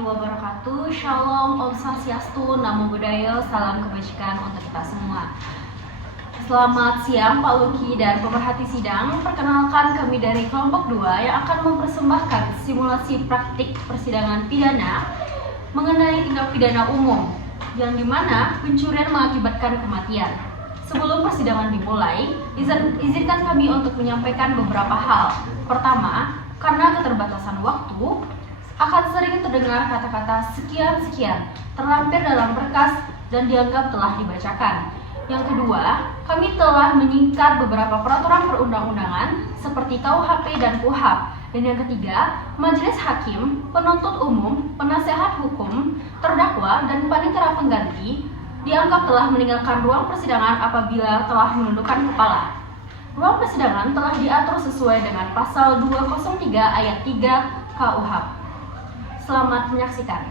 warahmatullahi wabarakatuh. Shalom, Om Swastiastu, Namo Buddhaya, salam kebajikan untuk kita semua. Selamat siang Pak Luki dan pemerhati sidang. Perkenalkan kami dari kelompok 2 yang akan mempersembahkan simulasi praktik persidangan pidana mengenai tindak pidana umum, yang dimana pencurian mengakibatkan kematian. Sebelum persidangan dimulai, izinkan kami untuk menyampaikan beberapa hal. Pertama, karena keterbatasan waktu, akan sering terdengar kata-kata sekian-sekian terlampir dalam berkas dan dianggap telah dibacakan. Yang kedua, kami telah menyingkat beberapa peraturan perundang-undangan seperti KUHP dan KUHAP. Dan yang ketiga, majelis hakim, penuntut umum, penasehat hukum, terdakwa, dan panitera pengganti dianggap telah meninggalkan ruang persidangan apabila telah menundukkan kepala. Ruang persidangan telah diatur sesuai dengan pasal 203 ayat 3 KUHP. Selamat menyaksikan.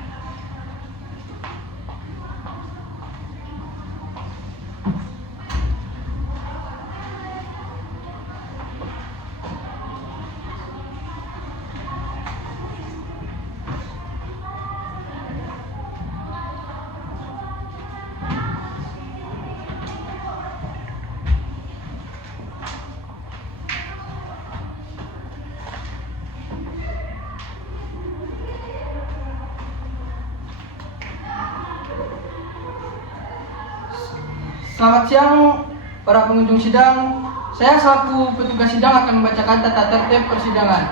Selamat siang para pengunjung sidang. Saya selaku petugas sidang akan membacakan tata tertib persidangan.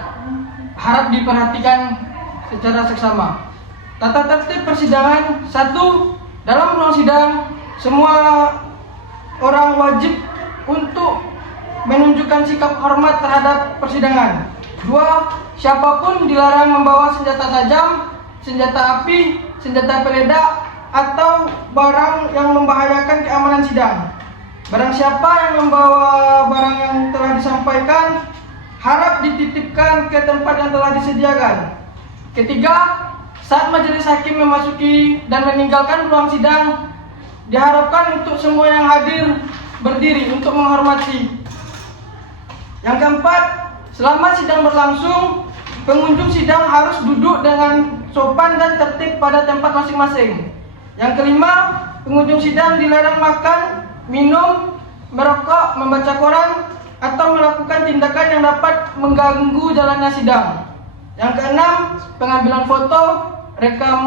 Harap diperhatikan secara seksama. Tata tertib persidangan: 1. Dalam ruang sidang, semua orang wajib untuk menunjukkan sikap hormat terhadap persidangan. 2. Siapapun dilarang membawa senjata tajam, senjata api, senjata peledak, atau barang yang membahayakan keamanan sidang. Barang siapa yang membawa barang yang telah disampaikan harap dititipkan ke tempat yang telah disediakan. Ketiga, saat majelis hakim memasuki dan meninggalkan ruang sidang, diharapkan untuk semua yang hadir berdiri untuk menghormati. Yang keempat, selama sidang berlangsung, pengunjung sidang harus duduk dengan sopan dan tertib pada tempat masing-masing. Yang kelima, pengunjung sidang dilarang makan, minum, merokok, membaca koran, atau melakukan tindakan yang dapat mengganggu jalannya sidang. Yang keenam, pengambilan foto, rekam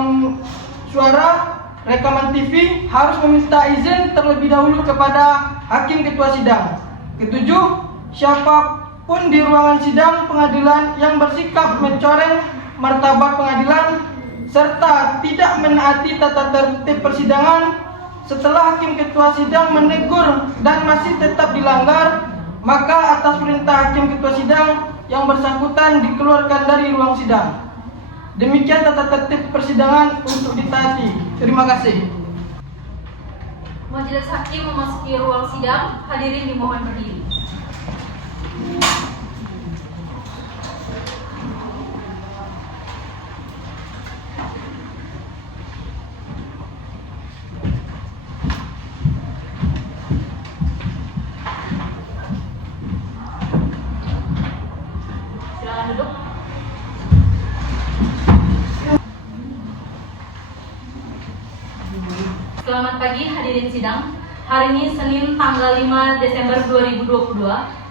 suara, rekaman TV harus meminta izin terlebih dahulu kepada hakim ketua sidang. Ketujuh, siapapun di ruangan sidang pengadilan yang bersikap mencoreng martabat pengadilan serta tidak menaati tata tertib persidangan setelah hakim ketua sidang menegur dan masih tetap dilanggar, maka atas perintah hakim ketua sidang yang bersangkutan dikeluarkan dari ruang sidang. Demikian tata tertib persidangan untuk ditaati. Terima kasih. Majelis hakim memasuki ruang sidang. Hadirin dimohon berdiri. Duduk. Selamat pagi hadirin sidang. Hari ini Senin tanggal 5 Desember 2022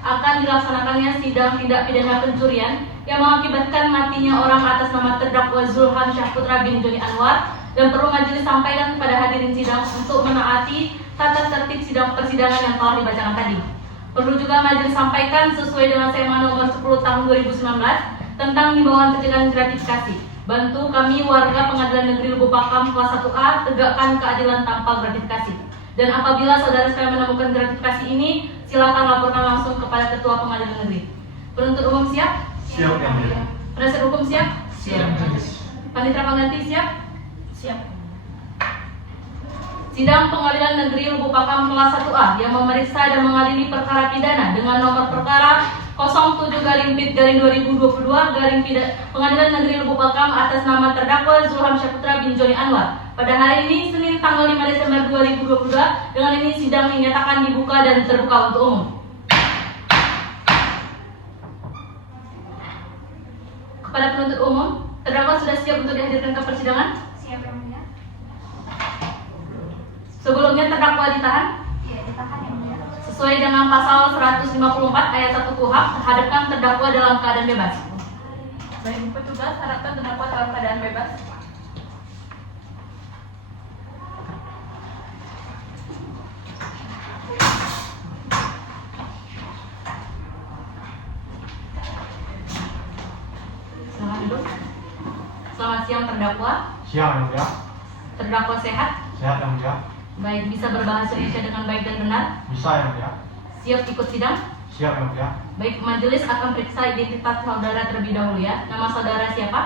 akan dilaksanakannya sidang tindak pidana pencurian yang mengakibatkan matinya orang atas nama terdakwa Zulham Syahputra bin Joni Anwar, dan perlu majelis sampaikan kepada hadirin sidang untuk menaati tata tertib sidang persidangan yang telah dibacakan tadi. Perlu juga majelis sampaikan sesuai dengan SEMA nomor 10 tahun 2019 tentang himbauan pencegahan gratifikasi. Bantu kami warga Pengadilan Negeri Lubuk Pakam kelas 1A tegakkan keadilan tanpa gratifikasi. Dan apabila saudara sekalian menemukan gratifikasi ini, silakan laporkan langsung kepada Ketua Pengadilan Negeri. Penuntut umum siap? Siap, Yang Mulia. Penasihat hukum siap? Siap, Majelis. Panitera pengganti siap? Siap. Sidang Pengadilan Negeri Lubuk Pakam kelas 1A yang memeriksa dan mengadili perkara pidana dengan nomor perkara 07-2022 Pengadilan Negeri Lubuk Pakam atas nama terdakwa Zulham Syahputra bin Joni Anwar pada hari ini Senin tanggal 5 Desember 2022. Dengan ini sidang dinyatakan dibuka dan terbuka untuk umum. Kepada penuntut umum, terdakwa Terdakwa sudah siap untuk dihadirkan ke persidangan? Siap yang mulia. Sebelumnya terdakwa ditahan? Iya, ditahan yang mulia. Sesuai dengan pasal 154 ayat 1 KUHP, hadapkan terdakwa dalam keadaan bebas. Baik, petugas, harapkan terdakwa dalam keadaan bebas. Selamat duduk. Selamat siang terdakwa. Siang yang mulia. Terdakwa sehat? Sehat yang mulia. Baik, bisa berbahasa Indonesia dengan baik dan benar? Bisa yang mulia. Siap ikut sidang? Siap yang mulia. Baik, majelis akan periksa identitas saudara terlebih dahulu ya. Nama saudara siapa?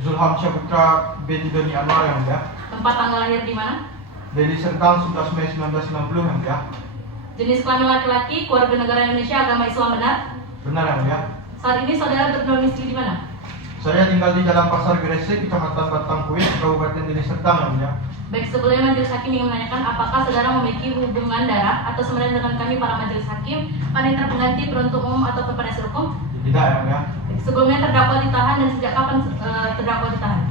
Zulham Syaputra bin Doni Anwar yang mulia. Tempat tanggal lahir di mana? Deli Serdang 11 Mei 1990 yang mulia. Jenis kelamin laki-laki, keluarga negara Indonesia, agama Islam benar? Benar yang mulia. Saat ini saudara berdomisili di mana? Saya tinggal di Jalan Pasar Gresik, Kecamatan Batang Kuit, Kabupaten Deli Serdang yang mulia. Baik, sebelumnya majelis hakim ingin menanyakan apakah saudara memiliki hubungan darah atau sebenarnya dengan kami para majelis hakim, panitia pengganti, penuntut umum atau penasihat hukum? Tidak yang mulia. Baik, sebelumnya terdakwa ditahan dan sejak kapan terdakwa ditahan?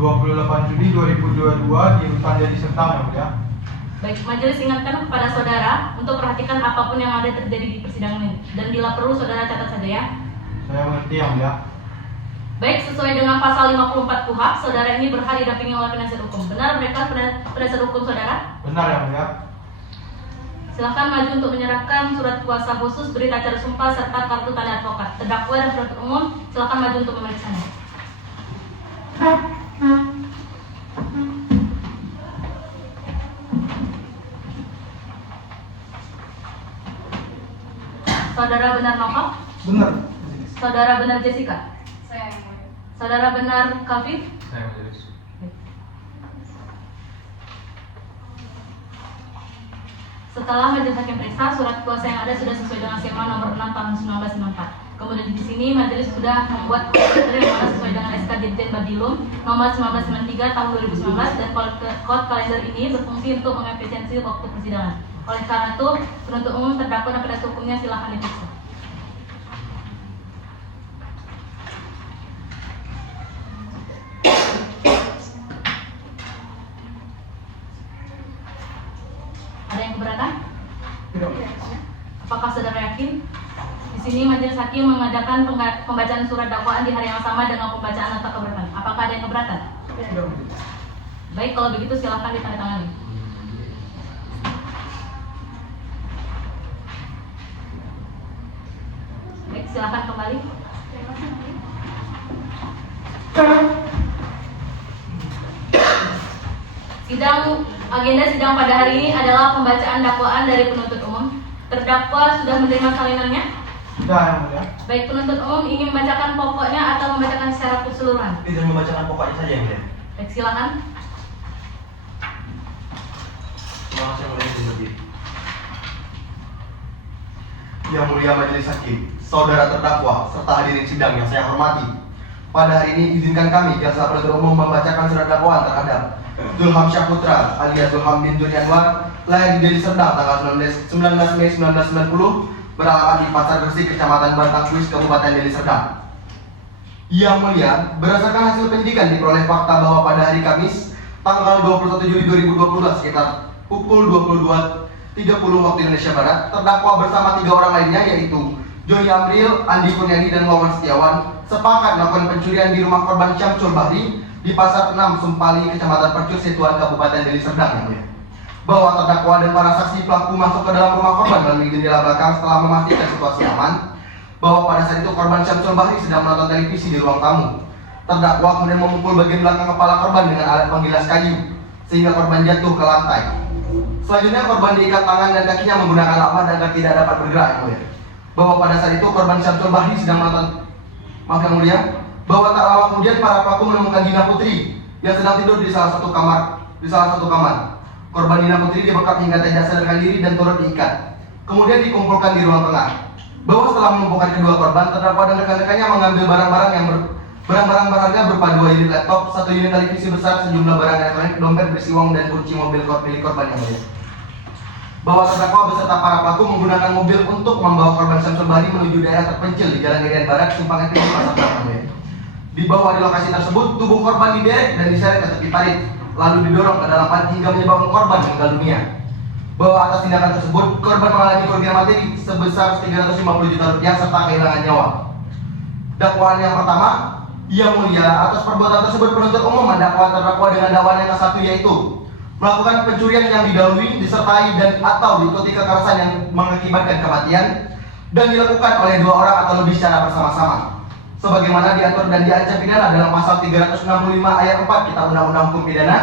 28 Juli 2022 di Rutan Deli Serdang yang mulia. Baik, majelis ingatkan kepada saudara untuk perhatikan apapun yang ada terjadi di persidangan ini. Dan bila perlu saudara catat saja ya. Saya mengerti yang mulia. Baik, sesuai dengan pasal 54 KUHP, saudara ini berhak didampingi oleh penasihat hukum. Benar mereka penasihat hukum saudara? Benar yang mulia. Silakan maju untuk menyerahkan surat kuasa khusus, berita acara sumpah, serta kartu tanda advokat. Terdakwa dan penuntut umum, silakan maju untuk memeriksanya. Saudara benar Nova? Benar. Saudara benar Jessica? Saya yang mulia. Saudara benar Calvin? Saya majelis. Setelah majelis hakim periksa, surat kuasa yang ada sudah sesuai dengan skema nomor 6 tahun 1994. Kemudian di sini majelis sudah membuat kriteria yang mana sesuai dengan SK Dirjen Badilum nomor 1993 tahun 2019 dan kode kalender ini berfungsi untuk mengefisiensi waktu persidangan. Oleh karena itu, penuntut umum, terdakwa dan penasihat hukumnya silakan diperiksa. Ada yang keberatan? Tidak. Apakah saudara yakin? Di sini majelis hakim mengadakan pembacaan surat dakwaan di hari yang sama dengan pembacaan nota keberatan. Apakah ada yang keberatan? Tidak. Baik, kalau begitu silakan ditandatangani. Baik, silakan kembali. Terima kasih, mulia. Agenda sidang pada hari ini adalah pembacaan dakwaan dari penuntut umum. Terdakwa sudah menerima salinannya? Sudah yang mulia. Baik, penuntut umum ingin membacakan pokoknya atau membacakan secara keseluruhan? Izin membacakan pokoknya saja yang mulia. Baik, silakan. Terima kasih yang mulia, izin berdiri. Yang mulia majelis hakim, saudara terdakwa serta hadirin sidang yang saya hormati. Pada hari ini izinkan kami jaksa penuntut umum membacakan surat dakwaan terhadap Zulham Syaputra alias Zulham bin Doni Anwar, lahir di Deli Serdang tanggal 19 Mei 1990, beralamat di Pasar Gresik, Kecamatan Batang Kuis, Kabupaten Deli Serdang. Yang mulia, berdasarkan hasil penyidikan diperoleh fakta bahwa pada hari Kamis tanggal 21 Juli 2022 sekitar pukul 22.30 waktu Indonesia Barat, terdakwa bersama 3 orang lainnya yaitu Joni Amril, Andi Kurniadi, dan Muhammad Setiawan sepakat melakukan pencurian di rumah korban Syamsul Bahri di Pasar 6 Sumpali, Kecamatan Percut, Situan, Kabupaten Deli Serdang yang mulia. Bahwa terdakwa dan para saksi pelaku masuk ke dalam rumah korban melalui jendela belakang setelah memastikan situasi aman. Bahwa pada saat itu korban Syamsul Bahri sedang menonton televisi di ruang tamu. Terdakwa kemudian memukul bagian belakang kepala korban dengan alat penggilas kayu sehingga korban jatuh ke lantai. Selanjutnya korban diikat tangan dan kakinya menggunakan lakban agar tidak dapat bergerak yang mulia. Bahwa pada saat itu korban Syamsul Bahri sedang menonton, maaf yang mulia, bahwa tak lama kemudian para pelaku menemukan Dina Putri yang sedang tidur di salah satu kamar. Korban Dina Putri dibekap hingga tidak sadarkan diri dan turut diikat. Kemudian dikumpulkan di ruang tengah. Bahwa setelah melumpuhkan kedua korban, terdakwa dan rekan-rekannya mengambil barang-barang berharga berupa 2 unit laptop, 1 unit televisi besar, sejumlah barang elektronik, dompet berisi uang dan kunci mobil milik korban yang mulia. Bahwa terdakwa beserta para pelaku menggunakan mobil untuk membawa korban Syamsul Bahri menuju daerah terpencil di Jalan Irian Barat, Simpang Epik, Pasar Barat. Dibawa di lokasi tersebut, tubuh korban diderek dan diseret ke tepi parit, lalu didorong ke dalam parit hingga menyebabkan korban meninggal dunia. Bahwa atas tindakan tersebut, korban mengalami kerugian materi sebesar 350 juta rupiah serta kehilangan nyawa. Dakwaan yang pertama, Yang Mulia, atas perbuatan tersebut penuntut umum mendakwa terdakwa dengan dakwaan yang ke-1, yaitu melakukan pencurian yang didahului, disertai dan atau diikuti kekerasan yang mengakibatkan kematian dan dilakukan oleh 2 orang atau lebih secara bersama-sama, sebagaimana diatur dan diancam pidana dalam pasal 365 ayat 4 Kitab Undang-Undang Hukum Pidana.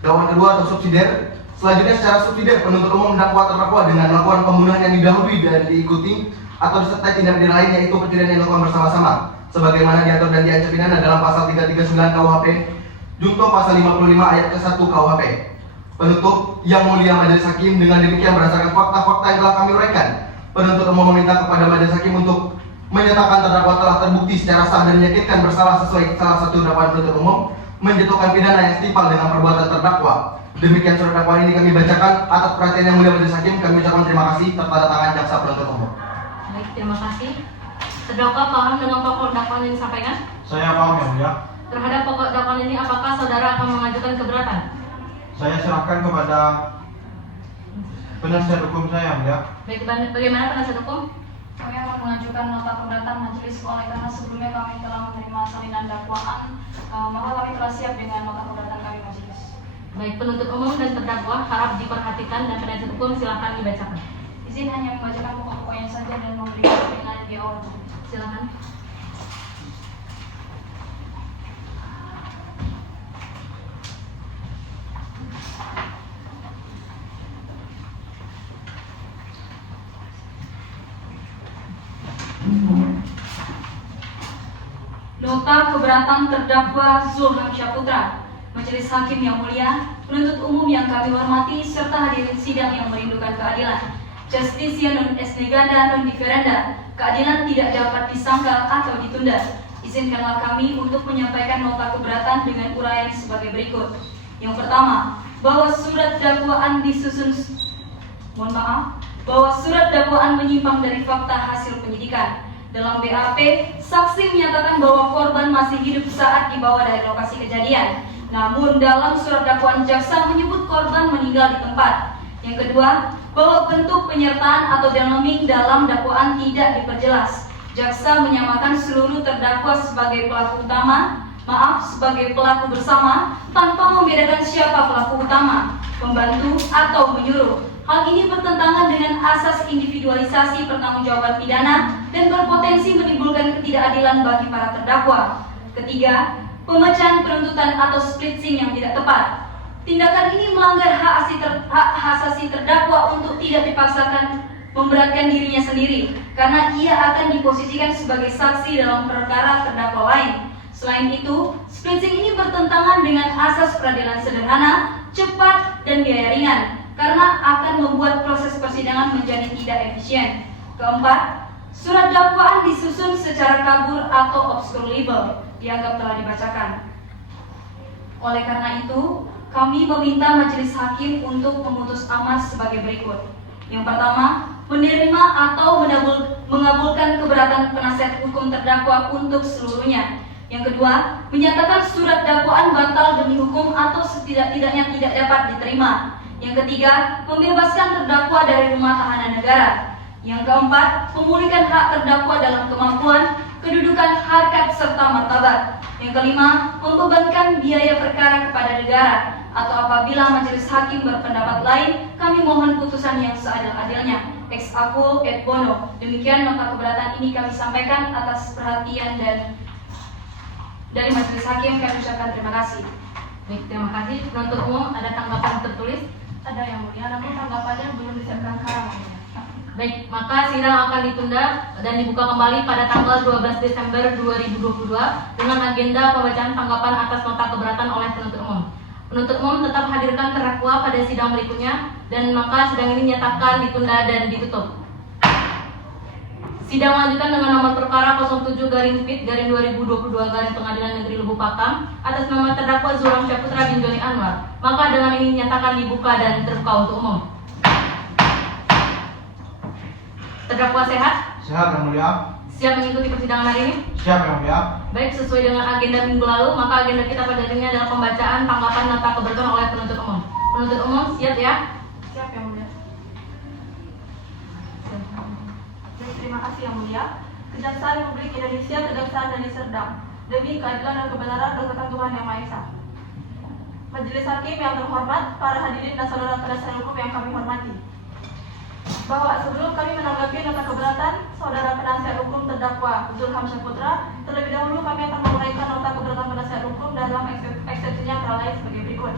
Dakwaan kedua atau subsidiar. Selanjutnya secara subsidiar penuntut umum mendakwa terdakwa dengan melakukan pembunuhan yang didahului dan diikuti atau disertai tindak pidana lain, yaitu pencurian yang dilakukan bersama-sama, sebagaimana diatur dan diancam pidana dalam pasal 339 KUHP junto pasal 55 ayat ke-1 KUHP. Penutup, Yang Mulia Majelis Hakim, dengan demikian berdasarkan fakta-fakta yang telah kami uraikan, penuntut umum meminta kepada Majelis Hakim untuk menyatakan terdakwa telah terbukti secara sah dan meyakinkan bersalah sesuai salah satu dakwaan penuntut umum, menjatuhkan pidana yang setimpal dengan perbuatan terdakwa. Demikian surat dakwaan ini kami bacakan. Atas perhatian Yang Mulia Majelis Hakim, kami ucapkan terima kasih tertanda tangan jaksa penuntut umum. Baik, terima kasih. Terdakwa paham dengan pokok dakwaan yang disampaikan? Saya paham Yang Mulia. Terhadap pokok dakwaan ini, apakah saudara akan mengajukan keberatan? Saya serahkan kepada penasihat hukum saya Yang Mulia. Baik, bagaimana penasihat hukum? Kami akan mengajukan nota keberatan majelis oleh karena sebelumnya kami telah menerima salinan dakwaan, maka kami telah siap dengan nota keberatan kami majelis. Baik, penuntut umum dan terdakwa harap diperhatikan dan penasihat hukum silakan dibacakan. Izin hanya membacakan pokok-pokoknya saja dan memberikan peringanan di awal. Silakan. Nota keberatan terdakwa Zulham Syaputra. Majelis Hakim yang mulia, penuntut umum yang kami hormati, serta hadirin sidang yang merindukan keadilan. Justisia non est neganda non differenda. Keadilan tidak dapat disangkal atau ditunda. Izinkanlah kami untuk menyampaikan nota keberatan dengan uraian sebagai berikut. Yang pertama, bahwa surat dakwaan bahwa surat dakwaan menyimpang dari fakta hasil penyidikan. Dalam BAP, saksi menyatakan bahwa korban masih hidup saat dibawa dari lokasi kejadian. Namun dalam surat dakwaan jaksa menyebut korban meninggal di tempat. Yang kedua, bahwa bentuk penyertaan atau denominating dalam dakwaan tidak diperjelas. Jaksa menyamakan seluruh terdakwa sebagai pelaku utama, sebagai pelaku bersama, tanpa membedakan siapa pelaku utama, pembantu atau menyuruh. Hal ini bertentangan dengan asas individualisasi pertanggungjawaban pidana dan berpotensi menimbulkan ketidakadilan bagi para terdakwa. Ketiga, pemecahan penuntutan atau splitsing yang tidak tepat. Tindakan ini melanggar hak asasi terdakwa untuk tidak dipaksakan memberatkan dirinya sendiri, karena ia akan diposisikan sebagai saksi dalam perkara terdakwa lain. Selain itu, splitsing ini bertentangan dengan asas peradilan sederhana, cepat, dan biaya ringan, karena akan membuat proses persidangan menjadi tidak efisien. Keempat, surat dakwaan disusun secara kabur atau obscure libel, dianggap telah dibacakan. Oleh karena itu, kami meminta majelis hakim untuk memutus amar sebagai berikut. Yang pertama, menerima atau mengabulkan keberatan penasihat hukum terdakwa untuk seluruhnya. Yang kedua, menyatakan surat dakwaan batal demi hukum atau setidak-tidaknya tidak dapat diterima. Yang ketiga, membebaskan terdakwa dari rumah tahanan negara. Yang keempat, memulihkan hak terdakwa dalam kemampuan, kedudukan, harkat, serta martabat. Yang kelima, membebankan biaya perkara kepada negara. Atau apabila majelis hakim berpendapat lain, kami mohon putusan yang seadil-adilnya. Ex aequo et bono. Demikian nota keberatan ini kami sampaikan atas perhatian dan dari majelis hakim kami ucapkan terima kasih. Baik, terima kasih. Penuntut umum ada tanggapan tertulis? Ada yang mulia, namun tanggapannya belum disiapkan sekarang. Baik, maka sidang akan ditunda dan dibuka kembali pada tanggal 12 Desember 2022 dengan agenda pembacaan tanggapan atas nota keberatan oleh penuntut umum. Penuntut umum tetap hadirkan terdakwa pada sidang berikutnya dan maka sidang ini nyatakan ditunda dan ditutup. Sidang lanjutan dengan nomor perkara 07/2022 Pengadilan Negeri Lubuk Pakam atas nama terdakwa Zulham Syaputra bin Joni Anwar. Maka dengan ini nyatakan dibuka dan terbuka untuk umum. Terdakwa sehat? Sehat Yang Mulia. Siap mengikuti persidangan hari ini? Siap Yang Mulia. Baik, sesuai dengan agenda minggu lalu, maka agenda kita pada hari ini adalah pembacaan tanggapan nota keberatan oleh penuntut umum. Penuntut umum, siap ya? Siap Yang Mulia. Terima kasih Yang Mulia. Kejaksaan Republik Indonesia, Kejaksaan Deli Serdang, demi keadilan dan kebenaran berdasarkan Tuhan Yang Maha Esa. Majelis Hakim yang terhormat, para hadirin dan saudara penasihat hukum yang kami hormati. Bahwa sebelum kami menanggapi nota keberatan saudara penasihat hukum terdakwa Zulham Syahputra, terlebih dahulu kami akan menguraikan nota keberatan penasihat hukum dalam eksepsinya antara lain sebagai berikut.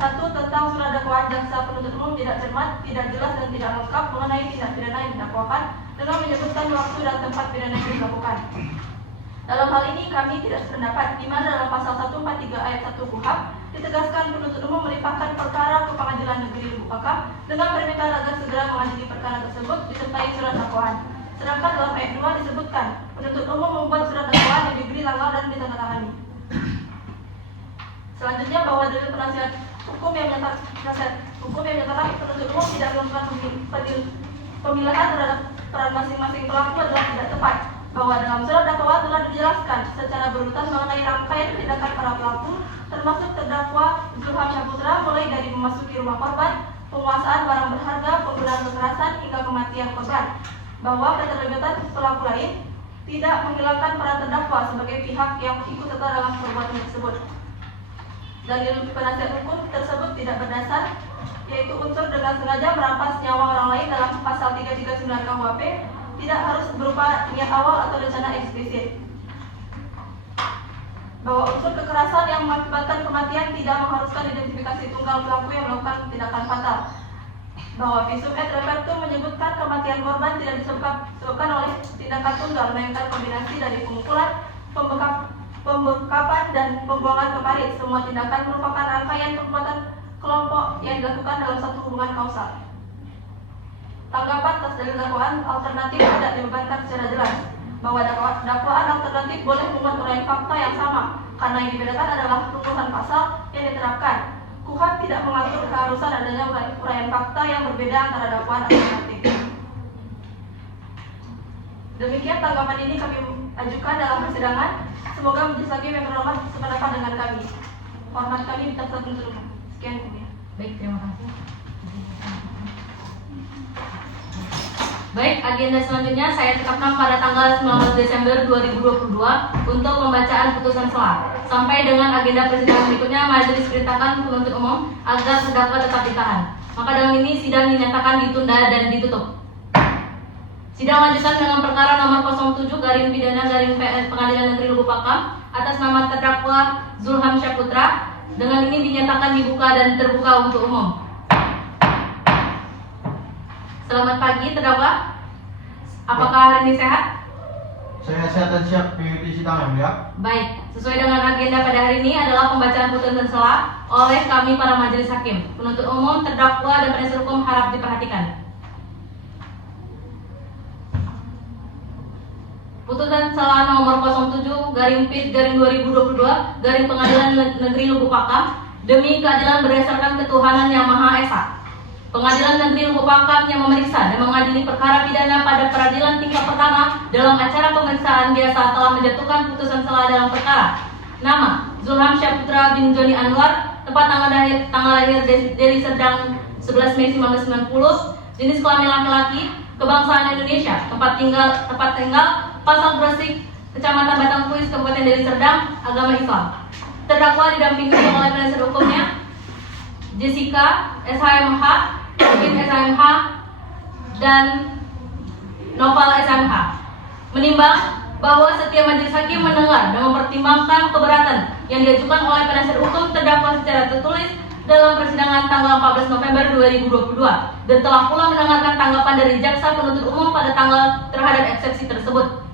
1. Tentang surat dakwaan jaksa penuntut umum tidak cermat, tidak jelas dan tidak lengkap mengenai tindak pidana yang didakwakan dengan menyebutkan waktu dan tempat pidana yang dilakukan. Dalam hal ini kami tidak sependapat di mana dalam pasal 143 ayat 1 KUHP ditegaskan penuntut umum melimpahkan perkara ke Pengadilan Negeri Lubuk Pakam dengan permintaan agar segera mengadili perkara tersebut disertai surat dakwaan. Sedangkan dalam ayat 2 disebutkan penuntut umum membuat surat dakwaan yang diberi tanggal dan ditandatangani. Selanjutnya bahwa dalil penasihat hukum yang menyatakan penuntut umum tidak melakukan pemilahan terhadap peran masing-masing pelaku adalah tidak tepat. Bahwa dalam surat dakwaan telah dijelaskan secara berurutan mengenai rangkaian tindakan para pelaku, termasuk terdakwa Zulham Syahputra mulai dari memasuki rumah korban, penguasaan barang berharga, penggunaan kekerasan hingga kematian korban. Bahwa keterlibatan pelaku lain tidak menghilangkan peran terdakwa sebagai pihak yang ikut serta dalam perbuatan tersebut. Dalil penasihat hukum tersebut tidak berdasar, yaitu unsur dengan sengaja merampas nyawa orang lain dalam pasal 339 KUHP tidak harus berupa niat awal atau rencana eksplisit. Bahwa unsur kekerasan yang mengakibatkan kematian tidak mengharuskan identifikasi tunggal pelaku yang melakukan tindakan fatal. Bahwa visum et repertum menyebutkan kematian korban tidak disebabkan oleh tindakan tunggal, melainkan kombinasi dari pemukulan, pembekapan dan pembuangan ke parit. Semua tindakan merupakan rangkaian perbuatan kelompok yang dilakukan dalam satu hubungan kausal. Tanggapan atas dalil dakwaan alternatif tidak dibebankan secara jelas. Bahwa dakwaan alternatif boleh memuat uraian fakta yang sama, karena yang dibedakan adalah rumusan pasal yang diterapkan. KUHP tidak mengatur keharusan adanya uraian fakta yang berbeda antara dakwaan alternatif. Demikian tanggapan ini kami ajukan dalam persidangan. Semoga majelis hakim yang terhormat sependapat dengan kami. Hormat kami tetap penuntut umum. Sekian Mulia. Baik, terima kasih. Baik, agenda selanjutnya saya tetapkan pada tanggal 19 Desember 2022 untuk pembacaan putusan sela. Sampai dengan agenda persidangan berikutnya, majelis perintahkan penuntut umum agar terdakwa tetap ditahan. Maka dengan ini sidang dinyatakan ditunda dan ditutup. Sidang lanjutan dengan perkara nomor 07 garing pidana garing PS Pengadilan Negeri Lubuk Pakam atas nama terdakwa Zulham Syahputra. Dengan ini dinyatakan dibuka dan terbuka untuk umum. Selamat pagi terdakwa. Apakah hari ini sehat? Saya sehat dan siap mengikuti sidang Yang Mulia. Baik, sesuai dengan agenda pada hari ini adalah pembacaan putusan sela oleh kami para majelis hakim. Penuntut umum, terdakwa dan penasihat hukum harap diperhatikan. Putusan sela nomor 07 garing PIT garing 2022 garing Pengadilan Negeri Lubuk Pakam demi keadilan berdasarkan ketuhanan Yang Maha Esa. Pengadilan Negeri Lubuk Pakam yang memeriksa dan mengadili perkara pidana pada peradilan tingkat pertama dalam acara pemeriksaan biasa telah menjatuhkan putusan sela dalam perkara nama Zulham Syahputra bin Joni Anwar, tepat tanggal lahir Deli Serdang 11 Mei 1990, jenis kelamin laki-laki, kebangsaan Indonesia, tempat tinggal Pasar Gresik, Kecamatan Batangkuis, Kabupaten Deli Serdang, agama Islam. Terdakwa didampingi oleh penasihat hukumnya Jessica SHMH, Kevin SHMH, dan Noval SHMH. Menimbang bahwa setiap majelis hakim mendengar dan mempertimbangkan keberatan yang diajukan oleh penasihat hukum terdakwa secara tertulis dalam persidangan tanggal 14 November 2022 dan telah pula mendengarkan tanggapan dari jaksa penuntut umum pada tanggal terhadap eksepsi tersebut.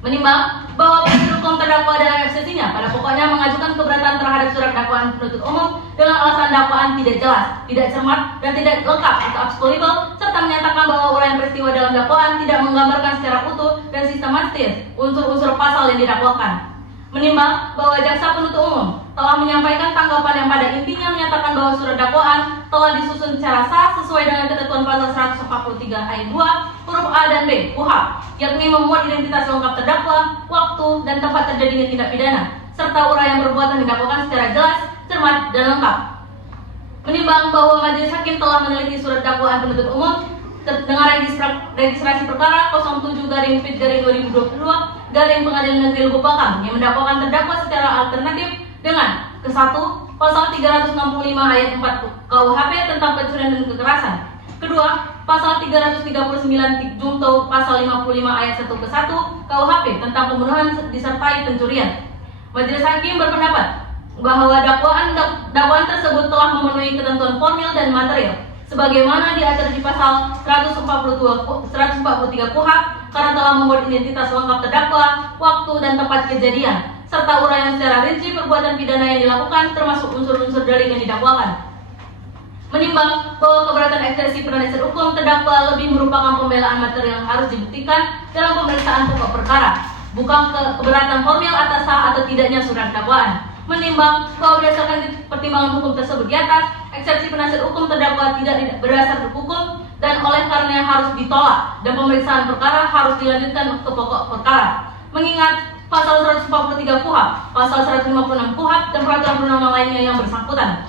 Menimbang bahwa penasihat hukum terdakwa dalam eksepsinya pada pokoknya mengajukan keberatan terhadap surat dakwaan penuntut umum dengan alasan dakwaan tidak jelas, tidak cermat, dan tidak lengkap atau absolutable, serta menyatakan bahwa uraian peristiwa dalam dakwaan tidak menggambarkan secara utuh dan sistematis unsur-unsur pasal yang didakwakan. Menimbang bahwa jaksa penuntut umum telah menyampaikan tanggapan yang pada intinya menyatakan bahwa surat dakwaan telah disusun secara sah sesuai dengan ketentuan pasal 143 ayat 2 huruf A dan B KUHP, yakni memuat identitas lengkap terdakwa, waktu dan tempat terjadinya tindak pidana, serta uraian perbuatan didakwakan secara jelas, cermat, dan lengkap. Menimbang bahwa majelis hakim telah meneliti surat dakwaan penuntut umum dengan registrasi perkara 07/PIT/2022 Pengadilan Negeri Lubuk Pakam yang mendakwakan terdakwa secara alternatif dengan ke-1 Pasal 365 ayat 4 KUHP tentang pencurian dan kekerasan. Kedua, Pasal 339 junto Pasal 55 ayat 1 ke 1 KUHP tentang pembunuhan disertai pencurian. Majelis hakim berpendapat bahwa dakwaan tersebut telah memenuhi ketentuan formil dan material sebagaimana diatur di pasal 143 KUHP karena telah membuat identitas lengkap terdakwa, waktu dan tempat kejadian, serta uraian secara rinci perbuatan pidana yang dilakukan termasuk unsur-unsur delik yang didakwakan. Menimbang bahwa keberatan eksepsi penasihat hukum terdakwa lebih merupakan pembelaan material yang harus dibuktikan dalam pemeriksaan pokok perkara, bukan keberatan formil atas sah atau tidaknya surat dakwaan. Menimbang bahwa berdasarkan pertimbangan hukum tersebut di atas, eksepsi penasihat hukum terdakwa tidak berdasar hukum dan oleh karenanya harus ditolak dan pemeriksaan perkara harus dilanjutkan ke pokok perkara. Mengingat Pasal 143 KUHP, Pasal 156 KUHP dan peraturan perundang-undangan lainnya yang bersangkutan.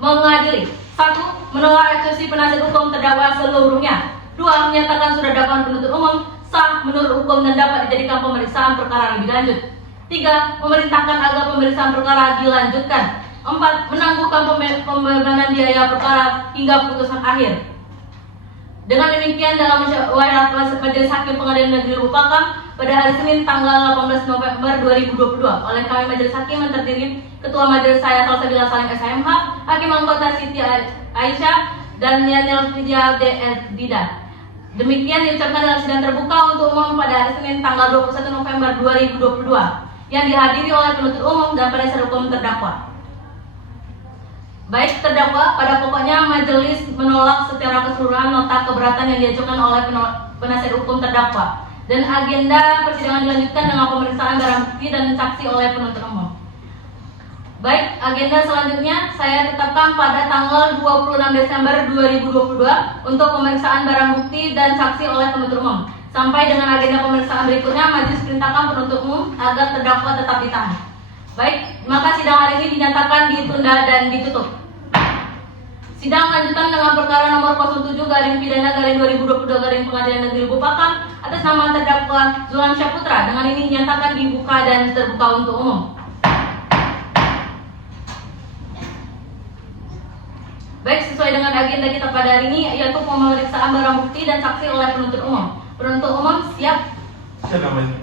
Mengadili 1. Menolak eksepsi penasihat hukum terdakwa seluruhnya. 2. Menyatakan surat dakwaan penuntut umum sah menurut hukum dan dapat dijadikan pemeriksaan perkara lebih lanjut. 3. Memerintahkan agar pemeriksaan perkara dilanjutkan. 4. Menangguhkan pembebanan biaya perkara hingga putusan akhir. Dengan demikian dalam musyawarah Majelis Hakim Pengadilan Negeri Lubuk Pakam pada hari Senin tanggal 18 November 2022 oleh kami Majelis Hakim yang terdiri Ketua Majelis saya Salsabila Salim SMH, Hakim Anggota Siti Aisyah dan Yanil Fidya Dida. Demikian diucapkan dalam sidang terbuka untuk umum pada hari Senin tanggal 21 November 2022 yang dihadiri oleh penuntut umum dan penasihat hukum terdakwa. Baik terdakwa, pada pokoknya majelis menolak secara keseluruhan nota keberatan yang diajukan oleh penasihat hukum terdakwa dan agenda persidangan dilanjutkan dengan pemeriksaan barang bukti dan saksi oleh penuntut umum. Baik, agenda selanjutnya saya tetapkan pada tanggal 26 Desember 2022 untuk pemeriksaan barang bukti dan saksi oleh penuntut umum. Sampai dengan agenda pemeriksaan berikutnya, majelis perintahkan penuntut umum agar terdakwa tetap ditahan. Baik, maka sidang hari ini dinyatakan ditunda dan ditutup. Sidang lanjutan dengan perkara nomor 07/Pidana/2022 Pengadilan Negeri Lubuk Pakam atas nama terdakwa Zulham Syahputra dengan ini dinyatakan dibuka dan terbuka untuk umum. Baik, sesuai dengan agenda kita pada hari ini yaitu pemeriksaan barang bukti dan saksi oleh penuntut umum. Penuntut umum siap? Siap, Yang Mulia.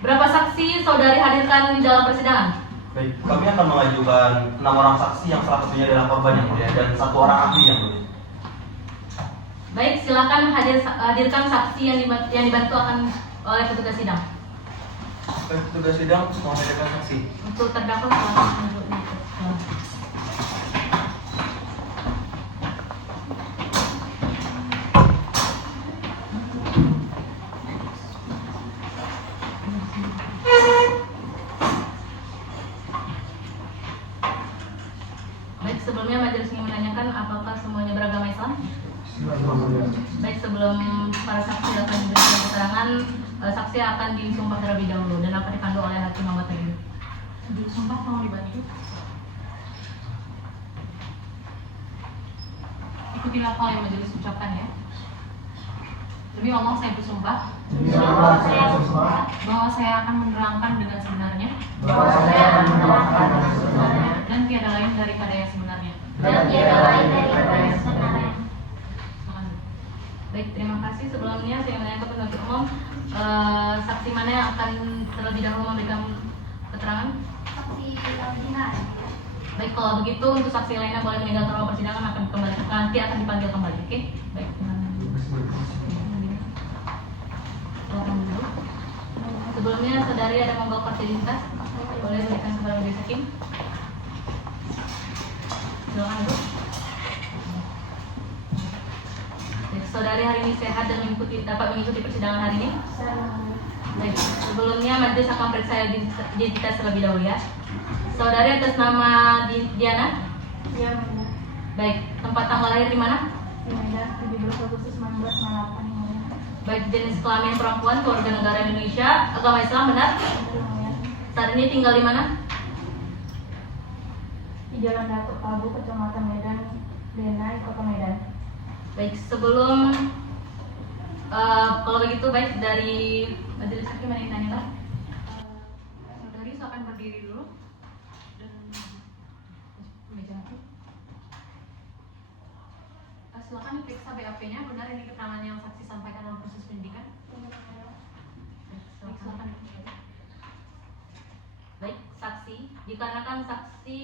Berapa saksi saudari hadirkan di dalam persidangan? Baik, kami akan mengajukan 6 orang saksi yang salah satunya adalah korban Yang Mulia dan 1 orang ahli Yang Mulia. Baik, silakan hadirkan saksi yang dibantu akan oleh petugas sidang. Baik, petugas sidang mau hadirkan saksi. Untuk terdakwa silakan menunjuk. Baik, sebelumnya majelis ingin menanyakan apakah semuanya beragama Islam? Baik, sebelum para saksi akan diberikan keterangan, saksi akan disumpah terlebih dahulu dan akan dipandu oleh hakim anggota ini. Disumpah mau dibantu? Ikutilah hal yang majelis ucapkan ya. Demi Allah saya bersumpah bahwa saya akan menerangkan dengan sebenarnya dan tiada lain daripada yang sebenarnya. Baik, terima kasih. Sebelumnya saya menanyakan penuntut umum, saksi mana yang akan terlebih dahulu memberikan keterangan? Saksi Aldinar. Baik, kalau begitu untuk saksi lainnya boleh meninggalkan ruang persidangan, akan kembali nanti akan dipanggil kembali. Oke? Baik. Sebelumnya saudari ada monggo kartu identitas, boleh berikan kepada majelis hakim. Silakan Bu. Saudari hari ini sehat dan dapat mengikuti persidangan hari ini? Baik, sebelumnya majelis akan periksa identitas terlebih dahulu ya. Saudari atas nama Diana? Ya, benar. Baik, tempat tanggal lahir di mana? Di Medan, 17 Agustus 1998. baik jenis kelamin perempuan, keluarga negara Indonesia, agama Islam, benar? Saat ini tinggal di mana? Di Jalan Datuk Pabu, Kecamatan Medan, Denai, Kota Medan. Baik, sebelum kalau begitu baik dari majelis hakim ada yang tanya lah. Saudari silakan berdiri dulu dan meja hakim. Silakan diperiksa BAP-nya, benar ini keterangan yang saksi sampaikan dalam proses penyidikan? Baik, silakan. Baik, saksi, dikarenakan saksi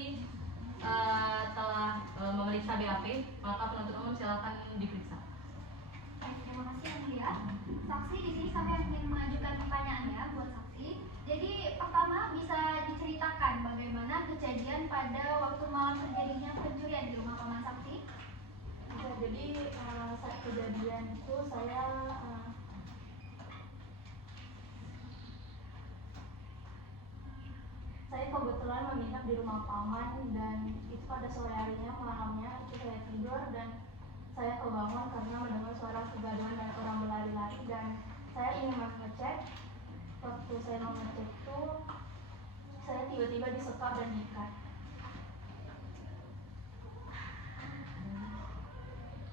telah memeriksa BAP, maka penuntut umum silakan diperiksa. Terima kasih yang mulia. Saksi di sini saya ingin mengajukan pertanyaan ya buat saksi. Jadi pertama bisa diceritakan bagaimana kejadian pada waktu malam terjadinya pencurian di rumah paman saksi? Jadi saat kejadian itu saya kebetulan menginap di rumah paman, dan itu pada sore harinya, malamnya itu saya tidur dan saya kebangun karena mendengar suara kegaduhan dan orang berlari-lari, dan saya ingin mengecek. Waktu saya mau ngecek itu saya tiba-tiba disekap dan diikat.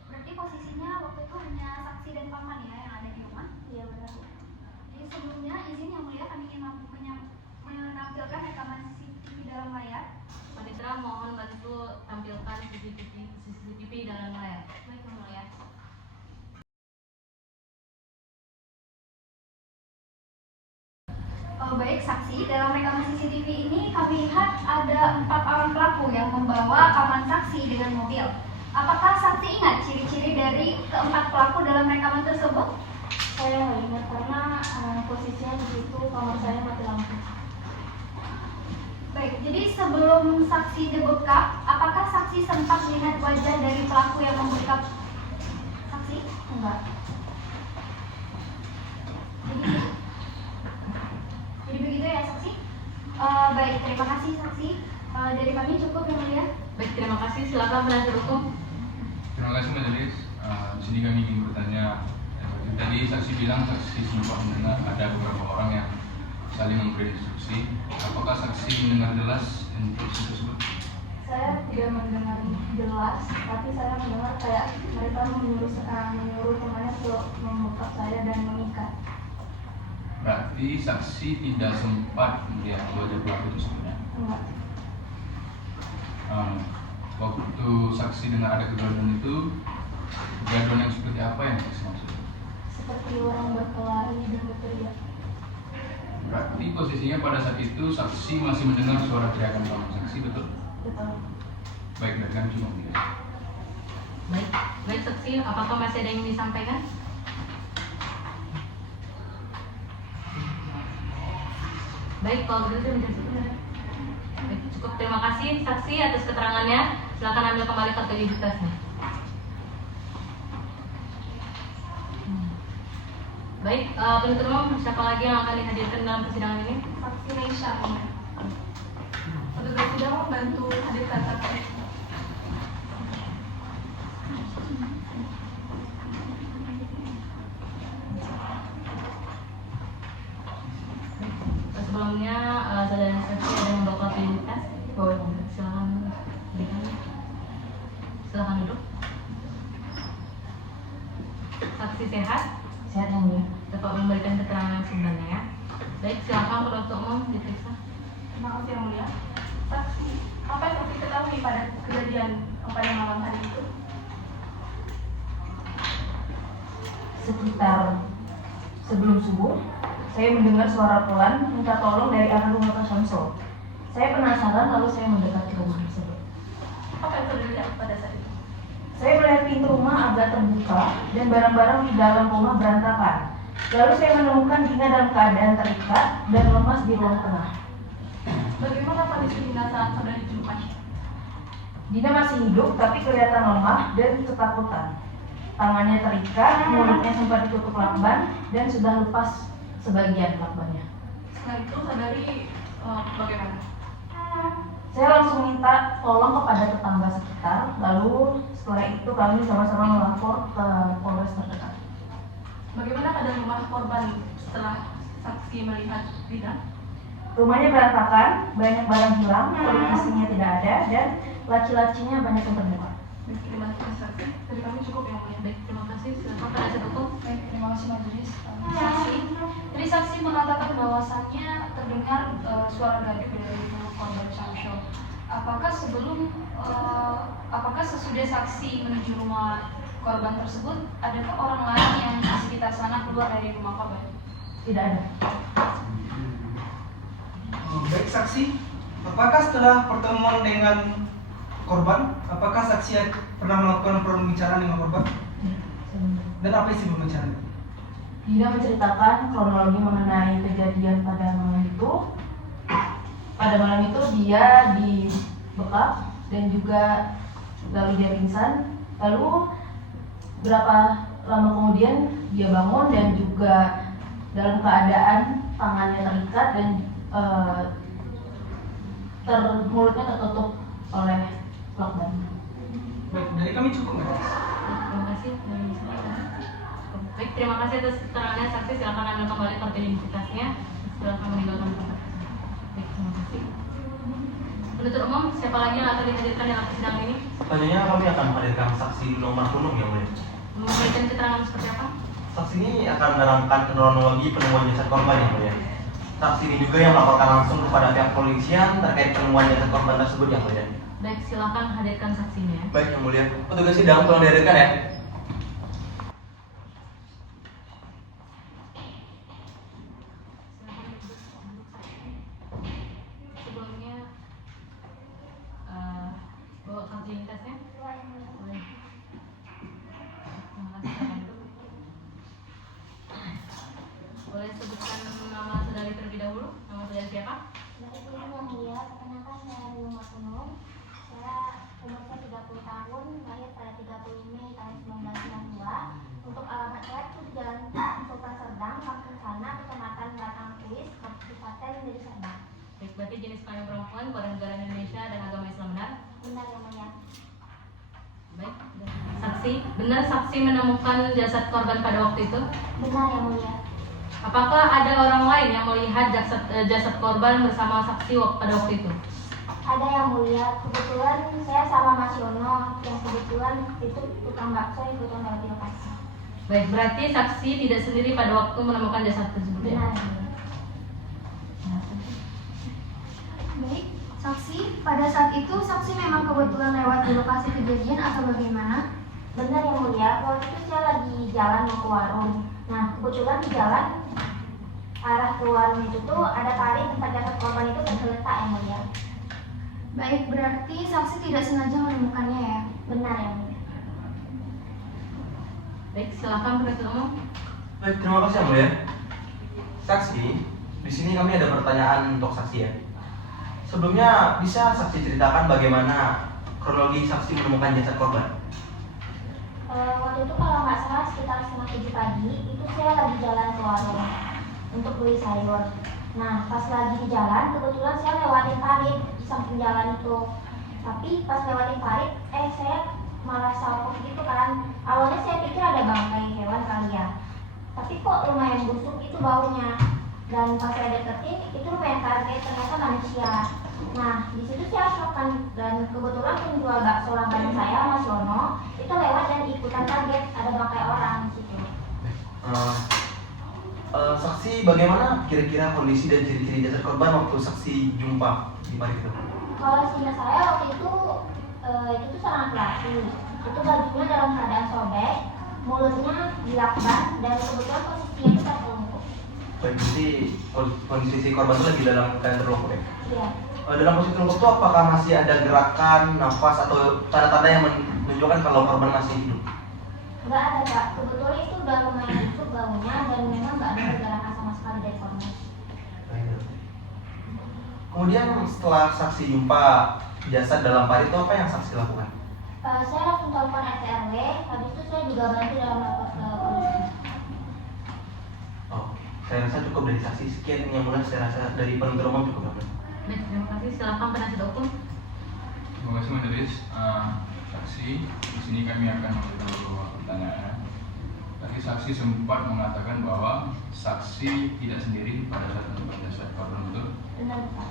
Berarti posisinya waktu itu hanya saksi dan paman ya yang ada di rumah? Iya benar. Jadi sebelumnya izin yang mulia kami ingin menampilkan rekaman CCTV dalam layar. Panitera mohon bantu tampilkan CCTV dalam layar. Baik yang mulia. Baik saksi, dalam rekaman CCTV ini kami lihat ada 4 orang pelaku yang membawa paman saksi dengan mobil. Apakah saksi ingat ciri-ciri dari keempat pelaku dalam rekaman tersebut? Saya nggak ingat karena posisinya di situ kamar saya mati lampu. Baik, jadi sebelum saksi dibekap, apakah saksi sempat melihat wajah dari pelaku yang membekap saksi? Enggak. Jadi begitu ya saksi? Baik, terima kasih saksi. Dari kami cukup yang mulia. Baik, terima kasih. Silakan penasihat hukum. Terima kasih majelis. Di sini kami ingin bertanya. Tadi saksi bilang saksi sempat mendengar ada beberapa orang yang saling memberi instruksi. Apakah saksi mendengar jelas instruksi tersebut? Saya tidak mendengar jelas, tapi saya mendengar kayak mereka menyuruh temannya untuk membekap saya dan mengikat. Berarti saksi tidak sempat melihat wajah pelaku tersebut. Enggak. Waktu saksi dengar ada kegaduhan itu, kegaduhan yang seperti apa yang saksi maksud? Seperti orang berkelahi dan berteriak. Berarti posisinya pada saat itu saksi masih mendengar suara teriakan paman saksi, betul? Betul. Baik, dari kami cuma begitu. Baik, baik saksi. Apakah masih ada yang ingin disampaikan? Baik, kalau begitu menjadi baik, cukup. Terima kasih saksi atas keterangannya. Silakan ambil kembali kartu identitasnya. Baik, penuntut umum, siapa lagi yang akan dihadirkan dalam persidangan ini? Saksi Reisha. Petugas sidang membantu hadirkan saksi. Sebelumnya, saudara saksi ada yang membawa kartu identitas. Silakan berikan. Silakan duduk. Saksi sehat? Sehat yang mulia. Dapat memberikan keterangan yang sebenarnya ya. Baik, silakan penuntut umum diperiksa. Terima kasih yang mulia. Saksi, apa yang saksi ketahui pada kejadian pada malam hari itu? Sekitar sebelum subuh, saya mendengar suara pelan minta tolong dari arah rumah Pak Syamsul. Saya penasaran lalu saya mendekati rumah tersebut. Apa yang saudara lihat pada saat itu? Saya melihat pintu rumah agak terbuka dan barang-barang di dalam rumah berantakan. Lalu saya menemukan Dina dalam keadaan terikat dan lemas di ruang tengah. Bagaimana kondisi Dina saat saudara dijumpai? Dina masih hidup tapi kelihatan lemah dan ketakutan. Tangannya terikat, mulutnya sempat ditutup lakban dan sudah lepas sebagian lakbannya. Setelah itu saudari bagaimana? Saya langsung minta tolong kepada tetangga sekitar, lalu setelah itu kami sama-sama melapor ke Polres terdekat. Bagaimana keadaan rumah korban setelah saksi melihat Dina? Rumahnya berantakan, banyak barang hilang, kulit isinya tidak ada, dan laci-lacinya banyak yang terbuka. Baik, terima kasih saksi. Dari kami cukup yang mulia. Baik, terima kasih. Silakan penasihat hukum. Baik, terima kasih majelis. Saksi, jadi saksi mengatakan bahwasannya terdengar suara gaduh dari mulut korban Syamsul. Apakah sesudah saksi menuju rumah korban tersebut, adakah orang lain yang di sekitar sana keluar dari rumah korban? Tidak ada. Baik saksi, apakah setelah pertemuan dengan korban, apakah saksi pernah melakukan pembicaraan dengan korban? Dan apa isi pembicaraan? Dina menceritakan kronologi mengenai kejadian pada malam itu. Pada malam itu dia dibekap dan juga lalu dia pingsan. Lalu berapa lama kemudian dia bangun dan juga dalam keadaan tangannya terikat dan mulutnya tertutup oleh lakban. Baik, dari kami cukup nggak? Terima kasih. Baik, terima kasih atas keterangannya saksi. Silakan ambil kembali kartu identitasnya. Silakan meninggalkan tempat. Baik, terima kasih. Penuntut umum, siapa lagi yang akan dihadirkan dalam sidang ini? Selanjutnya kami akan menghadirkan saksi nomor kunung yang mulia. Memberikan keterangan seperti apa? Saksi ini akan menerangkan kronologi penemuan jasad korban yang mulia. Saksi ini juga yang melaporkan langsung kepada pihak polisian terkait penemuan jasad korban tersebut yang mulia. Baik, silakan hadirkan saksinya. Baik yang mulia, petugas sidang tolong dihadirkan ya. Sebelumnya bawa kartu identitasnya. Boleh. Terima kasih. Boleh sebutkan nama saudari terlebih dahulu. Nama saudari siapa? Dari dulu yang mulia, perkenalkan saya di rumah penuh. Saya umur saya 30 tahun, lahir pada 30 Mei tahun 1992. Untuk alamat saya itu di Jalan Sultan Serdang, Kampung Sana, Kecamatan Batang Kuis, Kabupaten Deli Serdang. Baik, berarti jenis kelamin perempuan, warga negara Indonesia dan agama Islam, benar? Benar yang mulia. Baik. Saksi, benar saksi menemukan jasad korban pada waktu itu? Benar yang mulia. Apakah ada orang lain yang melihat jasad korban bersama saksi pada waktu itu? Ada yang mulia, kebetulan saya sama Mas Yono, yang kebetulan itu tukang bakso yang kebetulan lewat di lokasi. Baik, berarti saksi tidak sendiri pada waktu menemukan jasad tersebut ya? Benar yang mulia. Baik, saksi, pada saat itu saksi memang kebetulan lewat di lokasi kejadian atau bagaimana? Benar yang mulia, waktu itu saya lagi jalan mau ke warung. Nah, kebetulan di jalan arah ke warung itu tuh ada tali tempat jasad korban itu tergeletak yang mulia. Baik, berarti saksi tidak sengaja menemukannya ya? Benar yang mulia. Baik, silakan penuntut umum. Baik, terima kasih yang mulia. Saksi, di sini kami ada pertanyaan untuk saksi ya. Sebelumnya bisa saksi ceritakan bagaimana kronologi saksi menemukan jasad korban? Waktu itu kalau nggak salah sekitar setengah 7 pagi itu saya lagi jalan ke warung untuk beli sayur. Nah pas lagi di jalan kebetulan saya lewatin parit di samping jalan itu. Tapi pas lewatin parit saya malah salpok gitu kan. Awalnya saya pikir ada bangkai hewan kali ya. Tapi kok lumayan busuk itu baunya. Dan pas saya deketin itu lumayan kaget ternyata manusia. Nah di situ saya shock kan, dan kebetulan penjual bakso langganan saya Mas Yono itu lewat dan ikutan kaget ada bangkai orang di situ. Saksi, bagaimana kira-kira kondisi dan ciri-ciri jasad korban waktu saksi jumpa di parit itu? Kalau seingat saya waktu itu tuh seorang laki. Itu bajunya dalam keadaan sobek, mulutnya dilakban dan kebetulan posisinya itu tertelungkup. Baik, jadi kondisi si korban itu lagi dalam keadaan terlungkup ya? Iya. Dalam posisi terlungkup itu apakah masih ada gerakan, nafas, atau tanda-tanda yang menunjukkan kalau korban masih hidup? Nggak ada Pak, kebetulan itu udah lumayan busuk baunya dan memang nggak ada gerakan sama sekali dari korban. Kemudian setelah saksi jumpa jasad dalam parit itu apa yang saksi lakukan? Saya langsung telepon RT RW, habis itu saya juga bantu dalam lapor ke polisi. Oh, saya rasa cukup dari saksi. Sekian yang mulia, saya rasa dari penuntut umum cukup. Baik, terima kasih. Silakan penasihat hukum. Terima kasih majelis. Saksi, di sini kami akan memberikan beberapa pertanyaan. Tadi saksi sempat mengatakan bahwa saksi tidak sendiri pada saat menemukan jasad korban, betul? Benar, Pak.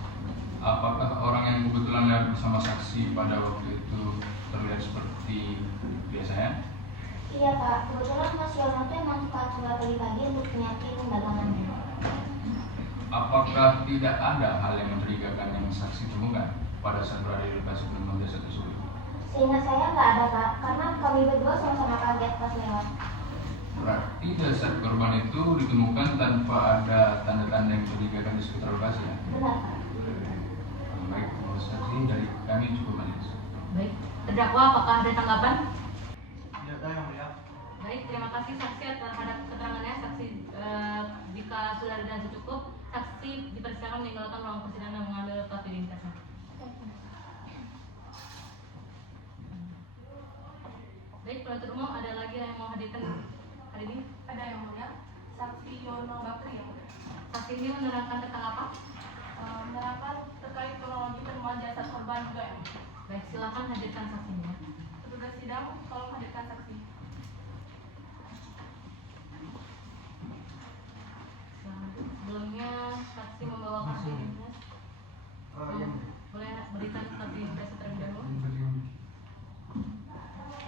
Apakah orang yang kebetulan lewat bersama saksi pada waktu itu terlihat seperti biasanya? Iya, Pak. Kebetulan Mas Yono tuh emang suka keluar pagi-pagi untuk nyiapin dagangannya. Apakah tidak ada hal yang mencurigakan yang saksi temukan pada saat berada di lokasi penemuan jasad tersebut? Seingat saya nggak ada, Pak. Karena kami berdua sama-sama kaget pas lewat. Berarti jasad korban itu ditemukan tanpa ada tanda-tanda yang mencurigakan di sekitar lokasi ya? Benar, Pak. Baik, menurut saksi dari kami cukup manis. Baik, terdakwa apakah ada tanggapan? Tidak ada yang mulia. Baik, terima kasih saksi terhadap keterangannya. Saksi jika sudah ada cukup, saksi dipersilakan meninggalkan ruang persidangan dan mengambil kartu identitasnya. Baik, penuntut umum ada lagi yang mau hadirkan hari ini? Ada yang mulia, saksi Yono Bakri yang mulia. Saksi ini menerangkan tentang apa? Menerangkan terkait kronologi penemuan jasad korban juga yang mulia. Baik, silakan hadirkan saksinya. Petugas sidang, tolong hadirkan saksi. Sebelumnya saksi membawa kartu identitas. Yang Boleh berikan kartu identitas terlebih dahulu.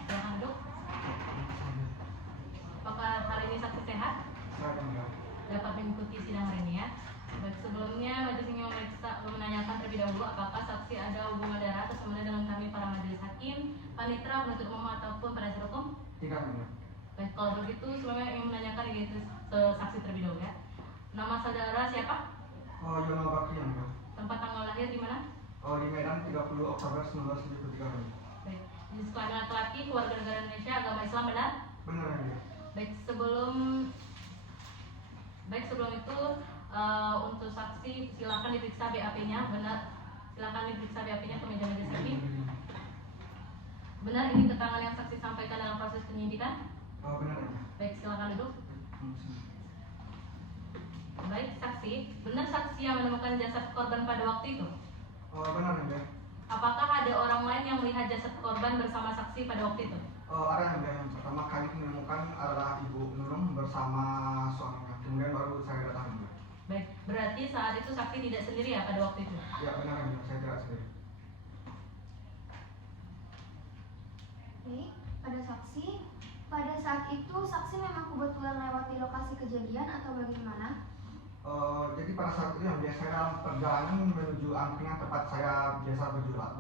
Silakan duduk. Apakah hari ini saksi sehat? Dapat mengikuti sidang hari ini ya. Baik, sebelumnya majelis ingin menanyakan terlebih dahulu apakah saksi ada hubungan darah atau sebenarnya dengan kami para majelis hakim, panitera, penuntut umum ataupun penasihat hukum? tidak benar. Baik, kalau begitu sebelumnya ingin menanyakan identitas saksi terlebih dahulu ya. Nama saudara siapa? Yono Bakri yang mulia. Tempat tanggal lahir di mana? Di Medan 30 Oktober 1973. Baik, jenis kelamin laki-laki, keluarga negara Indonesia, agama Islam, benar? Benar yang mulia. Baik, sebelum itu untuk saksi silakan diperiksa BAP-nya, benar? Silakan diperiksa BAP-nya ke meja majelis hakim. Benar ini keterangan yang saksi sampaikan dalam proses penyidikan? Benar yang mulia. Baik, silakan duduk. Baik, saksi, benar saksi yang menemukan jasad korban pada waktu itu? Benar yang mulia. Apakah ada orang lain yang melihat jasad korban bersama saksi pada waktu itu? Ada yang mulia. Yang pertama kali menemukan adalah Ibu Nunung bersama suaminya. Kemudian baru saya datang yang mulia. Baik, berarti saat itu saksi tidak sendiri ya pada waktu itu? Ya benar yang mulia. Saya tidak sendiri. Baik, pada saksi. Pada saat itu saksi memang kebetulan lewat di lokasi kejadian atau bagaimana? Jadi pada saat itu yang biasa dalam perjalanan menuju angkringan tempat saya biasa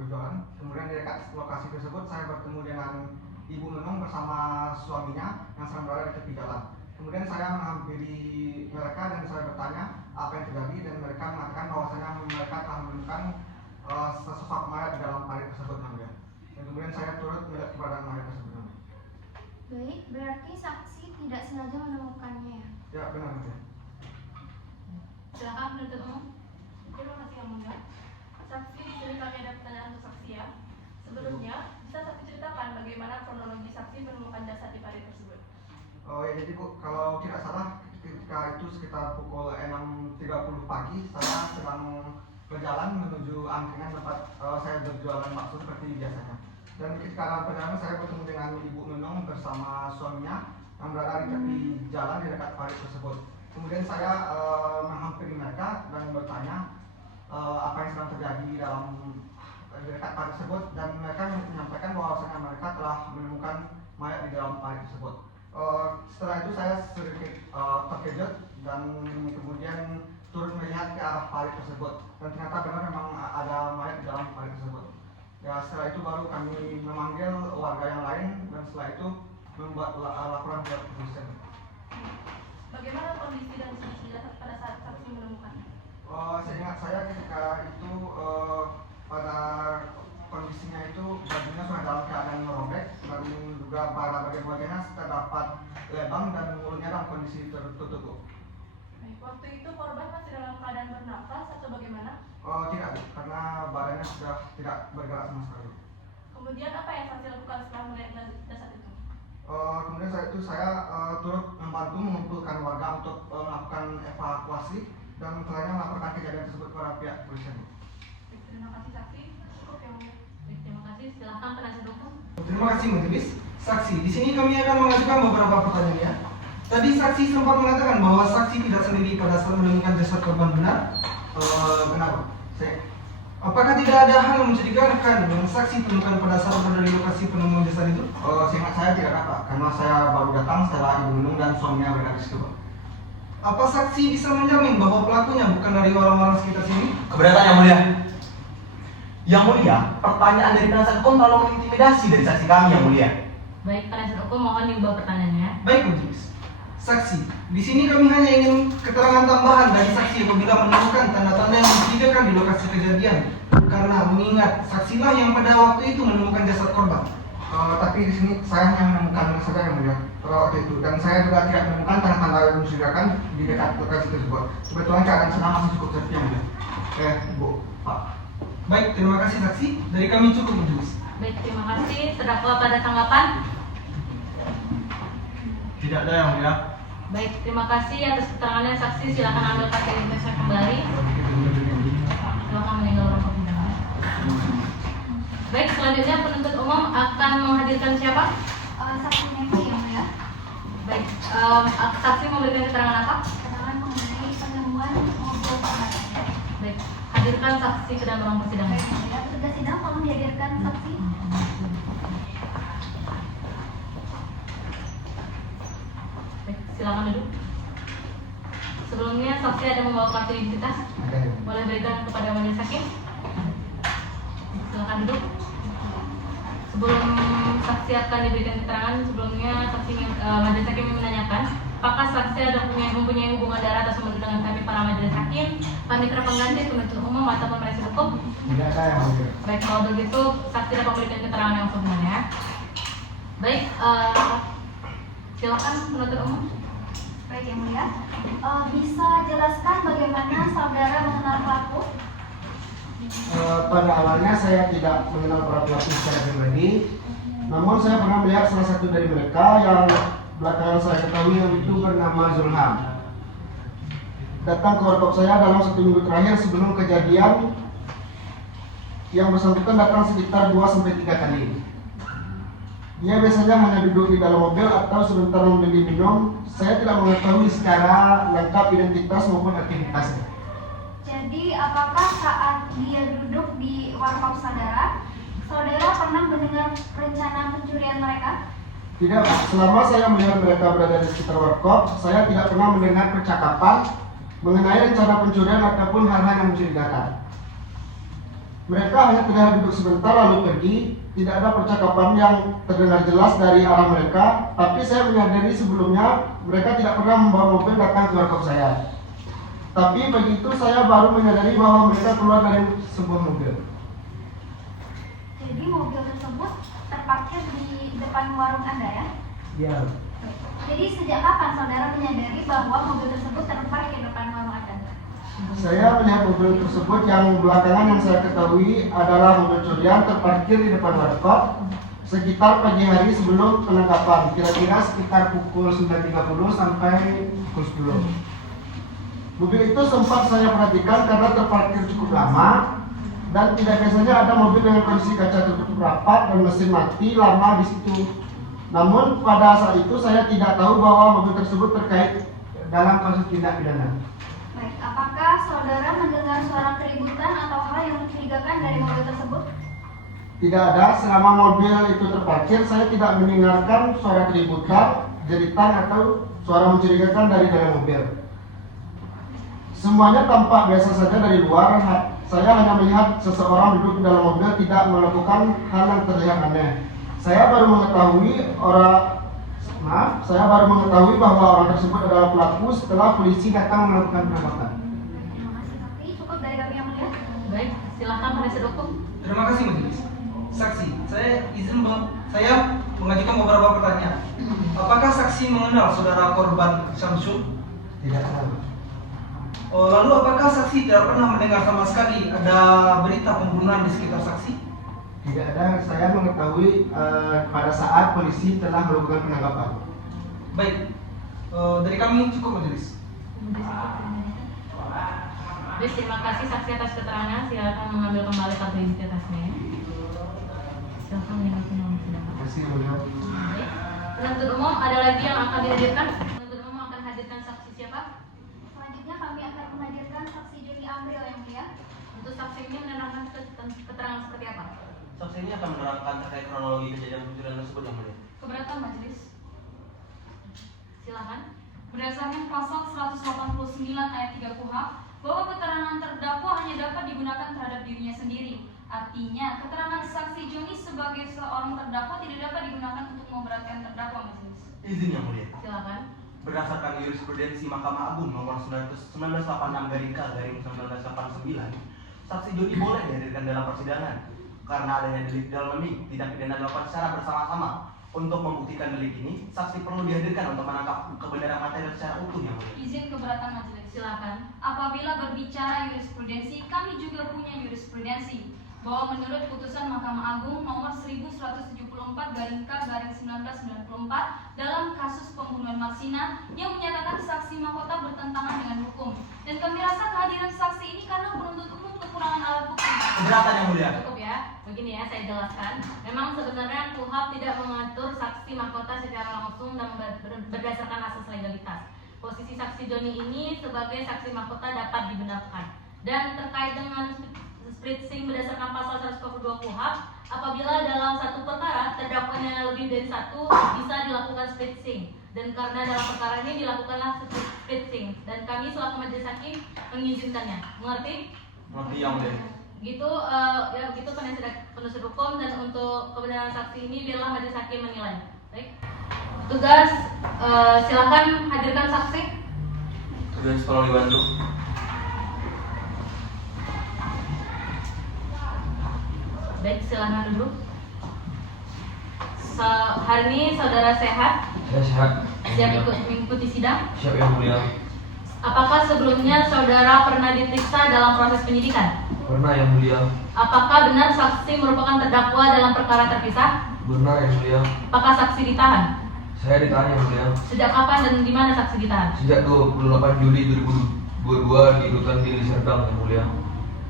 berjualan. Kemudian di dekat lokasi tersebut saya bertemu dengan Ibu Nunung bersama suaminya yang sedang berada di tepi jalan. Kemudian saya menghampiri mereka dan saya bertanya apa yang terjadi dan mereka mengatakan bahwasanya mereka telah menemukan sesosok mayat di dalam parit tersebut yang mulia. Dan kemudian saya turut melihat keberadaan mayat tersebut yang mulia. Baik, berarti saksi tidak sengaja menemukannya ya? Ya benar yang mulia. Silakan penuntut umum. Terima kasih yang mulia. Saksi, di sini kami ada pertanyaan untuk saksi ya. Sebelumnya, bisa saksi ceritakan bagaimana kronologi saksi menemukan jasad di parit tersebut? Ya jadi Bu, kalau tidak salah ketika itu sekitar pukul 6.30 pagi saya sedang berjalan menuju angkringan tempat saya berjualan bakso seperti biasanya. Dan ketika dalam perjalanan saya bertemu dengan Ibu Nunung bersama suaminya yang berada di tepi jalan di dekat parit tersebut. Kemudian saya menghampiri mereka dan bertanya apa yang sedang terjadi dalam dekat parit tersebut dan mereka menyampaikan bahwasanya mereka telah menemukan mayat di dalam parit tersebut. Setelah itu saya sedikit terkejut dan kemudian turun melihat ke arah parit tersebut dan ternyata benar memang ada mayat di dalam parit tersebut. Ya setelah itu baru kami memanggil warga yang lain dan setelah itu membuat laporan buat kepolisian. Bagaimana kondisi dan kondisi jasad pada saat saksi menemukannya? Seingat saya ketika itu pada kondisinya itu bajunya sudah dalam keadaan merobek dan juga pada bagian wajahnya terdapat lebam dan mulutnya dalam kondisi tertutup. Baik, waktu itu korban masih dalam keadaan bernafas atau bagaimana? Tidak, karena badannya sudah tidak bergerak sama sekali. Kemudian apa yang saksi lakukan setelah melihat jasad itu? Kemudian saat itu saya turut membantu mengumpulkan warga untuk melakukan evakuasi dan setelahnya melaporkan kejadian tersebut kepada pihak kepolisian. Baik, terima kasih saksi. Cukup yang mulia. Baik, terima kasih. Silakan penasihat hukum. Terima kasih majelis. Saksi, di sini kami akan mengajukan beberapa pertanyaan ya. Tadi saksi sempat mengatakan bahwa saksi tidak sendiri pada saat menemukan jasad korban, benar? Kenapa? Apakah tidak ada hal yang mencurigakan yang saksi temukan pada saat berada di lokasi penemuan jasad itu? Seingat saya tidak ada, Pak, karena saya baru datang setelah Ibu Nunung dan suaminya berada di situ, Pak. Apa saksi bisa menjamin bahwa pelakunya bukan dari orang-orang sekitar sini? Keberatan Yang Mulia. Yang Mulia, pertanyaan dari penasihat hukum terlalu mengintimidasi dari saksi kami Yang Mulia. Baik, penasihat hukum mohon diubah pertanyaannya. Baik, majelis. Saksi, di sini kami hanya ingin keterangan tambahan dari saksi apabila menemukan tanda-tanda yang mencurigakan di lokasi kejadian. Karena mengingat saksilah yang pada waktu itu menemukan jasad korban. Tapi di sini saya hanya menemukan saja Yang Mulia waktu itu, dan saya juga tidak menemukan tanda-tanda yang mencurigakan di dekat lokasi tersebut. Kebetulan keadaan sana masih cukup sepi Yang Mulia. Bu, Pak. Baik, terima kasih saksi. Dari kami cukup, majelis. Baik, terima kasih. Terdakwa pada tanggapan? Tidak ada Yang Mulia. Baik, terima kasih atas keterangannya saksi. Silakan ambil fasilitasnya kembali. Silakan meninggal ruang persidangan. Baik, selanjutnya penuntut umum akan menghadirkan siapa? Saksi Mevri yang mulia. Baik, saksi memberikan keterangan apa? Keterangan mengenai penemuan mobil korban. Baik, hadirkan saksi ke dalam ruang persidangan. Baik, yang mulia. Petugas sidang tolong dihadirkan saksi. Baik, silakan duduk. Sebelumnya saksi ada membawa kartu identitas. Boleh berikan kepada majelis hakim. Silakan duduk. Sebelum saksi akan diberikan keterangan, sebelumnya saksi majelis hakim menanyakan, apakah saksi ada mempunyai hubungan darah atau sumber dengan kami para majelis hakim, panitera pengganti, penuntut umum ataupun penasihat hukum? Tidak ada Yang Mulia. Baik, kalau begitu saksi dapat memberikan keterangan yang sebenarnya. Baik, silakan penuntut umum. Baik yang mulia. Bisa jelaskan bagaimana saudara mengenal pelaku? Pada awalnya saya tidak mengenal para pelaku secara pribadi, namun saya pernah melihat salah satu dari mereka yang belakangan saya ketahui yang itu bernama Zulham. Datang ke warkop saya dalam 1 minggu terakhir sebelum kejadian, yang bersangkutan datang sekitar 2-3 kali. Dia biasanya hanya duduk di dalam mobil atau sebentar membeli minum. Saya tidak mengetahui secara lengkap identitas maupun aktivitasnya. Jadi apakah saat dia duduk di warkop saudara pernah mendengar rencana pencurian mereka? Tidak, Pak. Selama saya melihat mereka berada di sekitar warkop, saya tidak pernah mendengar percakapan mengenai rencana pencurian ataupun hal-hal yang mencurigakan. Mereka hanya terlihat duduk sebentar lalu pergi. Tidak ada percakapan yang terdengar jelas dari arah mereka, tapi saya menyadari sebelumnya mereka tidak pernah membawa mobil datang ke warkop saya. Tapi begitu saya baru menyadari bahwa mereka keluar dari sebuah mobil. Jadi mobil tersebut terparkir di depan warung Anda ya? Ya. Jadi sejak kapan saudara menyadari bahwa mobil tersebut terparkir di depan warung Anda? Saya melihat mobil tersebut yang belakangan yang saya ketahui adalah mobil curian terparkir di depan warkop sekitar pagi hari sebelum penangkapan, kira-kira sekitar pukul 9.30 sampai pukul 10. Mobil itu sempat saya perhatikan karena terparkir cukup lama dan tidak biasanya ada mobil dengan kondisi kaca tertutup rapat dan mesin mati lama di situ. Namun pada saat itu saya tidak tahu bahwa mobil tersebut terkait dalam kasus tindak pidana. Baik, apakah saudara mendengar suara keributan atau hal yang mencurigakan dari mobil tersebut? Tidak ada. Selama mobil itu terparkir, saya tidak mendengarkan suara keributan, jeritan atau suara mencurigakan dari dalam mobil. Semuanya tampak biasa saja dari luar. Saya hanya melihat seseorang duduk di dalam mobil tidak melakukan hal yang terlihat aneh. Saya baru mengetahui bahwa orang tersebut adalah pelaku setelah polisi datang melakukan penangkapan. Terima kasih saksi. Cukup dari kami yang mulia. Baik, silakan penasihat hukum. Terima kasih majelis. Saksi, saya mengajukan beberapa pertanyaan. Apakah saksi mengenal saudara korban Syamsul? Tidak kenal. Lalu apakah saksi tidak pernah mendengar sama sekali ada berita pembunuhan di sekitar saksi? Tidak ada. Saya mengetahui pada saat polisi telah melakukan penangkapan. Baik, dari kami cukup majelis. Baik, terima kasih saksi atas keterangan. Silakan mengambil kembali kartu identitasnya. Silakan meninggalkan ruang sidang. Terima kasih, Mulia. Baik, penuntut umum ada lagi yang akan dihadirkan? Penuntut umum saksi ini menerangkan keterangan seperti apa? Saksi ini akan menerangkan terkait kronologi kejadian pencurian tersebut yang mulia. Keberatan majelis. Silakan. Berdasarkan pasal 189 ayat 3 KUHP bahwa keterangan terdakwa hanya dapat digunakan terhadap dirinya sendiri. Artinya, keterangan saksi Joni sebagai seorang terdakwa tidak dapat digunakan untuk memberatkan terdakwa majelis. Izin yang mulia. Silakan. Berdasarkan jurisprudensi Mahkamah Agung nomor 1986/1989, saksi Joni boleh dihadirkan dalam persidangan karena adanya delik dalam tindak pidana dilakukan secara bersama-sama. Untuk membuktikan delik ini, saksi perlu dihadirkan untuk menangkap kebenaran materi secara utuh yang mulia. Izin keberatan majelis. Silakan. Apabila berbicara jurisprudensi, kami juga punya jurisprudensi bahwa menurut putusan Mahkamah Agung nomor 1174/K/1994 dalam kasus pembunuhan Marsina yang menyatakan saksi mahkota bertentangan dengan hukum, dan kami rasa kehadiran saksi ini karena penuntut umum kekurangan alat bukti. Keberatan yang mulia. Cukup ya. Begini ya, saya jelaskan. Memang sebenarnya KUHP tidak mengatur saksi mahkota secara langsung dan berdasarkan asas legalitas. Posisi saksi Joni ini sebagai saksi mahkota dapat dibenarkan. Dan terkait dengan splitsing berdasarkan pasal 142 KUHP, apabila dalam satu perkara terdakwanya lebih dari satu, bisa dilakukan splitsing. Dan karena dalam perkara ini dilakukanlah splitsing, dan kami selaku majelis hakim mengizinkannya. Mengerti? Mengerti yang mulia. Gitu ya, begitu penasihat hukum, dan untuk kebenaran saksi ini biarlah majelis hakim menilai. Baik. Tugas silakan hadirkan saksi. Tugas tolong dibantu. Baik, silakan duduk. Hari ini saudara sehat? Saya sehat. Siap mengikuti sidang? Siap yang mulia. Apakah sebelumnya saudara pernah diperiksa dalam proses penyidikan? Pernah yang mulia. Apakah benar saksi merupakan terdakwa dalam perkara terpisah? Benar yang mulia. Apakah saksi ditahan? Saya ditahan yang mulia. Sejak kapan dan di mana saksi ditahan? Sejak 28 Juli 2022 di Rutan Deli Serdang yang mulia.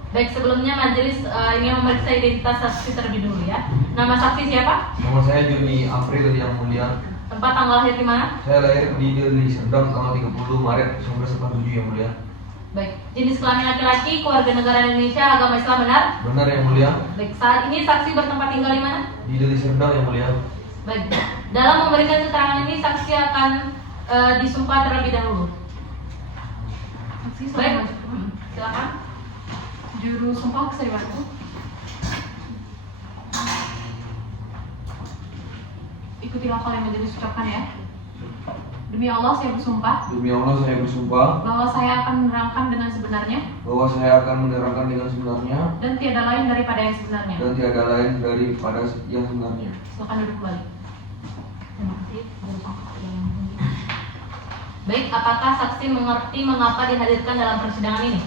Baik, sebelumnya majelis ingin memeriksa identitas saksi terlebih dulu ya. Nama saksi siapa? Nama saya Joni April yang mulia. Tempat tanggal lahir di mana? Saya lahir di Deli Serdang tanggal 30 Maret 1987 yang mulia. Baik, jenis kelamin laki-laki, keluarga negara Indonesia, agama Islam benar? Benar yang mulia. Baik, saat ini saksi bertempat tinggal di mana? Di Deli Serdang yang mulia. Baik, dalam memberikan keterangan ini saksi akan disumpah terlebih dahulu. Baik, silakan. Juru sumpah bisa dibantu. Ikuti lafal yang majelis ucapkan ya. Demi Allah saya bersumpah Demi Allah saya bersumpah bahwa saya akan menerangkan dengan sebenarnya bahwa saya akan menerangkan dengan sebenarnya dan tiada lain daripada yang sebenarnya. dan tiada lain daripada yang sebenarnya. Silakan duduk kembali. Terima kasih. Baik, apakah saksi mengerti mengapa dihadirkan dalam persidangan ini?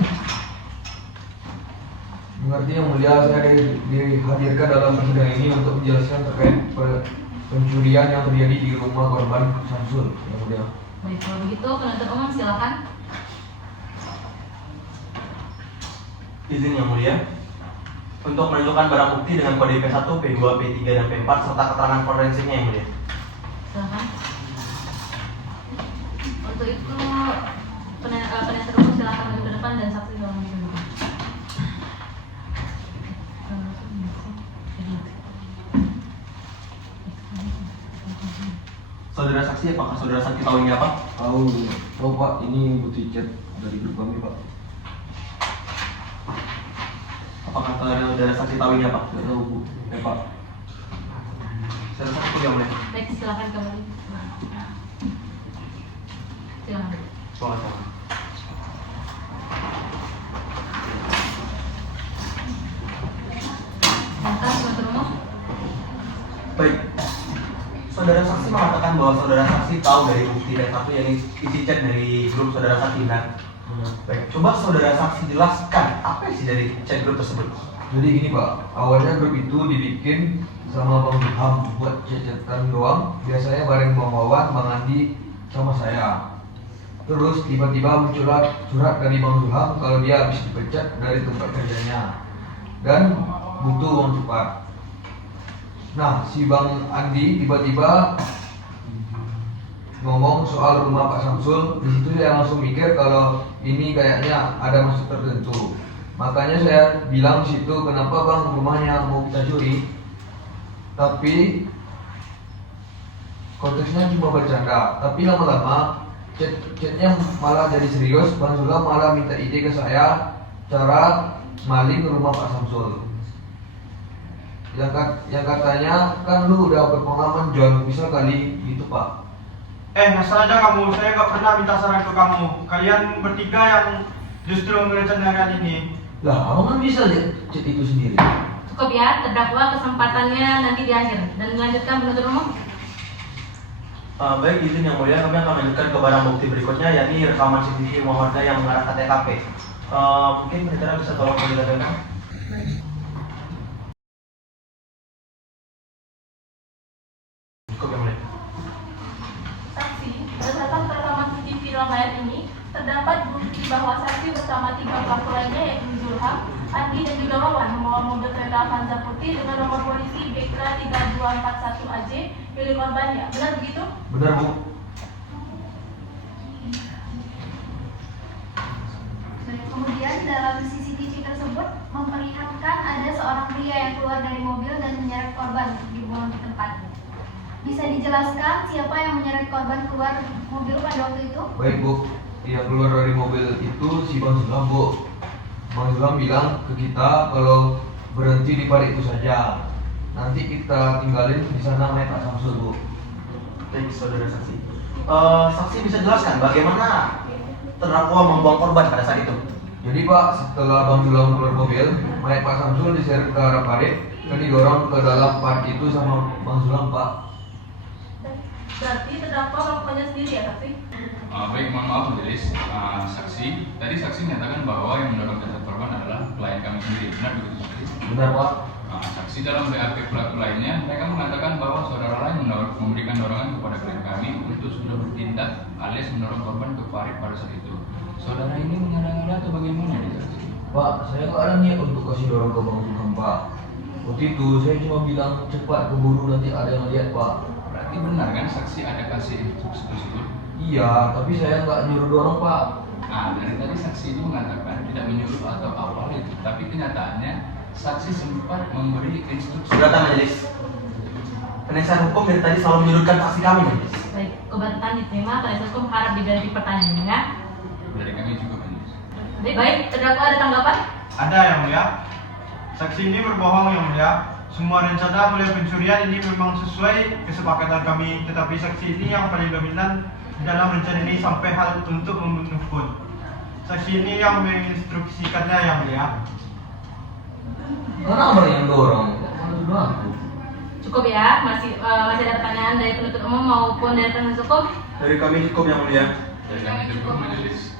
Mengerti yang mulia, saya dihadirkan dalam persidangan ini untuk menjelaskan terkait pencurian yang terjadi di rumah korban Samsul yang mulia. Baik, kalau begitu penuntut umum silakan. Izin yang mulia. Untuk menunjukkan barang bukti dengan kode P1, P2, P3, dan P4 serta keterangan forensiknya yang mulia. Silakan. Untuk itu penasihat hukum silakan maju ke depan dan saksi silakan maju ke depan. Saudara saksi, apakah saudara saksi tahu ini apa? Tahu Pak, ini bukti chat dari grup kami Pak. Apakah saudara saksi tahu ini apa? Tidak tahu Bu. Pak. Saudara saksi yang mulia. Baik, silakan kembali. Silakan. Silakan. Silakan penuntut umum. Baik. Saudara saksi mengatakan bahwa saudara saksi tahu dari bukti dan satu yang isi chat dari grup saudara saksi, kan? Baik, coba saudara saksi jelaskan apa isi dari chat grup tersebut. Jadi gini Pak, awalnya grup itu dibikin sama Bang Ilham buat chat-chatan doang. Biasanya bareng Bang Wawan, Bang Andi, sama saya. Terus tiba-tiba muncul surat dari Bang Ilham kalau dia habis dipecat dari tempat kerjanya dan butuh uang cepat. Nah, si Bang Andi tiba-tiba ngomong soal rumah Pak Samsul. Di situ saya langsung mikir kalau ini kayaknya ada maksud tertentu. Makanya saya bilang di situ, kenapa bang rumahnya mau kita curi? Tapi konteksnya cuma bercanda. Tapi lama-lama chatnya malah jadi serius. Bang Sulam malah minta ide ke saya cara maling rumah Pak Samsul. Yang katanya kan lu udah berpengalaman John, bisa kali gitu Pak. Ngasal aja kamu, saya gak pernah minta saran ke kamu. Kalian bertiga yang justru merencanakan ini. Lah, abang kan bisa lihat chat itu sendiri. Cukup ya, terdakwa kesempatannya nanti di akhir. Dan melanjutkan penuntut umum. Baik, izin yang mulia, kami akan lanjutkan ke barang bukti berikutnya, yakni rekaman CCTV warga yang mengarah ke TKP. Mungkin pengacara bisa tolong dilakukan. Cukup yang mulia. Saksi, berdasarkan rekaman CCTV dalam ayat ini, terdapat bukti bahwa saksi bersama 3 pelaku lainnya yaitu Zulham, Andi dan juga Wawan membawa mobil Toyota Avanza putih dengan nomor polisi BK 3241 AJ milik korbannya. Benar begitu? Benar Bu. Kemudian dalam CCTV tersebut memperlihatkan ada seorang pria yang keluar dari mobil dan menyeret korban dibuang di tempat. Bisa dijelaskan siapa yang menyeret korban keluar mobil pada waktu itu? Baik Bu, yang keluar dari mobil itu si Bang Sulam Bu. Bang Sulam bilang ke kita kalau berhenti di balik itu saja. Nanti kita tinggalin di sana naik Pak Samsul Bu. Baik, saudara saksi. Saksi bisa jelaskan bagaimana terdakwa membuang korban pada saat itu? Jadi Pak, setelah Bang Sulam keluar mobil, mayat Pak Samsul diseret ke arah parit dan didorong ke dalam part itu sama Bang Sulam Pak. Berarti terdakwa melakukannya sendiri ya, saksi? Baik, mohon maaf majelis. Saksi, tadi saksi menyatakan bahwa yang mendorong jasad korban adalah klien kami sendiri. Benar begitu saksi? Benar Pak. Saksi dalam BAP pelaku lainnya, mereka mengatakan bahwa saudara lain memberikan dorongan kepada klien kami untuk sudah bertindak alias mendorong korban ke parit pada saat itu. Saudara ini mengada-ngada atau bagaimana nih saksi? Pak, saya nggak ada niat untuk kasih dorong ke Bang Sulam Pak. Waktu itu saya cuma bilang cepat keburu nanti ada yang lihat Pak. Berarti benar kan saksi ada kasih instruksi tersebut? Iya, tapi saya nggak nyuruh dorong Pak. Dari tadi saksi ini mengatakan tidak menyuruh atau awal itu, tapi kenyataannya saksi sempat memberi instruksi. Silakan majelis. Penasihat hukum dari tadi selalu menyudutkan saksi kami, majelis. Baik, keberatan diterima. Penasihat hukum harap diganti pertanyaannya. Dari kami juga majelis. Baik, terdakwa ada tanggapan? Ada yang mulia. Saksi ini berbohong yang mulia. Semua rencana mulai pencurian ini memang sesuai kesepakatan kami, tetapi saksi ini yang paling dominan dalam rencana ini sampai hal untuk membunuh pun. Saksi ini yang menginstruksikannya yang mulia. Kenapa yang dorong? Mana tuduh aku? Cukup ya, masih ada pertanyaan dari penuntut umum maupun dari penasihat hukum? Dari kami cukup yang mulia. Dari kami cukup majelis.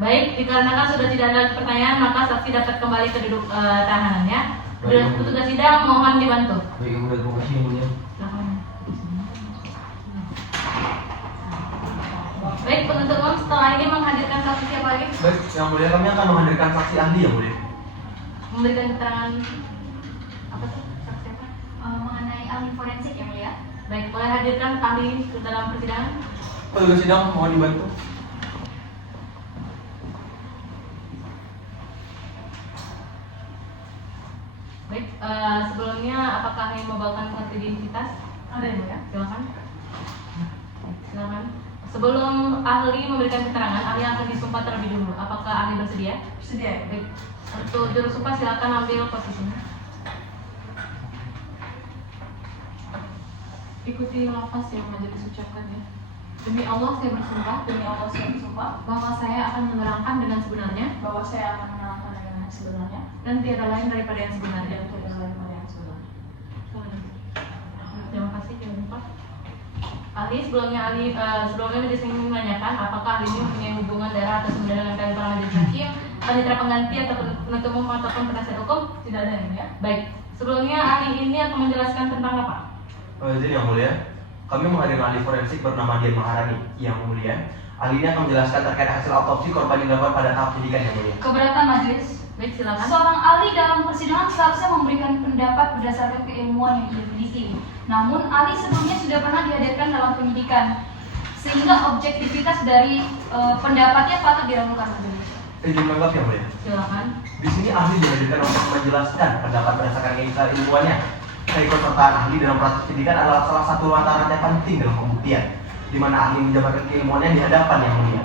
Baik, dikarenakan sudah tidak ada pertanyaan, maka saksi dapat kembali ke duduk tahanannya. Petugas sidang mohon dibantu. Baik, yang mulia, terima kasih yang mulia. Baik, penuntut umum setelah ini menghadirkan saksi siapa lagi? Baik, yang mulia, kami akan menghadirkan saksi ahli yang mulia. Memberikan keterangan apa sih? Saksi apa? Mengenai ahli forensik yang mulia. Baik, boleh hadirkan ahli ke dalam persidangan. Petugas sidang mohon dibantu. Baik, sebelumnya apakah yang membawakan kartu identitas? Ada ya, silakan. Silakan. Sebelum ahli memberikan keterangan, ahli akan disumpah terlebih dulu. Apakah ahli bersedia? Bersedia. Baik. Untuk juru sumpah silakan ambil posisinya. Ikuti lafaz yang majelis ucapkan ya. Demi Allah saya bersumpah, bahwa saya akan menerangkan dengan sebenarnya, dan tiada lain daripada yang sebenarnya. Terima kasih, jangan lupa. Ahli, sebelumnya majelis ingin menanyakan apakah ahli ini mempunyai hubungan darah atau sebenarnya dengan kalian para majelis hakim, panitera pengganti atau penuntut umum ataupun penasihat hukum? Tidak ada ya. Baik. Sebelumnya ahli ini akan menjelaskan tentang apa? Izin yang mulia, kami menghadirkan ahli forensik bernama Dian Maharani. Yang mulia, ahli ini akan menjelaskan terkait hasil autopsi korban yang dilakukan pada tahap penyidikan yang mulia. Keberatan majelis. Baik, silakan. Seorang ahli dalam persidangan seharusnya memberikan pendapat berdasarkan keilmuan yang dia miliki. Namun, ahli sebelumnya sudah pernah dihadirkan dalam penyidikan, sehingga objektivitas dari pendapatnya patut diragukan majelis. Saya ingin menanggapi yang mulia. Silakan. Di sini ahli dihadirkan untuk menjelaskan pendapat berdasarkan ilmuannya. Keikutsertaan ahli dalam proses penyidikan adalah salah satu lantaran yang penting dalam pembuktian, di mana ahli menjabarkan keilmuannya di hadapan yang mulia.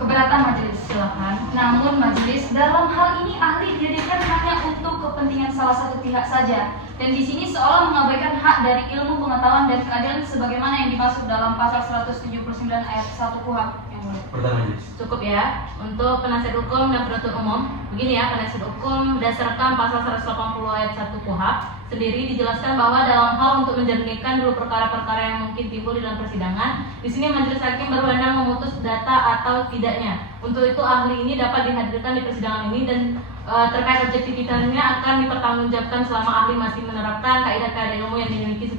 Keberatan majelis. Silakan. Namun majelis dalam hal ini ahli dihadirkan hanya untuk kepentingan salah satu pihak saja, dan di sini seolah mengabaikan hak dari ilmu pengetahuan dan keadilan sebagaimana yang dimaksud dalam pasal 179 ayat 1 KUHP. Pertanyaan majelis. Cukup ya. Untuk penasihat hukum dan penuntut umum, begini ya, penasihat hukum berdasarkan pasal 180 ayat 1 KUHP sendiri dijelaskan bahwa dalam hal untuk menjernihkan dulu perkara-perkara yang mungkin timbul di dalam persidangan, di sini majelis hakim berwenang memutus data atau tidaknya. Untuk itu ahli ini dapat dihadirkan di persidangan ini dan terkait objektivitasnya akan dipertanggungjawabkan selama ahli masih menerapkan kaidah-kaidah ilmu yang dimiliki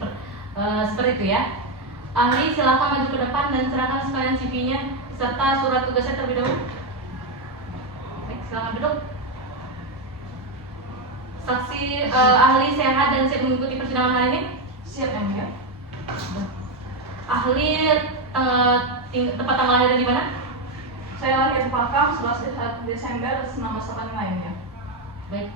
seperti itu ya. Ahli silakan maju ke depan dan serahkan sekalian CV-nya serta surat tugasnya terlebih dahulu. Baik, silakan duduk. Saksi ahli sehat dan siap mengikuti persidangan hari ini? Siap yang mulia. Ahli tempat tanggal lahirnya di mana? Saya lahir di Pakam 11 Desember 1985 yang mulia. Baik.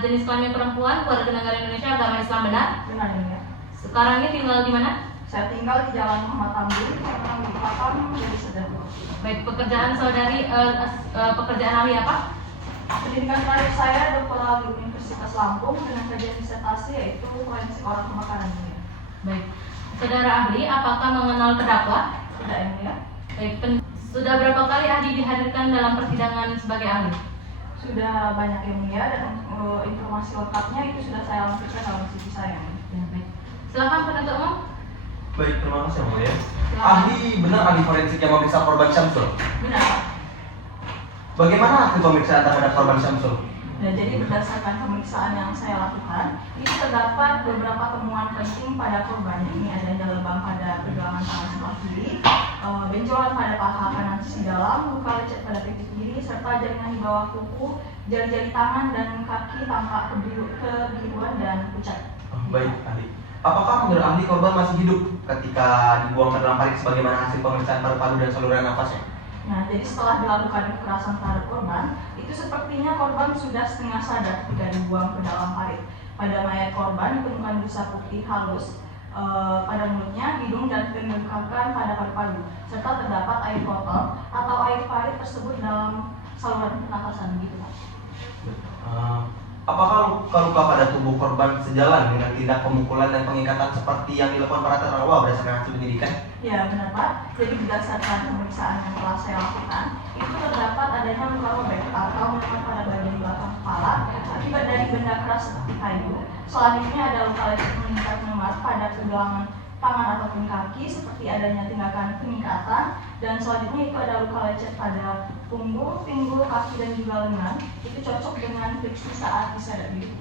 Jenis kelamin perempuan, keluarga negara Indonesia, agama Islam benar? Benar yang mulia. Sekarang ini tinggal di mana? Saya tinggal di Jalan Muhammad Tamrin, di Pakam, menjadi sedang. Baik, pekerjaan saudari, pekerjaan ahli apa? Pendidikan terakhir saya doktoral di Universitas Lampung dengan kajian disertasi yaitu forensik orang kebakaran ini. Baik, saudara ahli, apakah mengenal terdakwa? Tidak yang mulia. Baik, sudah berapa kali ahli dihadirkan dalam persidangan sebagai ahli? Sudah banyak yang mulia dan informasi lengkapnya itu sudah saya lampirkan dalam CV saya. Ya, baik. Silakan penuntut umum. Baik, terima kasih yang mulia. Ahli benar ahli forensik yang memeriksa korban Syamsul? Benar. Bagaimana hasil pemeriksaan terhadap korban Syamsul? Nah, jadi berdasarkan pemeriksaan yang saya lakukan, ini terdapat beberapa temuan penting pada korban. Ini adanya lebam pada pergelangan tangan sebelah kiri, benjolan pada paha kanan sisi dalam, luka lecet pada pipi kiri, serta jaringan di bawah kuku, jari-jari tangan dan kaki tampak kebiruan dan pucat. Baik, ahli. Apakah menurut ahli korban masih hidup ketika dibuang ke dalam parit sebagaimana hasil pemeriksaan paru-paru dan saluran nafasnya? Nah, jadi setelah dilakukan kekerasan terhadap korban, itu sepertinya korban sudah setengah sadar ketika dibuang ke dalam parit. Pada mayat korban ditemukan busa putih halus pada mulutnya, hidung, dan ditemukan pada paru-paru, serta terdapat air kotor atau air parit tersebut dalam saluran pernafasan begitu, Pak. Apakah luka-luka pada tubuh korban sejalan dengan tindak pemukulan dan pengikatan seperti yang dilakukan para terdakwa berdasarkan hasil penyidikan? Ya benar Pak, jadi berdasarkan pemeriksaan yang telah saya lakukan, itu terdapat adanya luka robek atau menekan pada bagian belakang kepala akibat dari benda keras seperti kayu. Selanjutnya ada luka lecet meningkat memar pada pergelangan tangan ataupun kaki seperti adanya tindakan pengikatan, dan selanjutnya itu ada luka lecet pada punggung, pinggul, kaki, dan juga lengan. Itu cocok dengan friksi saat diseret gitu.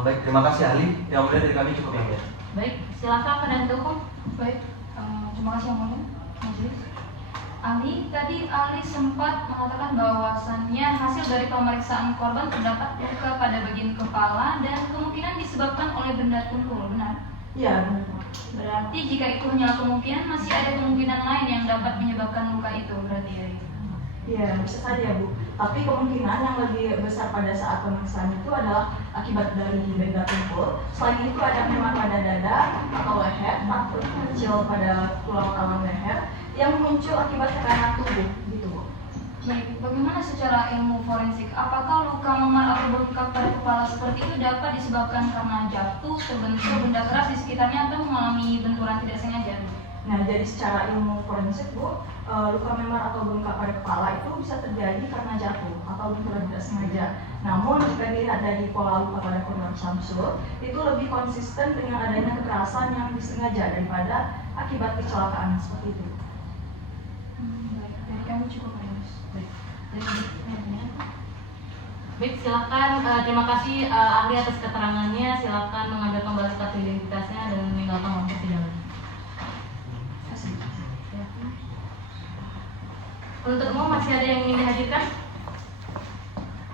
Baik, terima kasih ahli. Yang mulia dari kami cukup yang mulia. Baik, silakan penuntut umum. Baik, terima kasih yang mulia. Majelis. Ahli, tadi ahli sempat mengatakan bahwasannya hasil dari pemeriksaan korban terdapat luka pada bagian kepala dan kemungkinan disebabkan oleh benda tumpul, benar? Iya, benar. Berarti jika itu hanya kemungkinan, masih ada kemungkinan lain yang dapat menyebabkan luka itu, berarti ya? Iya, bisa saja Bu. Tapi kemungkinan yang lebih besar pada saat pemeriksaan itu adalah akibat dari benda tumpul. Selain itu ada memar pada dada atau leher, atau kecil pada tulang rawan leher yang muncul akibat tekanan tubuh, gitu Bu. Baik, bagaimana secara ilmu forensik? Apakah luka memar atau bengkak pada kepala seperti itu dapat disebabkan karena jatuh, terbentur benda keras di sekitarnya atau mengalami benturan tidak sengaja? Nah, jadi secara ilmu forensik Bu, luka memar atau bengkak pada kepala itu bisa terjadi karena jatuh atau benturan tidak sengaja. Namun jika dilihat dari pola luka pada korban Syamsul, itu lebih konsisten dengan adanya kekerasan yang disengaja daripada akibat kecelakaan seperti itu. Baik, dari kami cukup Mas. Baik, silakan. Terima kasih ahli atas keterangannya. Silakan mengambil kembali kartu identitasnya dan meninggalkan ruang persidangan. Penuntut umum masih ada yang ingin dihadirkan?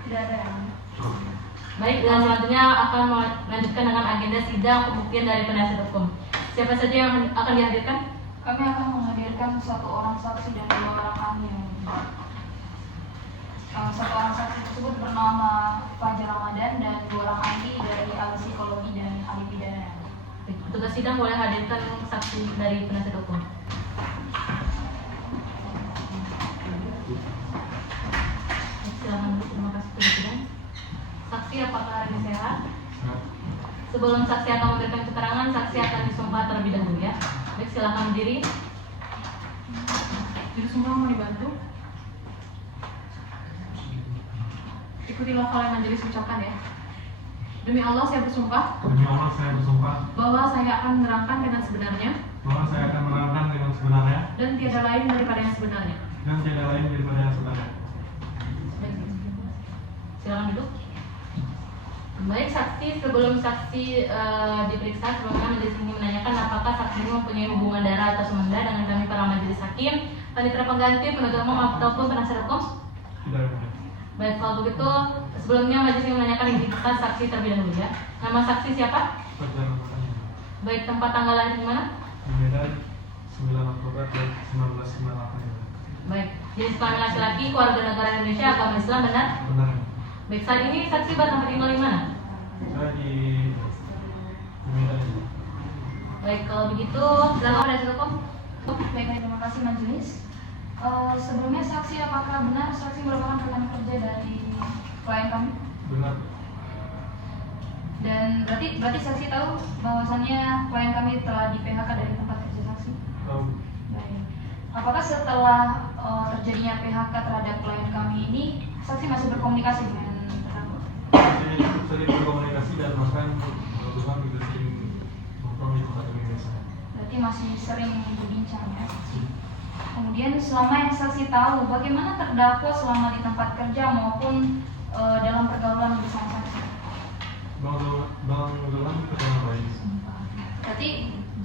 Tidak ada yang. Baik, dan selanjutnya akan melanjutkan dengan agenda sidang pembuktian dari penasihat hukum. Siapa saja yang akan dihadirkan? Kami akan menghadirkan 1 orang saksi dan 2 orang ahli. Satu orang saksi tersebut bernama Fajar Ramadan dan 2 orang ahli dari ahli psikologi dan ahli pidana. Petugas sidang boleh hadirkan saksi dari penasihat hukum. Silakan, terima kasih petugas sidang. Saksi, apakah hari ini sehat? Sebelum saksi akan memberikan keterangan, saksi akan disumpah terlebih dahulu ya. Baik, silakan berdiri. Jadi semua mau dibantu. Ikutilah kalau yang majelis ucapkan ya. Demi Allah saya bersumpah. Demi Allah saya bersumpah Bahwa saya akan menerangkan dengan sebenarnya. bahwa saya akan menerangkan dengan sebenarnya Dan tiada lain daripada yang sebenarnya. dan tiada lain daripada yang sebenarnya. Baik. Silakan duduk. Baik saksi, sebelum saksi diperiksa, sebelumnya majelis ini menanyakan apakah saksi ini mempunyai hubungan darah atau semenda dengan kami para majelis hakim, panitera pengganti, penuntut umum ataupun penasihat hukum? Tidak ada. Baik, kalau begitu sebelumnya majelis ini menanyakan identitas saksi terlebih dahulu ya. Nama saksi siapa? Fajar Ramadan. Baik, tempat tanggal lahir di mana? Di Medan 9 Oktober 1998. Baik, jenis kelamin laki-laki, keluarga negara Indonesia, agama Islam, benar? Benar. Baik, saat ini saksi bertempat tinggal di mana? Saya di Medan. Baik, kalau begitu silakan penasihat hukum. Baik, terima kasih majelis. Sebelumnya saksi, apakah benar saksi merupakan rekan kerja dari klien kami? Benar. Dan berarti saksi tahu bahwasannya klien kami telah di PHK dari tempat kerja saksi? Tahu. Baik. Apakah setelah terjadinya PHK terhadap klien kami ini, saksi masih berkomunikasi dengan terdakwa? Saya sering berkomunikasi dan bahkan Tuhan juga sering nongkrong di tempat ini biasanya. Berarti masih sering berbincang ya. Kemudian selama yang saksi tahu, bagaimana terdakwa selama di tempat kerja maupun dalam pergaulan bersama saksi? Bang Zolan ketemu baik. Berarti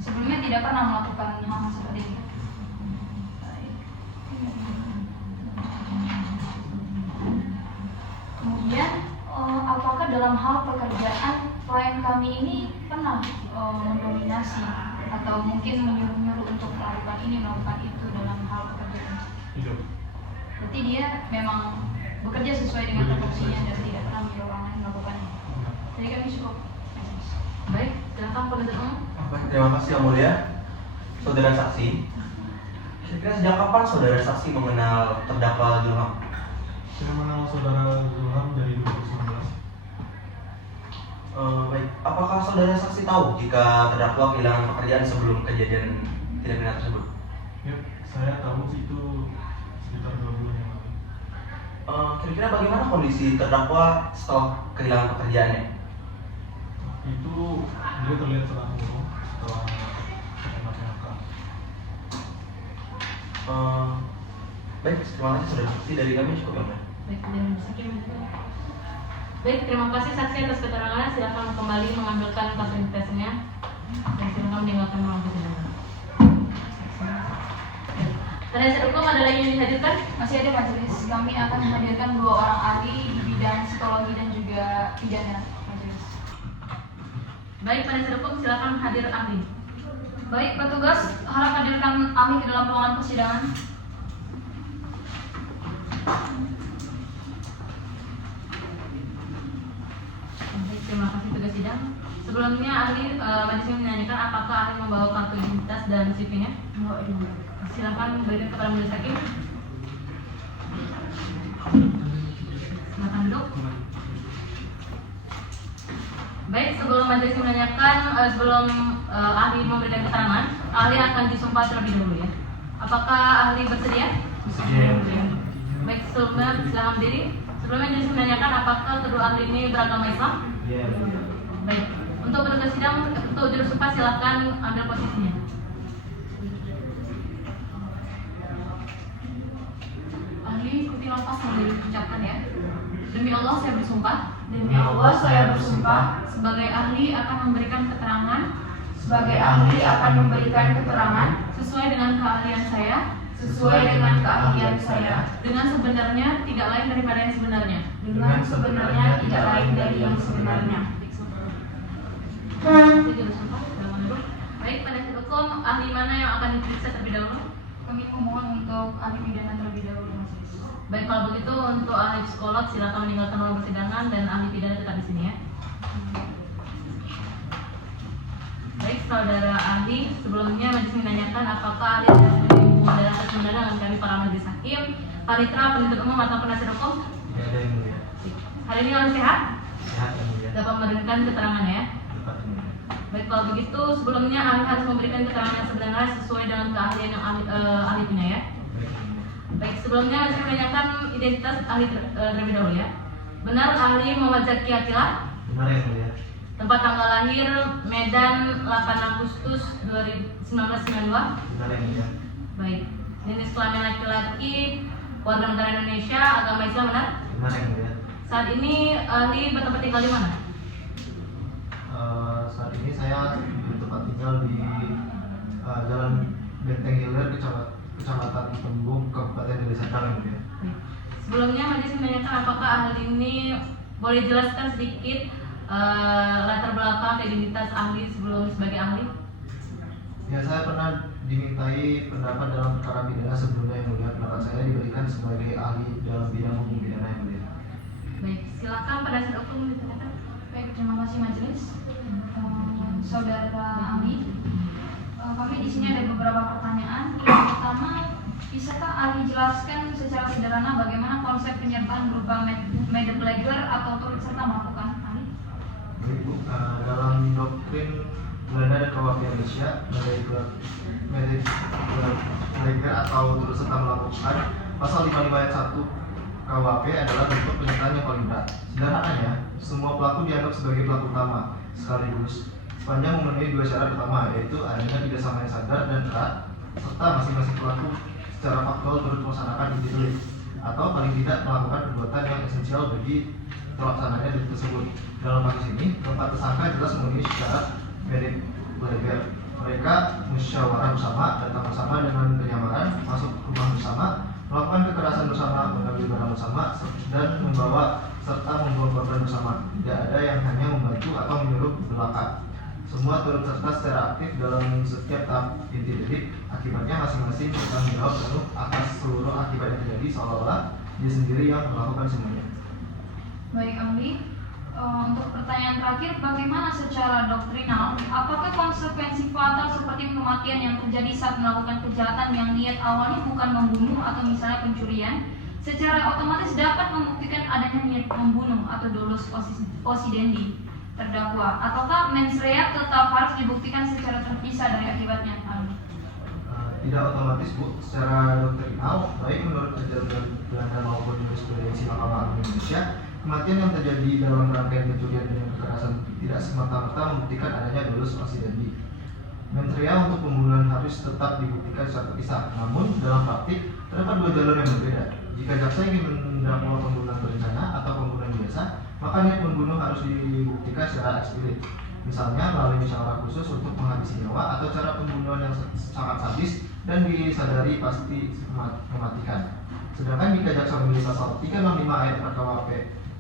sebelumnya tidak pernah melakukan hal seperti itu. Kemudian apakah dalam hal pekerjaan klien kami ini pernah mendominasi atau mungkin menyuruh-nyuruh untuk melakukan ini melakukan itu dalam hal pekerjaan? Tidak. Berarti dia memang bekerja sesuai dengan tupoksinya dan tidak pernah menyuruh orang lain melakukannya. Jadi kami cukup. Baik, silakan penuntut umum. Baik, terima kasih yang mulia. Saudara saksi, kira-kira sejak kapan saudara saksi mengenal terdakwa Zulham? Saya mengenal saudara Zulham dari 2019. Baik, apakah saudara saksi tahu jika terdakwa kehilangan pekerjaan sebelum kejadian tidak pidana tersebut? Ya, saya tahu itu sekitar 2 bulan yang lalu. Kira-kira bagaimana kondisi terdakwa setelah kehilangan pekerjaannya? Itu dia terlihat senang murung setelah kena PHK. Baik, terima kasih saudara saksi, dari kami cukup ya. Baik, dan sekian. Baik, terima kasih saksi atas keterangannya. Silakan kembali mengambilkan fasilitasnya dan silakan meninggalkan ruang persidangan. Penasihat hukum ada lagi yang dihadirkan? Masih ada majelis. Kami akan menghadirkan 2 orang ahli di bidang psikologi dan juga pidana majelis. Baik, penasihat hukum silakan hadir ahli. Baik, petugas harap hadirkan ahli ke dalam ruangan persidangan. Baik, terima kasih tugas sidang. Sebelumnya ahli majelis menanyakan apakah ahli membawa kartu identitas dan CV-nya? Silakan berikan kepada majelis hakim. Silakan duduk. Baik, sebelum majelis menanyakan, sebelum ahli memberikan keterangan, ahli akan disumpah terlebih dahulu ya. Apakah ahli bersedia? Bersedia. Baik, sebelumnya silakan berdiri. Sebelumnya majelis menanyakan apakah kedua ahli ini beragama Islam? Iya. Baik, untuk petugas sidang, untuk juru sumpah silakan ambil posisinya. Ahli ikuti nafas yang diucapkan ya. Demi Allah saya bersumpah. Demi Allah saya bersumpah. Sebagai ahli akan memberikan keterangan. Sebagai ahli akan memberikan keterangan Sesuai dengan keahlian saya. sesuai dengan keahlian saya. Dengan sebenarnya tidak lain daripada yang sebenarnya. Dengan sebenarnya tidak lain dari yang sebenarnya. Saya juru sumpah, silakan duduk. Baik, penasihat hukum, ahli mana yang akan diperiksa terlebih dahulu? kami memohon untuk ahli pidana terlebih dahulu, Majelis. Baik, kalau begitu untuk ahli psikolog silakan meninggalkan ruang persidangan dan ahli pidana tetap di sini ya. Baik, saudara ahli, sebelumnya majelis menanyakan apakah ahli tidak memiliki hubungan darah atau saudara dengan kami para majelis hakim, panitera, penuntut umum atau penasihat hukum? Tidak ada yang mulia. Hari ini oleh sehat? Sehat yang mulia. Dapat memberikan keterangan ya. Dapat yang mulia. Baik, kalau begitu sebelumnya ahli harus memberikan keterangan yang sebenarnya sesuai dengan keahlian yang ahli punya ya. Baik yang mulia. Baik, sebelumnya saya menanyakan identitas ahli terlebih dahulu ya. Benar ahli Muhammad Zaki Akila? Benar yang mulia. Tempat tanggal lahir Medan 8 Agustus 1992. Benar yang mulia. Baik. Jenis kelamin laki-laki, warga negara Indonesia, agama Islam benar? Benar yang mulia. Saat ini ahli bertempat tinggal di mana? Saat ini saya bertempat tinggal di Jalan Benteng Hilir, Kecamatan Tembung, Kabupaten Deli Serdang yang mulia. Baik. Sebelumnya majelis menanyakan apakah ahli ini boleh jelaskan sedikit latar belakang identitas ahli sebelum sebagai ahli? Ya, saya pernah dimintai pendapat dalam perkara pidana sebelumnya yang mulia. Pendapat saya diberikan sebagai ahli dalam bidang hukum pidana yang mulia. Baik, silakan pada saat hukum ditanyakan. Baik, terima kasih Majelis. Saudara ahli, kami di sini ada beberapa pertanyaan. Yang pertama, bisakah ahli jelaskan secara sederhana bagaimana konsep penyertaan berupa made plagiar atau turut serta melakukan ahli? Baik, Bu. Dalam doktrin Belanda dan KUHP Indonesia, made plagiar atau turut serta melakukan pasal 55 ayat 1 KUHP adalah bentuk penyertaan yang paling berat. Sederhananya, semua pelaku dianggap sebagai pelaku utama sekaligus sepanjang memenuhi dua syarat utama, yaitu adanya tidak samanya sadar dan berat, serta masing-masing pelaku secara faktual turut melaksanakan inti delik atau paling tidak melakukan perbuatan yang esensial bagi terlaksananya delik tersebut. Dalam kasus ini, keempat tersangka jelas memenuhi syarat made plagiar. Mereka musyawarah bersama, datang bersama dengan penyamaran, masuk rumah bersama, melakukan kekerasan bersama, mengambil barang bersama, dan membawa serta membawa korban bersama. Tidak ada yang hanya membantu atau menyuruh belaka. Semua turut serta secara aktif dalam setiap tahap inti delik. Akibatnya masing-masing bertanggung jawab penuh atas seluruh akibat yang terjadi, seolah-olah dia sendiri yang melakukan semuanya. Baik ahli, untuk pertanyaan terakhir, bagaimana secara doktrinal, apakah konsekuensi fatal seperti kematian yang terjadi saat melakukan kejahatan yang niat awalnya bukan membunuh atau misalnya pencurian, secara otomatis dapat membuktikan adanya niat membunuh atau dolus possidendi terdakwa, ataukah mens rea tetap harus dibuktikan secara terpisah dari akibatnya? Tidak otomatis, Bu. Secara doktrinal, baik menurut ajaran Belanda maupun jurisprudensi Mahkamah Agung Indonesia, kematian yang terjadi dalam rangkaian pencurian dan kekerasan tidak semata-mata membuktikan adanya dolus possidendi. Mens rea untuk pembunuhan harus tetap dibuktikan secara terpisah. Namun dalam praktik terdapat dua jalur yang berbeda. Jika jaksa ingin mendakwa pembunuhan berencana atau pembunuhan biasa, maka niat membunuh harus dibuktikan secara eksplisit. Misalnya melalui musyawarah khusus untuk menghabisi nyawa atau cara pembunuhan yang sangat sadis dan disadari pasti mematikan. Sedangkan jika jaksa memilih pasal 365 ayat 4 KUHP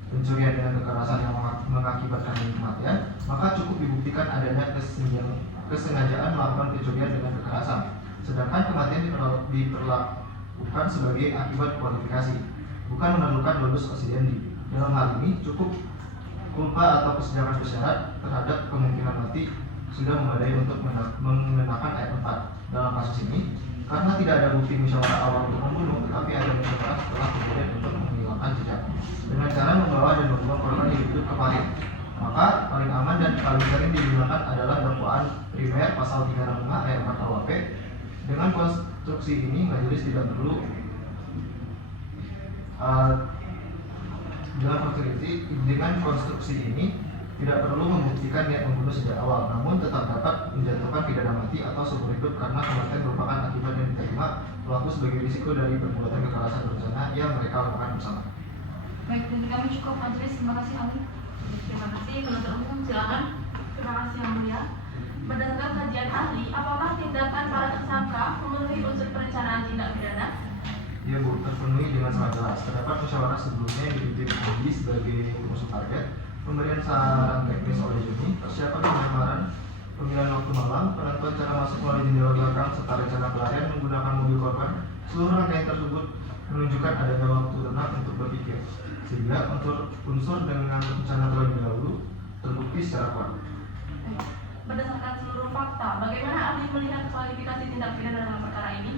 pencurian dengan kekerasan yang mengakibatkan kematian, maka cukup dibuktikan adanya kesengajaan melakukan pencurian dengan kekerasan. Sedangkan kematian diperlakukan sebagai akibat kualifikasi, bukan memerlukan dolus possidendi. Dalam hal ini cukup kulpa atau kesenjangan bersyarat terhadap kemungkinan mati sudah memadai untuk mengenakan ayat 4. Dalam kasus ini, karena tidak ada bukti musyawarah awal untuk membunuh, tetapi ada musyawarah setelah kejadian untuk menghilangkan jejak dengan cara membawa dan membuang korban hidup ke parit, maka paling aman dan paling sering digunakan adalah dakwaan primer pasal 365 ayat 4 KUHP. Dengan konstruksi ini, majelis tidak perlu dengan konstruksi ini tidak perlu membuktikan niat membunuh sejak awal, namun tetap dapat menjatuhkan pidana mati atau seumur hidup karena kematian merupakan akibat yang diterima pelaku sebagai risiko dari perbuatan kekerasan berencana yang mereka lakukan bersama. Baik, dari kami cukup majelis. Terima kasih ahli. Terima kasih, penuntut umum silakan. Terima kasih yang mulia. Berdasarkan kajian ahli, apakah tindakan para tersangka memenuhi unsur perencanaan tindak pidana? Ya, Bu, terpenuhi dengan sangat jelas. Terdapat musyawarah sebelumnya yang dipimpin Andi sebagai musuh target, pemberian saran teknis oleh Juni, persiapan pemilihan waktu malam, penentuan cara masuk melalui jendela belakang, serta rencana pelarian menggunakan mobil korban Seluruh rangkaian tersebut menunjukkan adanya waktu tenang untuk berpikir, sehingga unsur dengan bencana terlebih dahulu terbukti secara kuat. Berdasarkan seluruh fakta, bagaimana ahli melihat kualifikasi tindak pidana dalam perkara ini?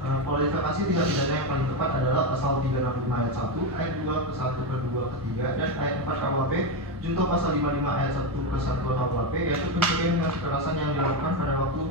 Kualifikasi tindak pidana yang paling tepat adalah pasal 365 ayat 1, ayat 2 ke 1 ke 2 ke 3 dan ayat 4 KUHP junto pasal 55 ayat 1 ke 1 KUHP, yaitu pencurian dengan kekerasan yang dilakukan pada waktu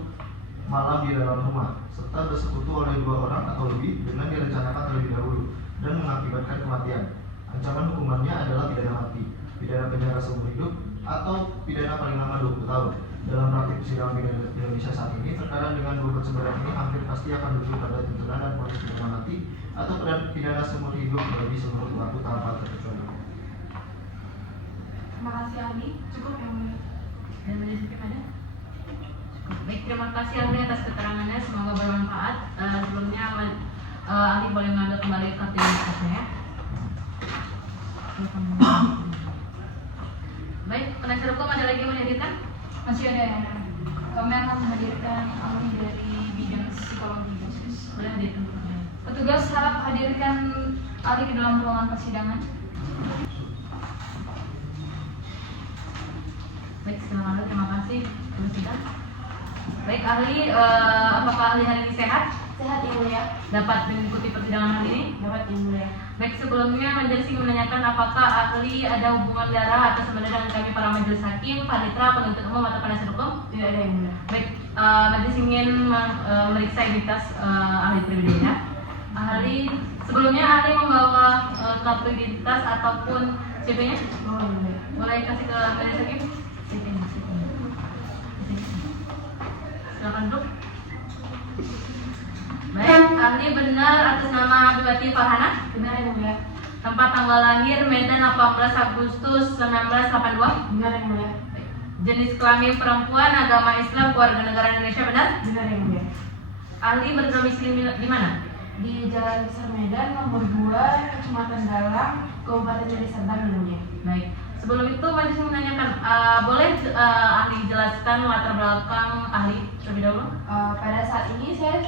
malam di dalam rumah serta bersekutu oleh 2 orang atau lebih dengan direncanakan terlebih dahulu dan mengakibatkan kematian. Ancaman hukumannya adalah pidana mati, pidana penjara seumur hidup, atau pidana paling lama 20 tahun. Dalam praktik persidangan pidana Indonesia saat ini, perkara dengan 2 persebaran ini hampir pasti akan berujung pada tuntutan dan proses pidana mati atau pidana seumur hidup bagi seluruh pelaku tanpa terkecuali. Terima kasih ahli. Cukup yang mulia. Dan majelis hakim ada? Baik, terima kasih ahli atas keterangannya, semoga bermanfaat. Sebelumnya ahli boleh mengambil kembali kartu identitasnya ya. Baik, penasihat hukum ada lagi yang menghadirkan? Masih ada yang kami akan menghadirkan ahli dari bidang psikologi khusus. Boleh hadirkan. Petugas harap hadirkan ahli ke dalam ruangan persidangan. Baik, silakan. Terima kasih. Baik, ahli, apakah ahli hari ini sehat? Sehat yang mulia. Dapat mengikuti persidangan hari ini? Dapat yang mulia. Baik, sebelumnya majelis ingin menanyakan apakah ahli ada hubungan darah atau sebenarnya dengan kami para majelis hakim, panitera, penuntut umum atau penasihat hukum? Tidak ada yang mulia. Baik, majelis ingin memeriksa identitas ahli terlebih dahulu ya. Ahli, sebelumnya ahli membawa kartu identitas ataupun CP-nya? Oh, yang mulia. Boleh kasih ke majelis hakim? CP-nya. Silakan duduk. Baik, ahli benar atas nama Abdulati Farhana? Benar yang mulia. Tempat tanggal lahir Medan 18 Agustus 1982? Benar yang mulia. Jenis kelamin perempuan, agama Islam, keluarga negara Indonesia, benar? Benar yang mulia. Ahli berdomisili di mana? Di Jalan Besar Medan nomor 2, Kecamatan Dalam, Kabupaten Deli Serdang yang mulia. Baik. Sebelum itu majelis menanyakan, boleh ahli jelaskan latar belakang ahli terlebih dahulu? Pada saat ini saya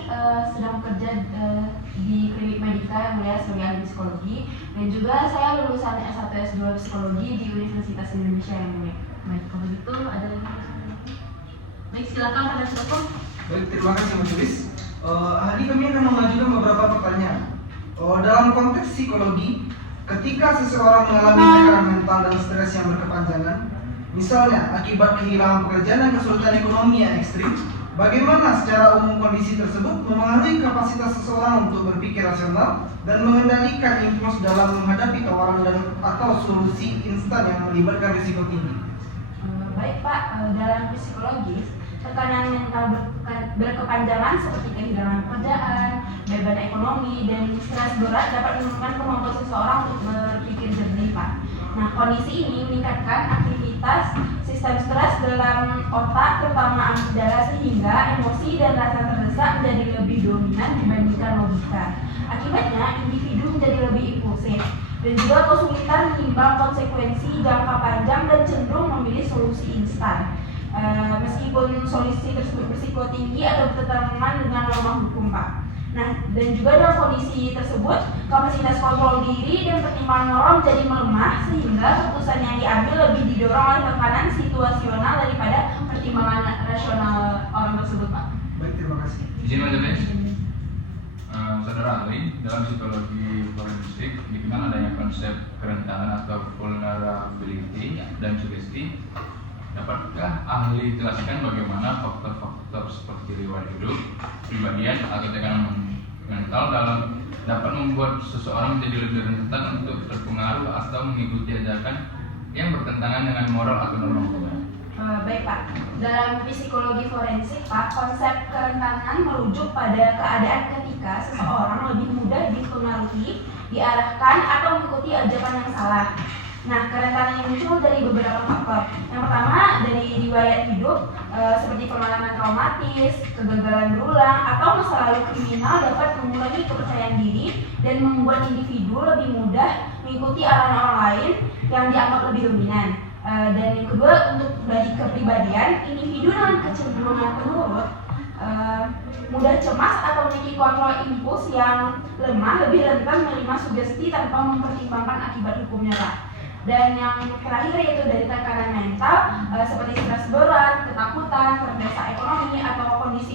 sedang bekerja di klinik Medika yang mulia sebagai ahli psikologi, dan juga saya lulusan S1 S2 psikologi di Universitas Indonesia yang mulia. Baik, kalau gitu ada yang baik, silakan pada hukum. Baik, terima kasih majelis. Ahli kami akan mengajukan beberapa pertanyaan. Dalam konteks psikologi, ketika seseorang mengalami tekanan mental dan stres yang berkepanjangan, misalnya akibat kehilangan pekerjaan dan kesulitan ekonomi yang ekstrim, bagaimana secara umum kondisi tersebut memengaruhi kapasitas seseorang untuk berpikir rasional dan mengendalikan impuls dalam menghadapi tawaran dan atau solusi instan yang melibatkan risiko tinggi? Baik Pak, dalam psikologi, tekanan mental berkepanjangan seperti kehilangan pekerjaan, beban ekonomi, dan stres berat dapat menurunkan kemampuan seseorang untuk berpikir jernih Pak. Nah, kondisi ini meningkatkan aktivitas sistem stres dalam otak, terutama amigdala, sehingga emosi dan rasa terdesak menjadi lebih dominan dibandingkan logika. Akibatnya, individu menjadi lebih impulsif dan juga kesulitan menimbang konsekuensi jangka panjang dan cenderung memilih solusi instan. Meskipun solusi tersebut berisiko tinggi atau bertentangan dengan norma hukum Pak. Nah, dan juga dalam kondisi tersebut kapasitas kontrol diri dan pertimbangan moral menjadi melemah sehingga keputusan yang diambil lebih didorong oleh tekanan situasional daripada pertimbangan rasional orang tersebut Pak. Baik, terima kasih. Izin majelis, saudara ahli, dalam psikologi forensik dikenal adanya konsep kerentanan atau vulnerability dan sugesti. Dapatkah ahli jelaskan bagaimana faktor-faktor seperti riwayat hidup, pribadian atau tekanan mental dapat membuat seseorang menjadi lebih rentan untuk terpengaruh atau mengikuti ajakan yang bertentangan dengan moral atau norma hukum? Baik Pak, dalam psikologi forensik Pak, konsep kerentanan merujuk pada keadaan ketika seseorang lebih mudah dipengaruhi, diarahkan atau mengikuti ajakan yang salah. Nah, kerentanan yang muncul dari beberapa faktor. Yang pertama dari riwayat hidup, seperti pengalaman traumatis, kegagalan berulang, atau masa lalu kriminal dapat mengurangi kepercayaan diri dan membuat individu lebih mudah mengikuti arahan orang lain yang dianggap lebih dominan. Dan yang kedua, untuk dari kepribadian, individu dengan kecenderungan penurut mudah cemas atau memiliki kontrol impuls yang lemah, lebih rentan menerima sugesti tanpa mempertimbangkan akibat hukum nyata. Dan yang terakhir yaitu dari tekanan mental seperti stres berat, ketakutan, terdesak ekonomi atau kondisi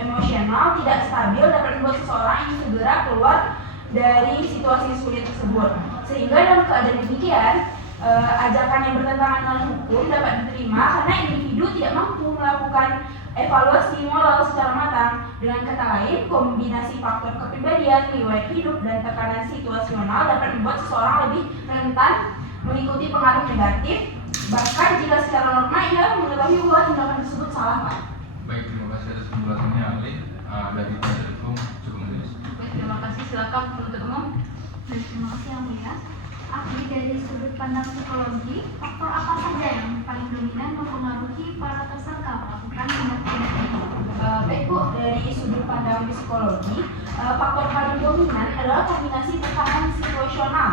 emosional tidak stabil dapat membuat seseorang ingin segera keluar dari situasi sulit tersebut. Sehingga dalam keadaan demikian, ajakan yang bertentangan dengan hukum dapat diterima karena individu tidak mampu melakukan evaluasi moral secara matang. Dengan kata lain, kombinasi faktor kepribadian, riwayat hidup, dan tekanan situasional dapat membuat seseorang lebih rentan mengikuti pengaruh negatif, bahkan jika secara norma ia mengetahui bahwa tindakan tersebut salah, Pak. Baik, terima kasih atas penjelasannya ahli. Dari penasihat hukum cukup majelis. Baik, terima kasih. Silakan penuntut umum. Terima kasih yang mulia. Ahli dari sudut pandang psikologi, faktor apa saja yang paling dominan mempengaruhi para tersangka melakukan tindak pidana ini? Baik Bu, dari sudut pandang psikologi, faktor paling dominan adalah kombinasi tekanan situasional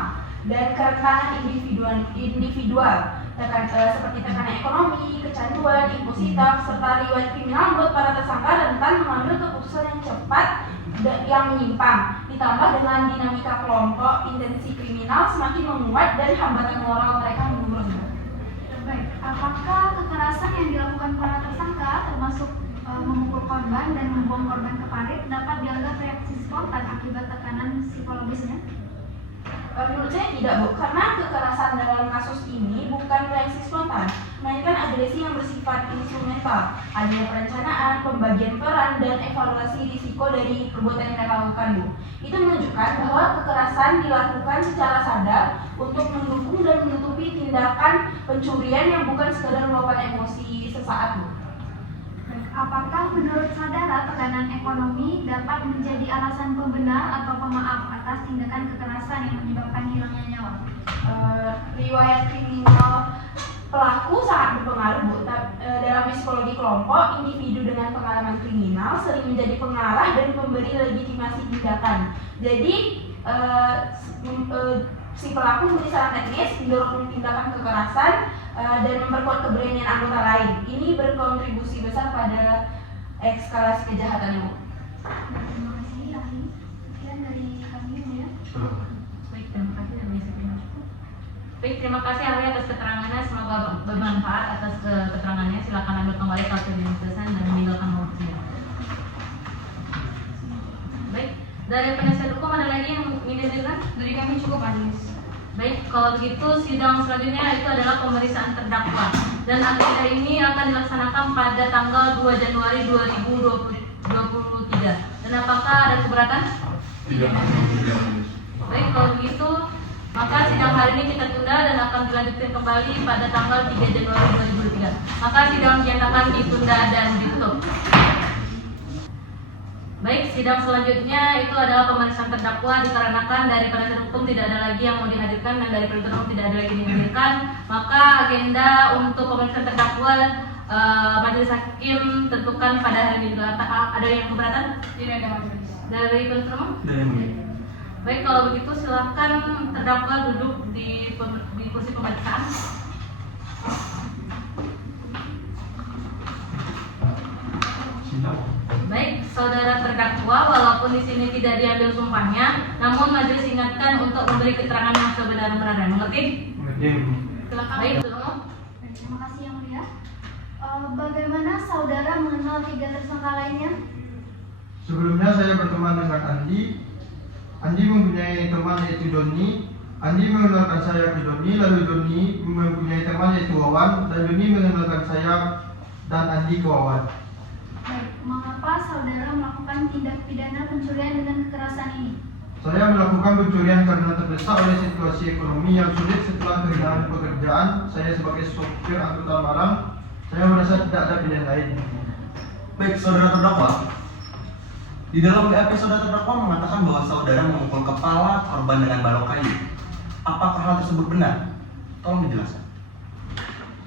dan kerentanan individual seperti tekanan ekonomi, kecanduan, impulsivitas, serta riwayat kriminal membuat para tersangka rentan mengambil keputusan yang cepat yang menyimpang. Ditambah dengan dinamika kelompok, intensi kriminal semakin menguat dan hambatan moral mereka menurun. Baik, apakah kekerasan yang dilakukan para tersangka termasuk memukul korban dan membuang korban ke parit dapat dianggap reaksi spontan akibat tekanan psikologisnya? Menurut saya tidak, Bu, karena kekerasan dalam kasus ini bukan reaksi spontan, melainkan agresi yang bersifat instrumental. Adanya perencanaan, pembagian peran, dan evaluasi risiko dari perbuatan yang mereka lakukan, Bu. Itu menunjukkan bahwa kekerasan dilakukan secara sadar untuk mendukung dan menutupi tindakan pencurian yang bukan sekadar meluapkan emosi sesaat, Bu. Apakah menurut saudara tekanan ekonomi dapat menjadi alasan pembenar atau pemaaf atas tindakan kekerasan yang menyebabkan hilangnya nyawa? Riwayat kriminal pelaku sangat berpengaruh, Bu. Dalam psikologi kelompok, individu dengan pengalaman kriminal sering menjadi pengarah dan pemberi legitimasi tindakan. Jadi si pelaku memberi saran teknis, mendorong tindakan kekerasan, dan memperkuat keberanian anggota lain. Ini berkontribusi besar pada eskalasi kejahatan, Bu. Terima kasih ahli. Sekian dari kami ya. Baik, terima kasih dan Baik, terima kasih ahli atas keterangannya. Semoga bermanfaat atas keterangannya. Silakan ambil kembali kartu identitasnya dan meninggalkan ruang sidang. Baik, dari penasihat hukum ada lagi yang ingin disampaikan? Dari kami cukup, Adis. Baik, kalau begitu sidang selanjutnya itu adalah pemeriksaan terdakwa dan agenda ini akan dilaksanakan pada tanggal 2 Januari 2023. Dan apakah ada keberatan? Tidak. Baik, kalau begitu maka sidang hari ini kita tunda dan akan dilanjutkan kembali pada tanggal 3 Januari 2023. Maka sidang dinyatakan ditunda dan ditutup. Baik, sidang selanjutnya itu adalah pemeriksaan terdakwa dikarenakan dari penasihat hukum tidak ada lagi yang mau dihadirkan dan dari penuntut umum tidak ada lagi yang dihadirkan. Maka agenda untuk pemeriksaan terdakwa majelis hakim tentukan pada hari ini. Ada yang keberatan? Tidak ada majelis. Dari penuntut umum? Baik, kalau begitu silakan terdakwa duduk di kursi pemeriksaan. Baik, saudara terdakwa, walaupun di sini tidak diambil sumpahnya, namun majelis ingatkan untuk memberi keterangan yang sebenar-benarnya. Mengerti? Silakan. Baik, umum. Terima kasih yang mulia. Bagaimana saudara mengenal 3 tersangka lainnya? Sebelumnya saya berteman dengan Andi. Andi mempunyai teman yaitu Doni. Andi mengenalkan saya ke Doni, lalu Doni mempunyai teman yaitu Wawan, dan Doni mengenalkan saya dan Andi ke Wawan. Baik, mengapa saudara melakukan tindak pidana pencurian dengan kekerasan ini? Saya melakukan pencurian karena terdesak oleh situasi ekonomi yang sulit setelah kehilangan pekerjaan. Saya sebagai sopir angkutan barang, saya merasa tidak ada pilihan lain. Baik, saudara terdakwa. Di dalam BAP saudara terdakwa mengatakan bahwa saudara memukul kepala korban dengan balok kayu. Apakah hal tersebut benar? Tolong dijelaskan.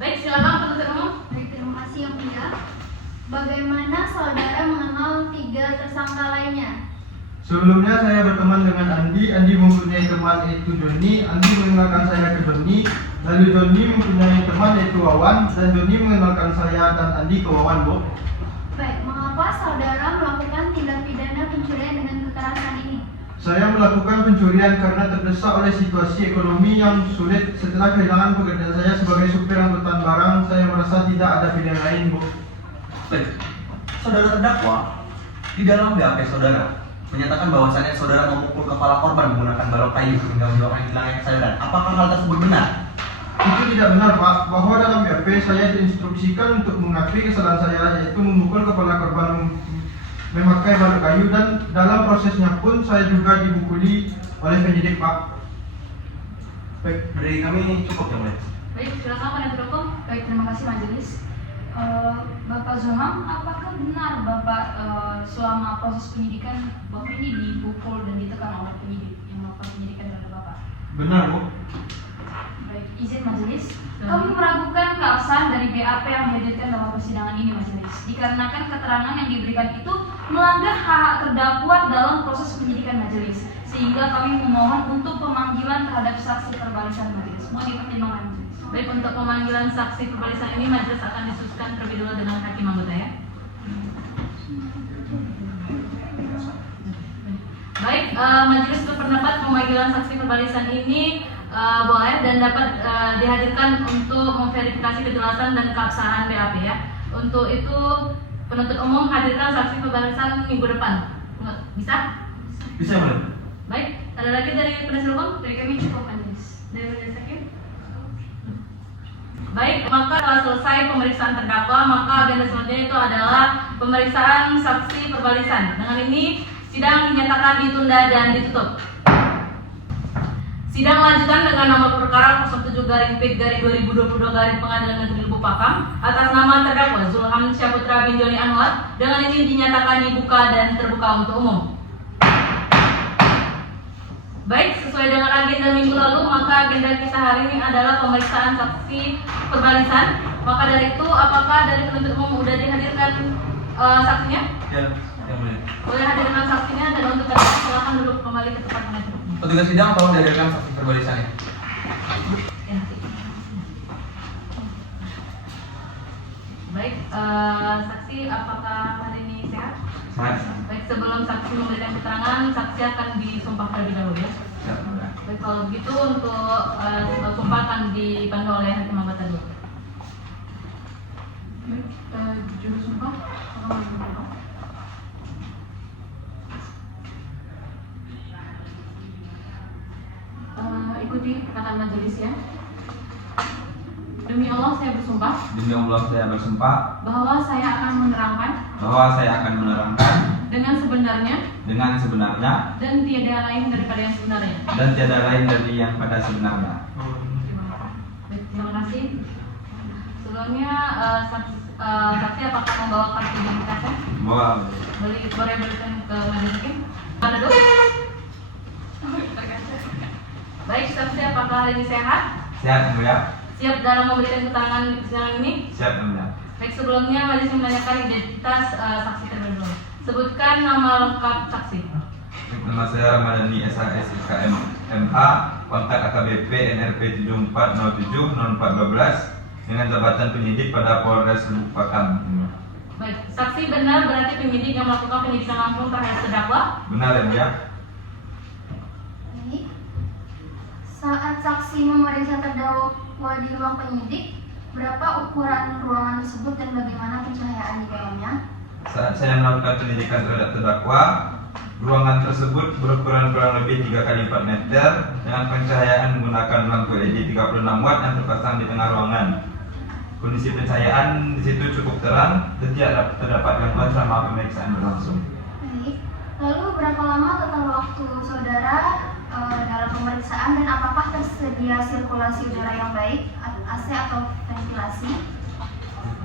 Baik, silakan penuntut umum. Baik, terima kasih yang mulia. Bagaimana saudara mengenal 3 tersangka lainnya? Sebelumnya saya berteman dengan Andi. Andi mempunyai teman yaitu Doni. Andi mengenalkan saya ke Doni. Lalu Doni mempunyai teman yaitu Wawan, dan Doni mengenalkan saya dan Andi ke Wawan, Bu. Baik, mengapa Mengapa saudara melakukan tindak pidana pencurian dengan kekerasan ini? Saya melakukan pencurian karena terdesak oleh situasi ekonomi yang sulit. Setelah kehilangan pekerjaan saya sebagai supir angkutan barang, saya merasa tidak ada pilihan lain, Bu. Baik, saudara terdakwa di dalam BAP saudara menyatakan bahwasannya saudara memukul kepala korban menggunakan balok kayu hingga menyebabkan hilangnya kesadaran. Apakah hal tersebut benar? Itu tidak benar, Pak. Bahwa dalam BAP saya diinstruksikan untuk mengakui kesalahan saya, yaitu memukul kepala korban memakai balok kayu, dan dalam prosesnya pun saya juga dibukuli oleh penyidik, Pak. Baik, dari kami cukup yang mulia. Baik, silakan penuntut hukum. Baik, terima kasih majelis. Bapak Zulham, apakah benar Bapak selama proses penyidikan Bapak ini dipukul dan ditekan oleh penyidik yang melakukan penyidikan terhadap Bapak? Benar, Bu. Baik, izin majelis. Kami meragukan keabsahan dari BAP yang dihadirkan dalam persidangan ini majelis, dikarenakan keterangan yang diberikan itu melanggar hak terdakwa dalam proses penyidikan majelis, sehingga kami memohon untuk pemanggilan terhadap saksi perbalisan majelis. Mohon dipertimbangkan majelis. Baik, untuk pemanggilan saksi perbalisan ini majelis akan disusulkan terlebih dulu dengan hakim anggota ya. Baik, majelis berpendapat pemanggilan saksi perbalisan ini boleh dan dapat dihadirkan untuk memverifikasi kejelasan dan keabsahan BAP ya. Untuk itu penuntut umum hadirkan saksi perbalisan minggu depan. Bisa? Bisa, boleh. Baik, ada lagi dari penasihat hukum? Dari kami cukup majelis. Dari majelis hakim? Baik, maka telah selesai pemeriksaan terdakwa, maka agenda selanjutnya itu adalah pemeriksaan saksi perbalisan. Dengan ini sidang dinyatakan ditunda dan ditutup. Sidang lanjutan dengan nomor perkara 07/P/2022 Pengadilan Negeri Lubuk Pakam atas nama terdakwa Zulham Syaputra bin Joni Anwar dengan ini dinyatakan dibuka dan terbuka untuk umum. Baik, sesuai dengan agenda minggu lalu, maka agenda kita hari ini adalah pemeriksaan saksi perbalisan. Maka dari itu, apakah dari penuntut umum sudah dihadirkan saksinya? Ya, yang mulia. Boleh hadirkan saksinya dan untuk terdakwa silakan duduk kembali ke tempat penuntut. Petugas sidang tolong dihadirkan saksi perbalisannya. Baik, saksi apakah hari ini sehat? Sehat. Baik, sebelum saksi memberikan keterangan, saksi akan disumpah terlebih dahulu ya. Baik, kalau begitu untuk sumpah akan dipandu oleh hakim anggota dulu. Baik, juru sumpah. Ikuti perkataan majelis ya. Demi Allah saya bersumpah Demi Allah saya bersumpah bahwa saya akan menerangkan dengan sebenarnya dan tiada lain daripada yang sebenarnya. dari yang pada sebenarnya. Baik, terima kasih. Sebelumnya saksi apakah membawa kartu identitasnya? Boleh berikan ke majelis hakim. Mana dulu? Baik, saksi apakah hari ini sehat? Sehat, Mulia. Siap dalam memberikan keterangan di persidangan ini? Siap, Mulia. Baik, sebelumnya majelis menanyakan identitas saksi terlebih dahulu. Sebutkan nama lengkap saksi. Nama saya Ramadhani SHS IKM MH, kontak AKBP NRP 74070412 dengan jabatan penyidik pada Polres Lubuk Pakam. Baik, saksi benar berarti penyidik yang melakukan penyidikan langsung terhadap terdakwa? Benar ya, Mulia? Baik. Saat saksi memeriksa terdakwa di ruang penyidik, berapa ukuran ruangan tersebut dan bagaimana pencahayaan di dalamnya? Saat saya melakukan penyidikan terhadap terdakwa, ruangan tersebut berukuran kurang lebih 3 x 4 meter dengan pencahayaan menggunakan lampu LED 36 watt yang terpasang di tengah ruangan. Kondisi pencahayaan di situ cukup terang dan tidak terdapat gangguan selama pemeriksaan berlangsung. Baik. Lalu berapa lama total waktu saudara dalam pemeriksaan dan apakah tersedia sirkulasi udara yang baik, AC atau ventilasi?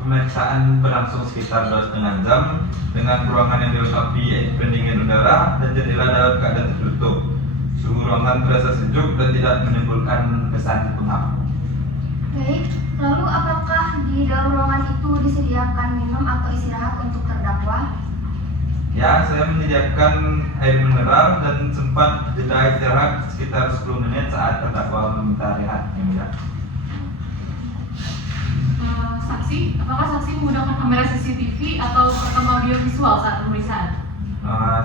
Pemeriksaan berlangsung sekitar 2,5 jam dengan ruangan yang dilengkapi pendingin udara dan jendela dalam keadaan tertutup. Suhu ruangan terasa sejuk dan tidak menimbulkan kesan pengap. Baik, lalu apakah di dalam ruangan itu disediakan minum atau istirahat untuk terdakwa? Ya, saya menyediakan air mineral dan sempat jeda istirahat sekitar 10 menit saat terdakwa meminta rehat. Saksi saksi, apakah saksi menggunakan kamera CCTV atau rekam audio visual saat pemeriksaan?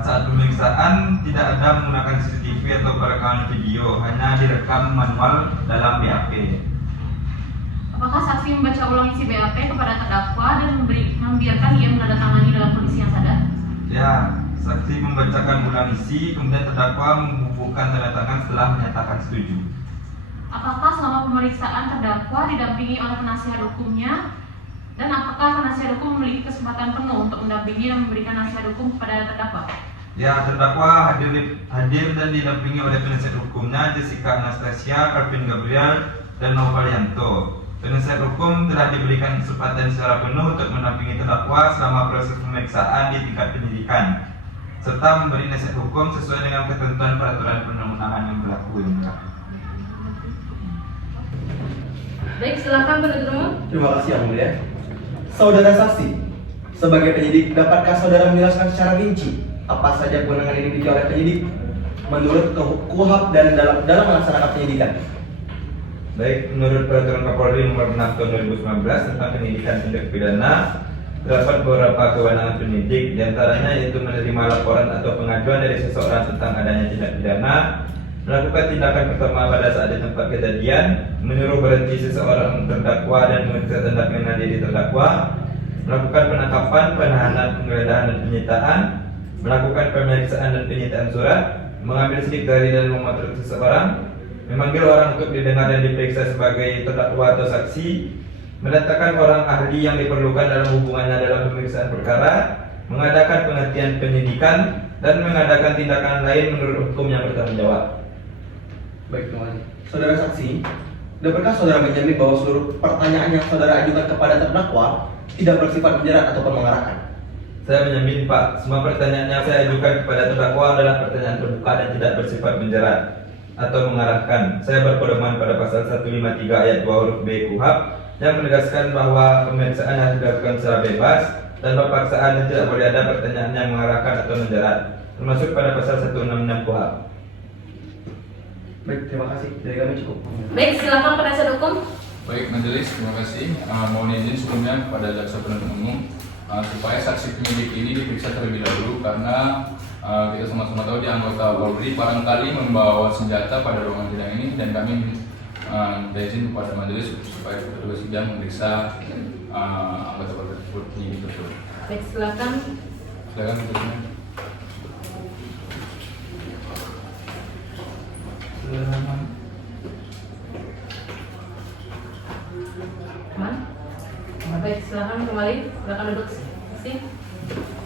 Saat pemeriksaan tidak ada menggunakan CCTV atau perekaman video, hanya direkam manual dalam BAP. Apakah saksi membaca ulang isi BAP kepada terdakwa dan membiarkan ia menandatangani dalam kondisi yang sadar? Ya, saksi membacakan ulang isi, kemudian terdakwa membubuhkan tanda tangan setelah menyatakan setuju. Apakah selama pemeriksaan terdakwa didampingi oleh penasihat hukumnya? Dan apakah penasihat hukum memiliki kesempatan penuh untuk mendampingi dan memberikan nasihat hukum kepada terdakwa? Ya, terdakwa hadir dan didampingi oleh penasihat hukumnya Jessica Anastasia, Calvin Gabriel, dan Novalianto. Penasihat hukum telah diberikan kesempatan secara penuh untuk mendampingi terdakwa selama proses pemeriksaan di tingkat penyidikan, serta memberi nasihat hukum sesuai dengan ketentuan peraturan perundang-undangan yang berlaku. Baik, silakan penuntut umum. Terima kasih Yang Mulia. Saudara saksi, sebagai penyidik, dapatkah saudara menjelaskan secara rinci apa saja kewenangan yang dimiliki oleh penyidik menurut KUHP dan dalam melaksanakan penyidikan? Baik, menurut Peraturan Kapolri Nomor 6 Tahun 2019 tentang penyidikan tindak pidana, terdapat beberapa kewenangan penyidik, diantaranya yaitu menerima laporan atau pengaduan dari seseorang tentang adanya tindak pidana, melakukan tindakan pertama pada saat di tempat kejadian, menyuruh berhenti seseorang terdakwa dan memeriksa tindak pidana diri terdakwa, melakukan penangkapan, penahanan, penggeledahan dan penyitaan, melakukan pemeriksaan dan penyitaan surat, mengambil sidik jari dan memotret seseorang, memanggil orang untuk didengar dan diperiksa sebagai terdakwa atau saksi, mendatangkan orang ahli yang diperlukan dalam hubungannya dalam pemeriksaan perkara, mengadakan penghentian penyidikan, dan mengadakan tindakan lain menurut hukum yang bertanggung jawab. Baik, terima kasih. Saudara saksi, dapatkah saudara menjamin bahwa seluruh pertanyaan yang saudara ajukan kepada terdakwa tidak bersifat menjerat ataupun mengarahkan? Saya menjamin, Pak, semua pertanyaan yang saya ajukan kepada terdakwa adalah pertanyaan terbuka dan tidak bersifat menjerat atau mengarahkan. Saya berpedoman pada pasal 153 ayat 2 huruf B KUHP yang menegaskan bahwa pemeriksaan harus dilakukan secara bebas dan paksaan dan tidak boleh ada pertanyaan yang mengarahkan atau menjerat, termasuk pada pasal 166 KUHP. Baik, terima kasih. Dari kami cukup. Baik, silakan penasihat hukum. Baik, majelis, terima kasih. Mohon izin sebelumnya kepada jaksa penuntut umum supaya saksi penyidik ini diperiksa terlebih dahulu karena kita sama-sama tahu di anggota Polri barangkali membawa senjata pada ruangan sidang ini, dan kami minta izin kepada majelis supaya petugas sidang memeriksa anggota Polri penyidik tersebut. Baik, silakan. Silakan penuntut umum. Baik, silakan kembali. Silakan duduk.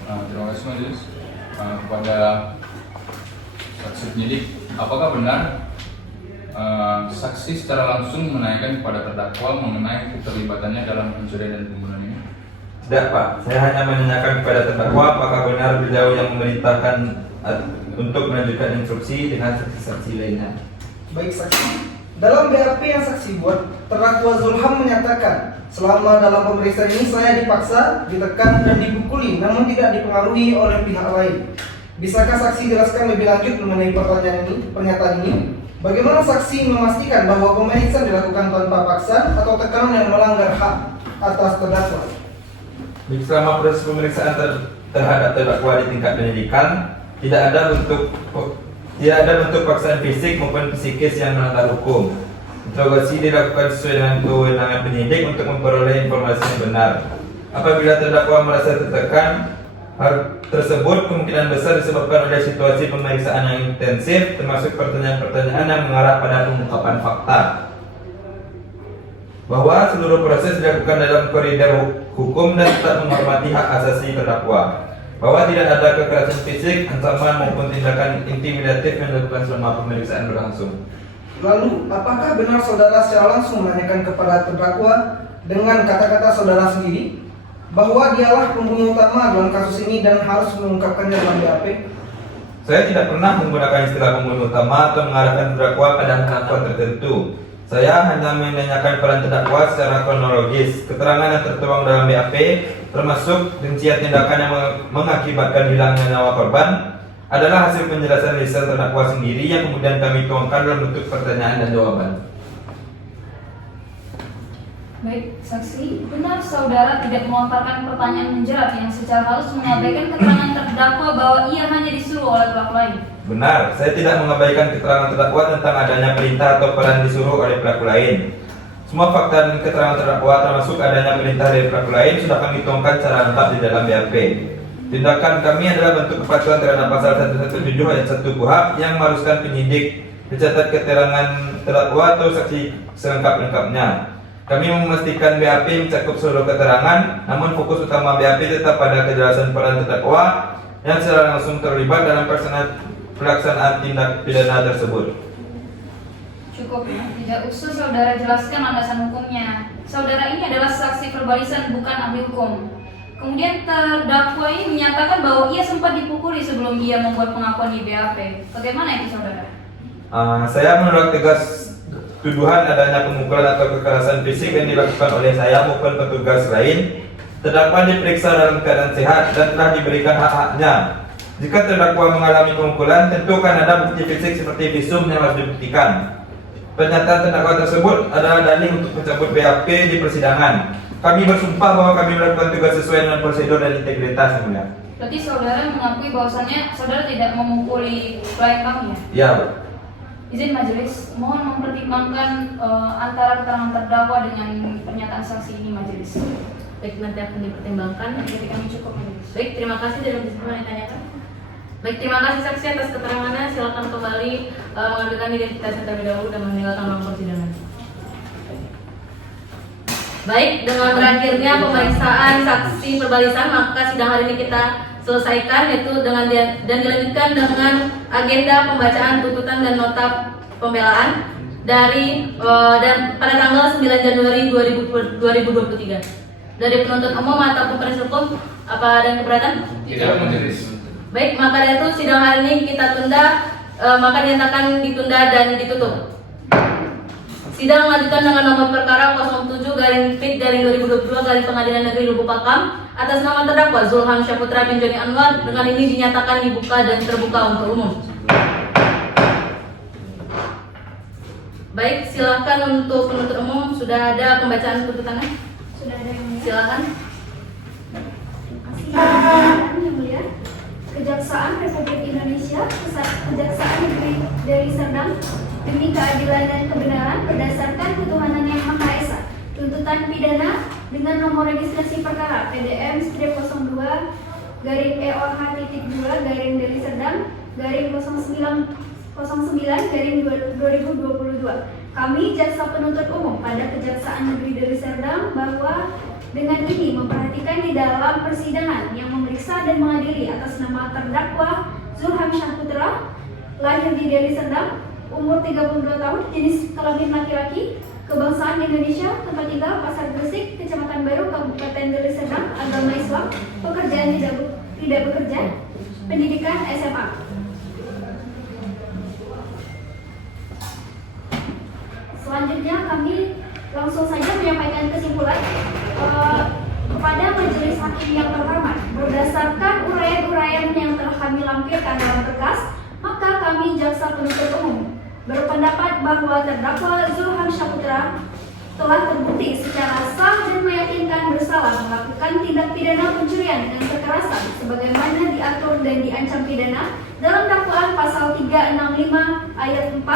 Terima kasih majelis. Kepada saksi penyidik, apakah benar saksi secara langsung menanyakan kepada terdakwa mengenai keterlibatannya dalam pencurian dan pembunuhan ini? Tidak, Pak. Saya hanya menanyakan kepada terdakwa apakah benar beliau yang memerintahkan untuk melanjutkan instruksi dengan saksi-saksi lainnya. Baik saksi, dalam BAP yang saksi buat, terdakwa Zulham menyatakan selama dalam pemeriksaan ini saya dipaksa, ditekan dan dipukuli, namun tidak dipengaruhi oleh pihak lain. Bisakah saksi jelaskan lebih lanjut mengenai pernyataan ini? Bagaimana saksi memastikan bahwa pemeriksaan dilakukan tanpa paksaan atau tekanan yang melanggar hak atas terdakwa? Selama proses pemeriksaan terhadap terdakwa di tingkat penyidikan, tidak ada bentuk paksaan fisik maupun psikis yang melanggar hukum. Interogasi dilakukan sesuai dengan kewenangan penyidik untuk memperoleh informasi yang benar. Apabila terdakwa merasa tertekan, hal tersebut kemungkinan besar disebabkan oleh situasi pemeriksaan yang intensif, termasuk pertanyaan-pertanyaan yang mengarah pada pengungkapan fakta. Bahwa seluruh proses dilakukan dalam koridor hukum dan tetap menghormati hak asasi terdakwa. Bahwa tidak ada kekerasan fisik, ancaman maupun tindakan intimidatif yang dilakukan selama pemeriksaan berlangsung. Lalu, apakah benar saudara secara langsung menanyakan kepada terdakwa dengan kata-kata saudara sendiri bahwa dialah pembunuh utama dalam kasus ini dan harus mengungkapkannya dalam BAP? Saya tidak pernah menggunakan istilah pembunuh utama atau mengarahkan terdakwa pada pengakuan tertentu. Saya hanya menanyakan peran terdakwa secara kronologis. Keterangan yang tertuang dalam BAP termasuk rincian tindakan yang mengakibatkan hilangnya nyawa korban adalah hasil penjelasan lisan terdakwa sendiri yang kemudian kami tuangkan dalam bentuk pertanyaan dan jawaban. Baik, saksi, benar saudara tidak melontarkan pertanyaan menjerat yang secara halus mengabaikan keterangan terdakwa bahwa ia hanya disuruh oleh pelaku lain. Benar, saya tidak mengabaikan keterangan terdakwa tentang adanya perintah atau peran disuruh oleh pelaku lain. Semua fakta dan keterangan terdakwa termasuk adanya perintah dari pelaku lain sudah kami tuangkan secara lengkap di dalam BAP. Tindakan kami adalah bentuk kepatuhan terhadap pasal 117 ayat 1 KUHP yang mengharuskan penyidik mencatat keterangan terdakwa atau saksi selengkap-lengkapnya. Kami memastikan BAP mencakup seluruh keterangan, namun fokus utama BAP tetap pada kejelasan peran terdakwa yang secara langsung terlibat dalam pelaksanaan tindak pidana tersebut. Cukup, tidak usah saudara jelaskan landasan hukumnya. Saudara ini adalah saksi perbalisan, bukan ahli hukum. Kemudian terdakwa ini menyatakan bahwa ia sempat dipukuli sebelum ia membuat pengakuan di BAP. Bagaimana itu saudara? Saya menolak tegas tuduhan adanya pemukulan atau kekerasan fisik yang dilakukan oleh saya maupun petugas lain. Terdakwa diperiksa dalam keadaan sehat dan telah diberikan hak-haknya. Jika terdakwa mengalami pemukulan, tentu akan ada bukti fisik seperti visum yang harus dibuktikan. Pernyataan terdakwa tersebut adalah dalih untuk mencabut BAP di persidangan. Kami bersumpah bahwa kami melakukan tugas sesuai dengan prosedur dan integritas, yang mulia. Berarti saudara mengakui bahwasannya saudara tidak memukuli klien kamu ya? Ya, Izin majelis, mohon mempertimbangkan antara keterangan terdakwa dengan pernyataan saksi ini majelis. Baik, nanti akan dipertimbangkan. Jadi kami cukup majelis. Baik, terima kasih dari yang ditanyakan. Baik, terima kasih saksi atas keterangannya. Silakan kembali mengambilkan identitasnya terlebih dahulu dan meninggalkan ruang persidangan. Baik, dengan berakhirnya pemeriksaan saksi perbalisan, maka sidang hari ini kita selesaikan, yaitu dengan dan dilanjutkan dengan agenda pembacaan tuntutan dan nota pembelaan dari dan pada tanggal 9 Januari 2023 dari penuntut umum ataupun penasihat hukum. Apa ada yang keberatan? Tidak, majelis. Baik, maka dari itu sidang hari ini kita tunda, maka dinyatakan ditunda dan ditutup. Sidang lanjutan dengan nomor perkara 07/2022 Pengadilan Negeri Lubuk Pakam atas nama terdakwa Zulham Syahputra bin Joni Anwar dengan ini dinyatakan dibuka dan terbuka untuk umum. Baik, silakan untuk penuntut umum, sudah ada pembacaan tuntutannya? Sudah ada yang mulia. Silakan. Yang mulia, Kejaksaan Republik Indonesia, Kejaksaan Negeri Deli Serdang, demi keadilan dan kebenaran berdasarkan ketuhanan yang Maha Esa. Tuntutan pidana dengan nomor registrasi perkara PDM 02/EOH-2 Deli Serdang /09/2022. Kami jaksa penuntut umum pada Kejaksaan Negeri Deli Serdang bahwa dengan ini memperhatikan di dalam persidangan yang memeriksa dan mengadili atas nama terdakwa Zulham Syahputra, lahir di Deli Serdang, umur 32 tahun, jenis kelamin laki-laki, kebangsaan Indonesia, tempat tinggal Pasar Gresik, Kecamatan Baru, Kabupaten Deli Serdang, agama Islam, pekerjaan tidak bekerja, pendidikan SMA. Selanjutnya kami langsung saja menyampaikan kesimpulan kepada majelis hakim yang terhormat. Berdasarkan uraian-uraian yang telah kami lampirkan dalam berkas, maka kami jaksa penuntut umum berpendapat bahwa terdakwa Zulham Syahputra telah terbukti secara sah dan meyakinkan bersalah melakukan tindak pidana pencurian dengan kekerasan sebagaimana diatur dan diancam pidana dalam dakwaan pasal 365 ayat 4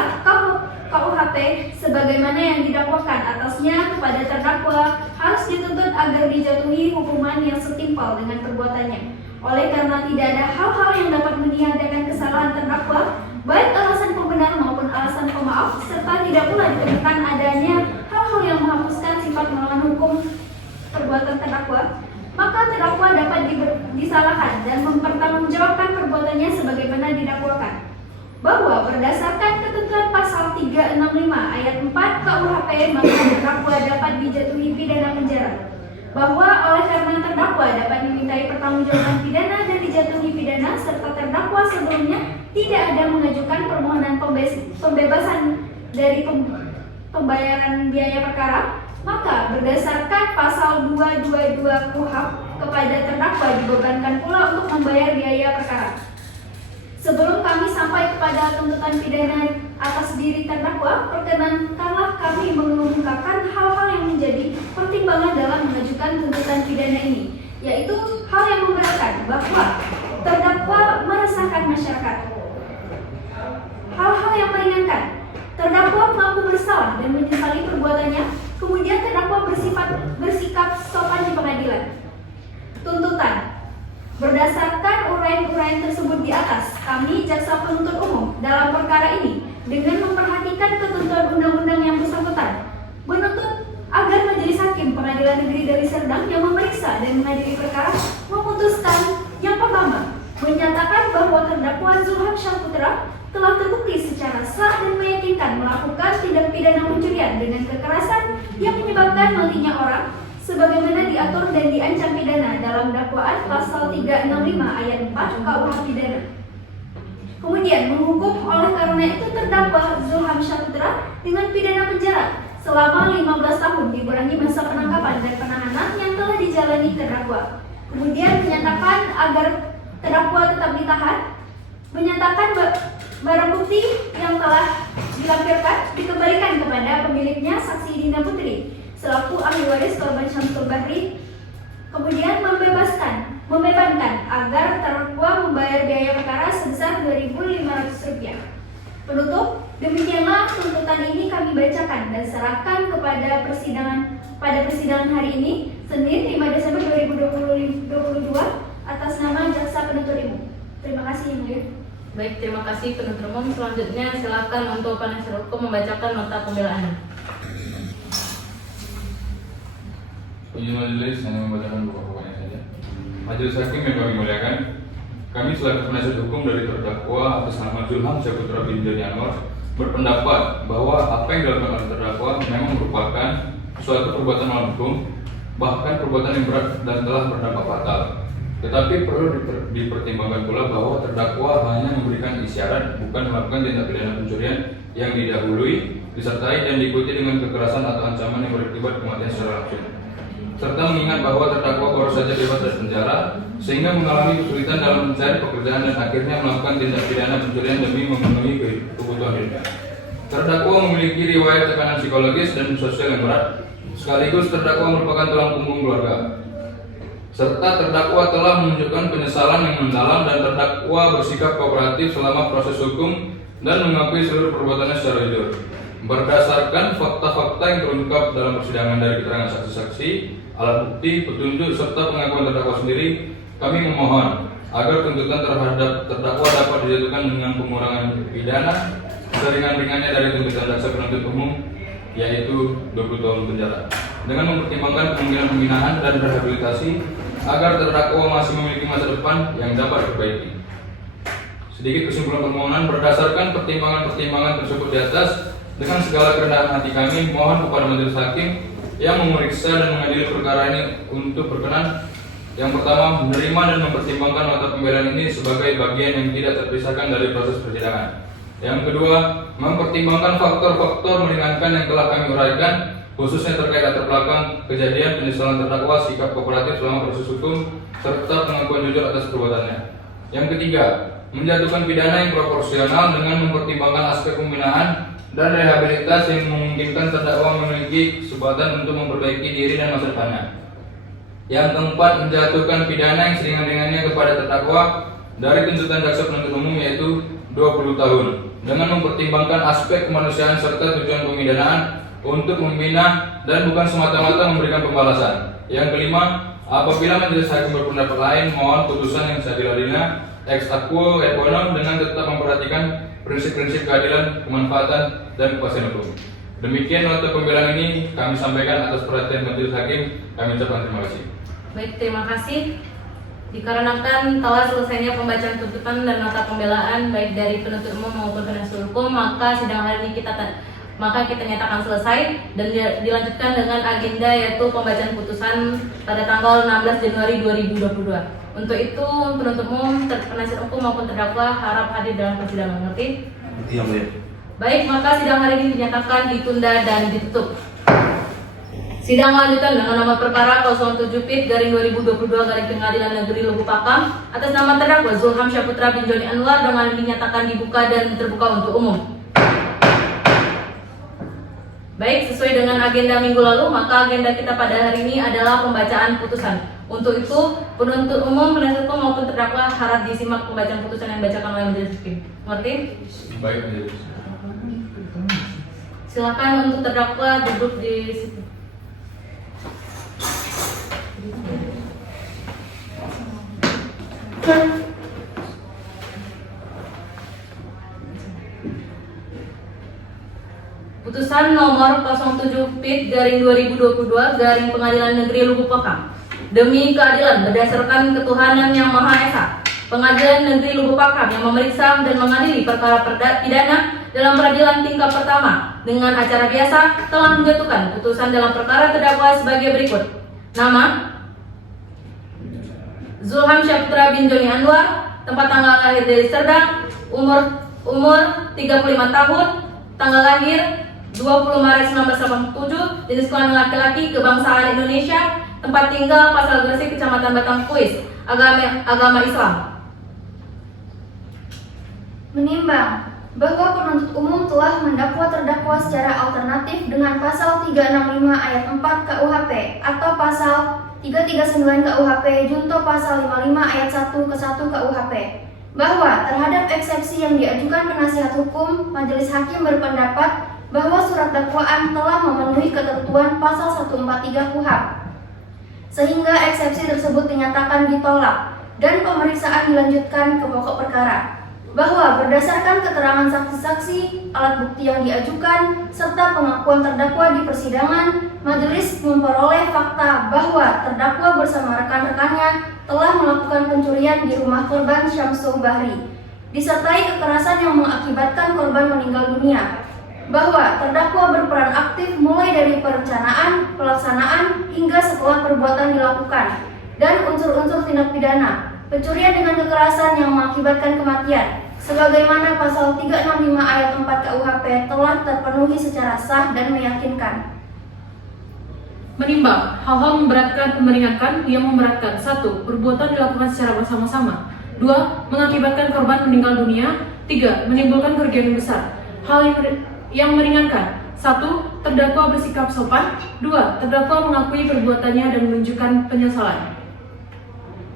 KUHP sebagaimana yang didakwakan atasnya kepada terdakwa harus dituntut agar dijatuhi hukuman yang setimpal dengan perbuatannya. Oleh karena tidak ada hal-hal yang dapat meniadakan kesalahan terdakwa, baik alasan pembenar maupun alasan pemaaf, serta tidak pula ditemukan adanya hal-hal yang menghapuskan sifat melawan hukum perbuatan terdakwa, maka terdakwa dapat disalahkan dan mempertanggungjawabkan perbuatannya sebagaimana didakwakan. Bahwa berdasarkan ketentuan pasal 365 ayat 4 KUHP, maka terdakwa dapat dijatuhi pidana penjara. Bahwa oleh karena terdakwa dapat dimintai pertanggungjawaban pidana dan dijatuhi pidana, serta terdakwa sebelumnya tidak ada mengajukan permohonan pembebasan dari pembayaran biaya perkara, maka berdasarkan pasal 222 KUHP kepada terdakwa dibebankan pula untuk membayar biaya perkara. Sebelum kami sampai kepada tuntutan pidana Atas diri terdakwa, perkenankanlah kami mengemukakan hal-hal yang menjadi pertimbangan dalam mengajukan tuntutan pidana ini, yaitu hal yang memberatkan bahwa terdakwa meresahkan masyarakat. Hal-hal yang meringankan, terdakwa mengaku bersalah dan menyesali perbuatannya, kemudian terdakwa bersikap sopan di pengadilan. Tuntutan. Berdasarkan uraian-uraian tersebut di atas, kami jaksa penuntut umum dalam perkara ini dengan memperhatikan ketentuan undang-undang yang bersangkutan menuntut agar Majelis Hakim Pengadilan Negeri Deli Serdang yang memeriksa dan mengadili perkara memutuskan yang pertama, menyatakan bahwa terdakwa Zulham Syahputra telah terbukti secara sah dan meyakinkan melakukan tindak pidana pencurian dengan kekerasan yang menyebabkan matinya orang sebagaimana diatur dan diancam pidana dalam dakwaan pasal 365 ayat 4 KUH pidana. Kemudian menghukum oleh karena itu terdakwa Zulham Syahputra dengan pidana penjara selama 15 tahun dikurangi masa penangkapan dan penahanan yang telah dijalani terdakwa. Kemudian menyatakan agar terdakwa tetap ditahan, menyatakan barang bukti yang telah dilampirkan dikembalikan kepada pemiliknya saksi Dina Putri selaku ahli waris korban Syamsul Bahri, kemudian membebankan agar terdakwa membayar biaya perkara sebesar Rp2.500. Penutup, demikianlah tuntutan ini kami bacakan dan serahkan kepada persidangan hari ini, Senin 5 Desember 2022 atas nama Jaksa Penuntut Umum. Terima kasih Yang Mulia. Baik, terima kasih penuntut umum. Selanjutnya silakan untuk penasihat hukum membacakan nota pembelaannya. Izin majelis hanya membacakan pokok-pokoknya saja. Majelis Hakim yang kami muliakan, kami selaku penasihat hukum dari terdakwa atas nama Zulham Syahputra bin Joni Anwar berpendapat bahwa apa yang dilakukan oleh terdakwa memang merupakan suatu perbuatan melawan hukum, bahkan perbuatan yang berat dan telah berdampak fatal. Tetapi perlu dipertimbangkan pula bahwa terdakwa hanya memberikan isyarat, bukan melakukan tindak pidana pencurian yang didahului, disertai dan diikuti dengan kekerasan atau ancaman yang berakibat kematian secara langsung. Serta mengingat bahwa terdakwa baru saja bebas dari penjara, sehingga mengalami kesulitan dalam mencari pekerjaan dan akhirnya melakukan tindak pidana pencurian demi memenuhi kebutuhan hidupnya. Terdakwa memiliki riwayat tekanan psikologis dan sosial yang berat, sekaligus terdakwa merupakan tulang punggung keluarga. Serta terdakwa telah menunjukkan penyesalan yang mendalam dan terdakwa bersikap kooperatif selama proses hukum dan mengakui seluruh perbuatannya secara jujur. Berdasarkan fakta-fakta yang terungkap dalam persidangan dari keterangan saksi-saksi, alat bukti, petunjuk, serta pengakuan terdakwa sendiri, kami memohon agar tuntutan terhadap terdakwa dapat dijatuhkan dengan pengurangan pidana seringan-ringannya dari tuntutan jaksa penuntut umum, yaitu 20 tahun penjara, dengan mempertimbangkan kemungkinan pembinaan dan rehabilitasi agar terdakwa masih memiliki masa depan yang dapat diperbaiki. Sedikit kesimpulan permohonan, berdasarkan pertimbangan-pertimbangan tersebut di atas, dengan segala kerendahan hati kami mohon kepada Majelis Hakim yang memeriksa dan mengadili perkara ini untuk berkenan, yang pertama, menerima dan mempertimbangkan nota pembelaan ini sebagai bagian yang tidak terpisahkan dari proses persidangan. Yang kedua, mempertimbangkan faktor-faktor meringankan yang telah kami uraikan, khususnya terkait latar belakang kejadian, penyesalan terdakwa, sikap kooperatif selama proses hukum, serta pengakuan jujur atas perbuatannya. Yang ketiga, menjatuhkan pidana yang proporsional dengan mempertimbangkan aspek pembinaan dan rehabilitasi yang memungkinkan terdakwa memiliki kesempatan untuk memperbaiki diri dan masa depannya. Yang keempat, menjatuhkan pidana yang seringan-ringannya kepada terdakwa dari tuntutan jaksa penuntut umum, yaitu 20 tahun, dengan mempertimbangkan aspek kemanusiaan serta tujuan pemidanaan untuk membina dan bukan semata-mata memberikan pembalasan. Yang kelima, apabila Majelis Hakim berpendapat lain, mohon putusan yang seadil-adilnya ex aequo et bono dengan tetap memperhatikan prinsip-prinsip keadilan, kemanfaatan, dan kepastian hukum. Demikian nota pembelaan ini kami sampaikan atas perhatian Majelis Hakim. Kami ucapkan terima kasih. Baik, terima kasih. Dikarenakan telah selesainya pembacaan tuntutan dan nota pembelaan baik dari penuntut umum maupun penasihat hukum, maka sidang hari ini kita nyatakan selesai dan dilanjutkan dengan agenda yaitu pembacaan putusan pada tanggal 16 Januari 2022. Untuk itu penuntut umum, penasihat hukum maupun terdakwa harap hadir dalam persidangan. Ngerti? Itu yang mulia. Baik, maka sidang hari ini dinyatakan ditunda dan ditutup. Sidang lanjutan dengan nomor perkara 07/2022 Pengadilan Negeri Lubuk Pakam atas nama terdakwa Zulham Syahputra bin Joni Anwar dengan dinyatakan dibuka dan terbuka untuk umum. Baik, sesuai dengan agenda minggu lalu, maka agenda kita pada hari ini adalah pembacaan putusan. Untuk itu, penuntut umum, penasihat hukum maupun terdakwa harap disimak pembacaan putusan yang dibacakan oleh majelis hakim. Mengerti? Baik, majelis. Silakan untuk terdakwa duduk di situ. Putusan nomor 07/2022 Pengadilan Negeri Lubuk Pakam. Demi keadilan berdasarkan ketuhanan yang Maha Esa, Pengadilan Negeri Lubuk Pakam yang memeriksa dan mengadili perkara pidana dalam peradilan tingkat pertama dengan acara biasa telah menjatuhkan putusan dalam perkara terdakwa sebagai berikut. Nama: Zulham Syahputra bin Joni Anwar, tempat tanggal lahir dari Serdang, umur 35 tahun, tanggal lahir 20 Maret 1987, jenis kelamin laki-laki, kebangsaan Indonesia, tempat tinggal Pasar Gresik, Kecamatan Batang Kuis, agama Islam. Menimbang bahwa penuntut umum telah mendakwa terdakwa secara alternatif dengan pasal 365 ayat 4 KUHP atau pasal 339 KUHP junto pasal 55 ayat 1 ke 1 KUHP, bahwa terhadap eksepsi yang diajukan penasihat hukum, majelis hakim berpendapat bahwa surat dakwaan telah memenuhi ketentuan pasal 143 KUHP, sehingga eksepsi tersebut dinyatakan ditolak dan pemeriksaan dilanjutkan ke pokok perkara. Bahwa berdasarkan keterangan saksi-saksi, alat bukti yang diajukan, serta pengakuan terdakwa di persidangan, majelis memperoleh fakta bahwa terdakwa bersama rekan-rekannya telah melakukan pencurian di rumah korban Syamsul Bahri, disertai kekerasan yang mengakibatkan korban meninggal dunia. Bahwa terdakwa berperan aktif mulai dari perencanaan, pelaksanaan, hingga setelah perbuatan dilakukan, dan unsur-unsur tindak pidana pencurian dengan kekerasan yang mengakibatkan kematian, sebagaimana pasal 365 ayat 4 KUHP telah terpenuhi secara sah dan meyakinkan. Menimbang hal-hal memberatkan dan meringankan yang memberatkan: 1. Perbuatan dilakukan secara bersama-sama. 2. Mengakibatkan korban meninggal dunia. 3. Menimbulkan kerugian besar. Hal yang meringankan: 1. Terdakwa bersikap sopan. 2. Terdakwa mengakui perbuatannya dan menunjukkan penyesalan.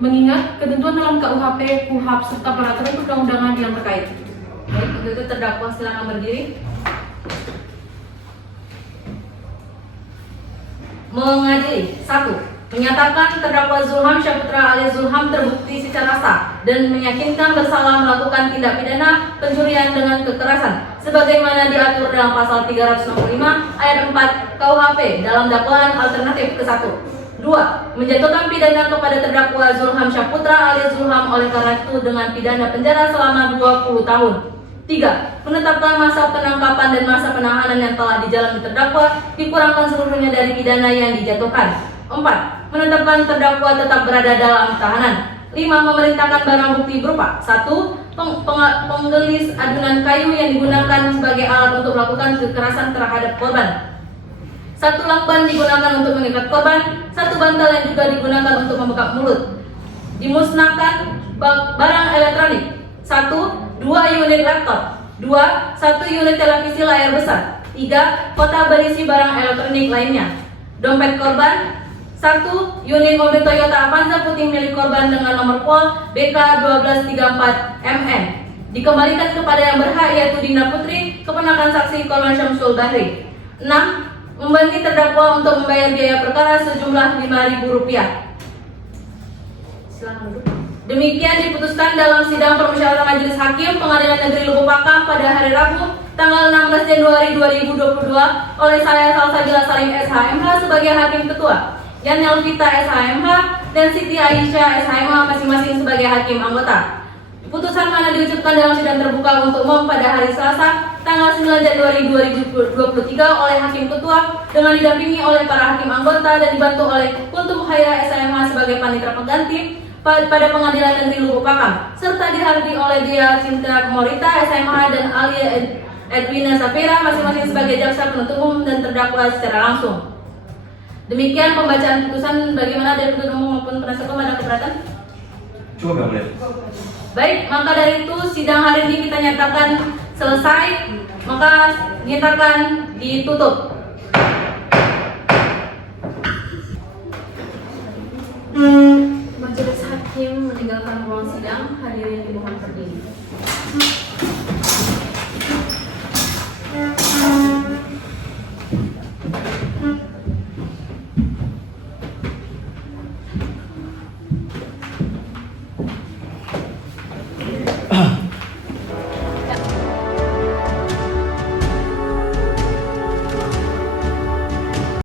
Mengingat ketentuan dalam KUHP, KUHAP, serta peraturan perundang-undangan yang terkait. Baik, untuk itu terdakwa silakan berdiri. Mengadili. 1. Menyatakan terdakwa Zulham Syahputra alias Zulham terbukti secara sah dan meyakinkan bersalah melakukan tindak pidana pencurian dengan kekerasan sebagaimana diatur dalam pasal 365 ayat 4 KUHP dalam dakwaan alternatif ke-1. 2. Menjatuhkan pidana kepada terdakwa Zulham Syahputra alias Zulham oleh karena itu dengan pidana penjara selama 20 tahun. 3. Menetapkan masa penangkapan dan masa penahanan yang telah dijalani terdakwa dikurangkan seluruhnya dari pidana yang dijatuhkan. 4. Menetapkan terdakwa tetap berada dalam tahanan. 5. Memerintahkan barang bukti berupa 1. Penggelis adunan kayu yang digunakan sebagai alat untuk melakukan kekerasan terhadap korban. 1 lakban digunakan untuk mengikat korban. 1 bantal yang juga digunakan untuk membekap mulut. Dimusnahkan barang elektronik. 1. 2 unit laptop. 2. 1 unit televisi layar besar. 3. Kotak berisi barang elektronik lainnya. Dompet korban. 1 unit mobil Toyota Avanza putih milik korban dengan nomor pol BK1234MN dikembalikan kepada yang berhak, yaitu Dinda Putri, keponakan saksi korban Syamsul Bahri. 6. Membanding terdakwa untuk membayar biaya perkara sejumlah Rp5.000. Silakan duduk. Demikian diputuskan dalam sidang permusyawaratan Majelis Hakim Pengadilan Negeri Lubuk Pakam pada hari Rabu tanggal 16 Januari 2022 oleh saya Salsabila Salim SHMH sebagai Hakim Ketua, Yan Elvita SHMH dan Siti Aisyah SHMH masing-masing sebagai Hakim Anggota. Putusan mana diucapkan dalam sidang terbuka untuk umum pada hari Selasa tanggal 9 Januari 2023 oleh Hakim Ketua dengan didampingi oleh para Hakim Anggota dan dibantu oleh Kuntum Khaira SHMH sebagai panitera pengganti pada Pengadilan Negeri Lubuk Pakam, serta dihadiri oleh Dia Cinta Morita SHMH dan Alia Edwina Safira masing-masing sebagai jaksa penuntut umum dan terdakwa secara langsung. Demikian pembacaan putusan. Bagaimana dari penuntut umum maupun penasihat hukum, ada keberatan? Coba boleh. Baik, maka dari itu sidang hari ini kita nyatakan selesai, maka nyatakan ditutup. Majelis hakim meninggalkan ruang sidang. Hadirin dimohon berdiri.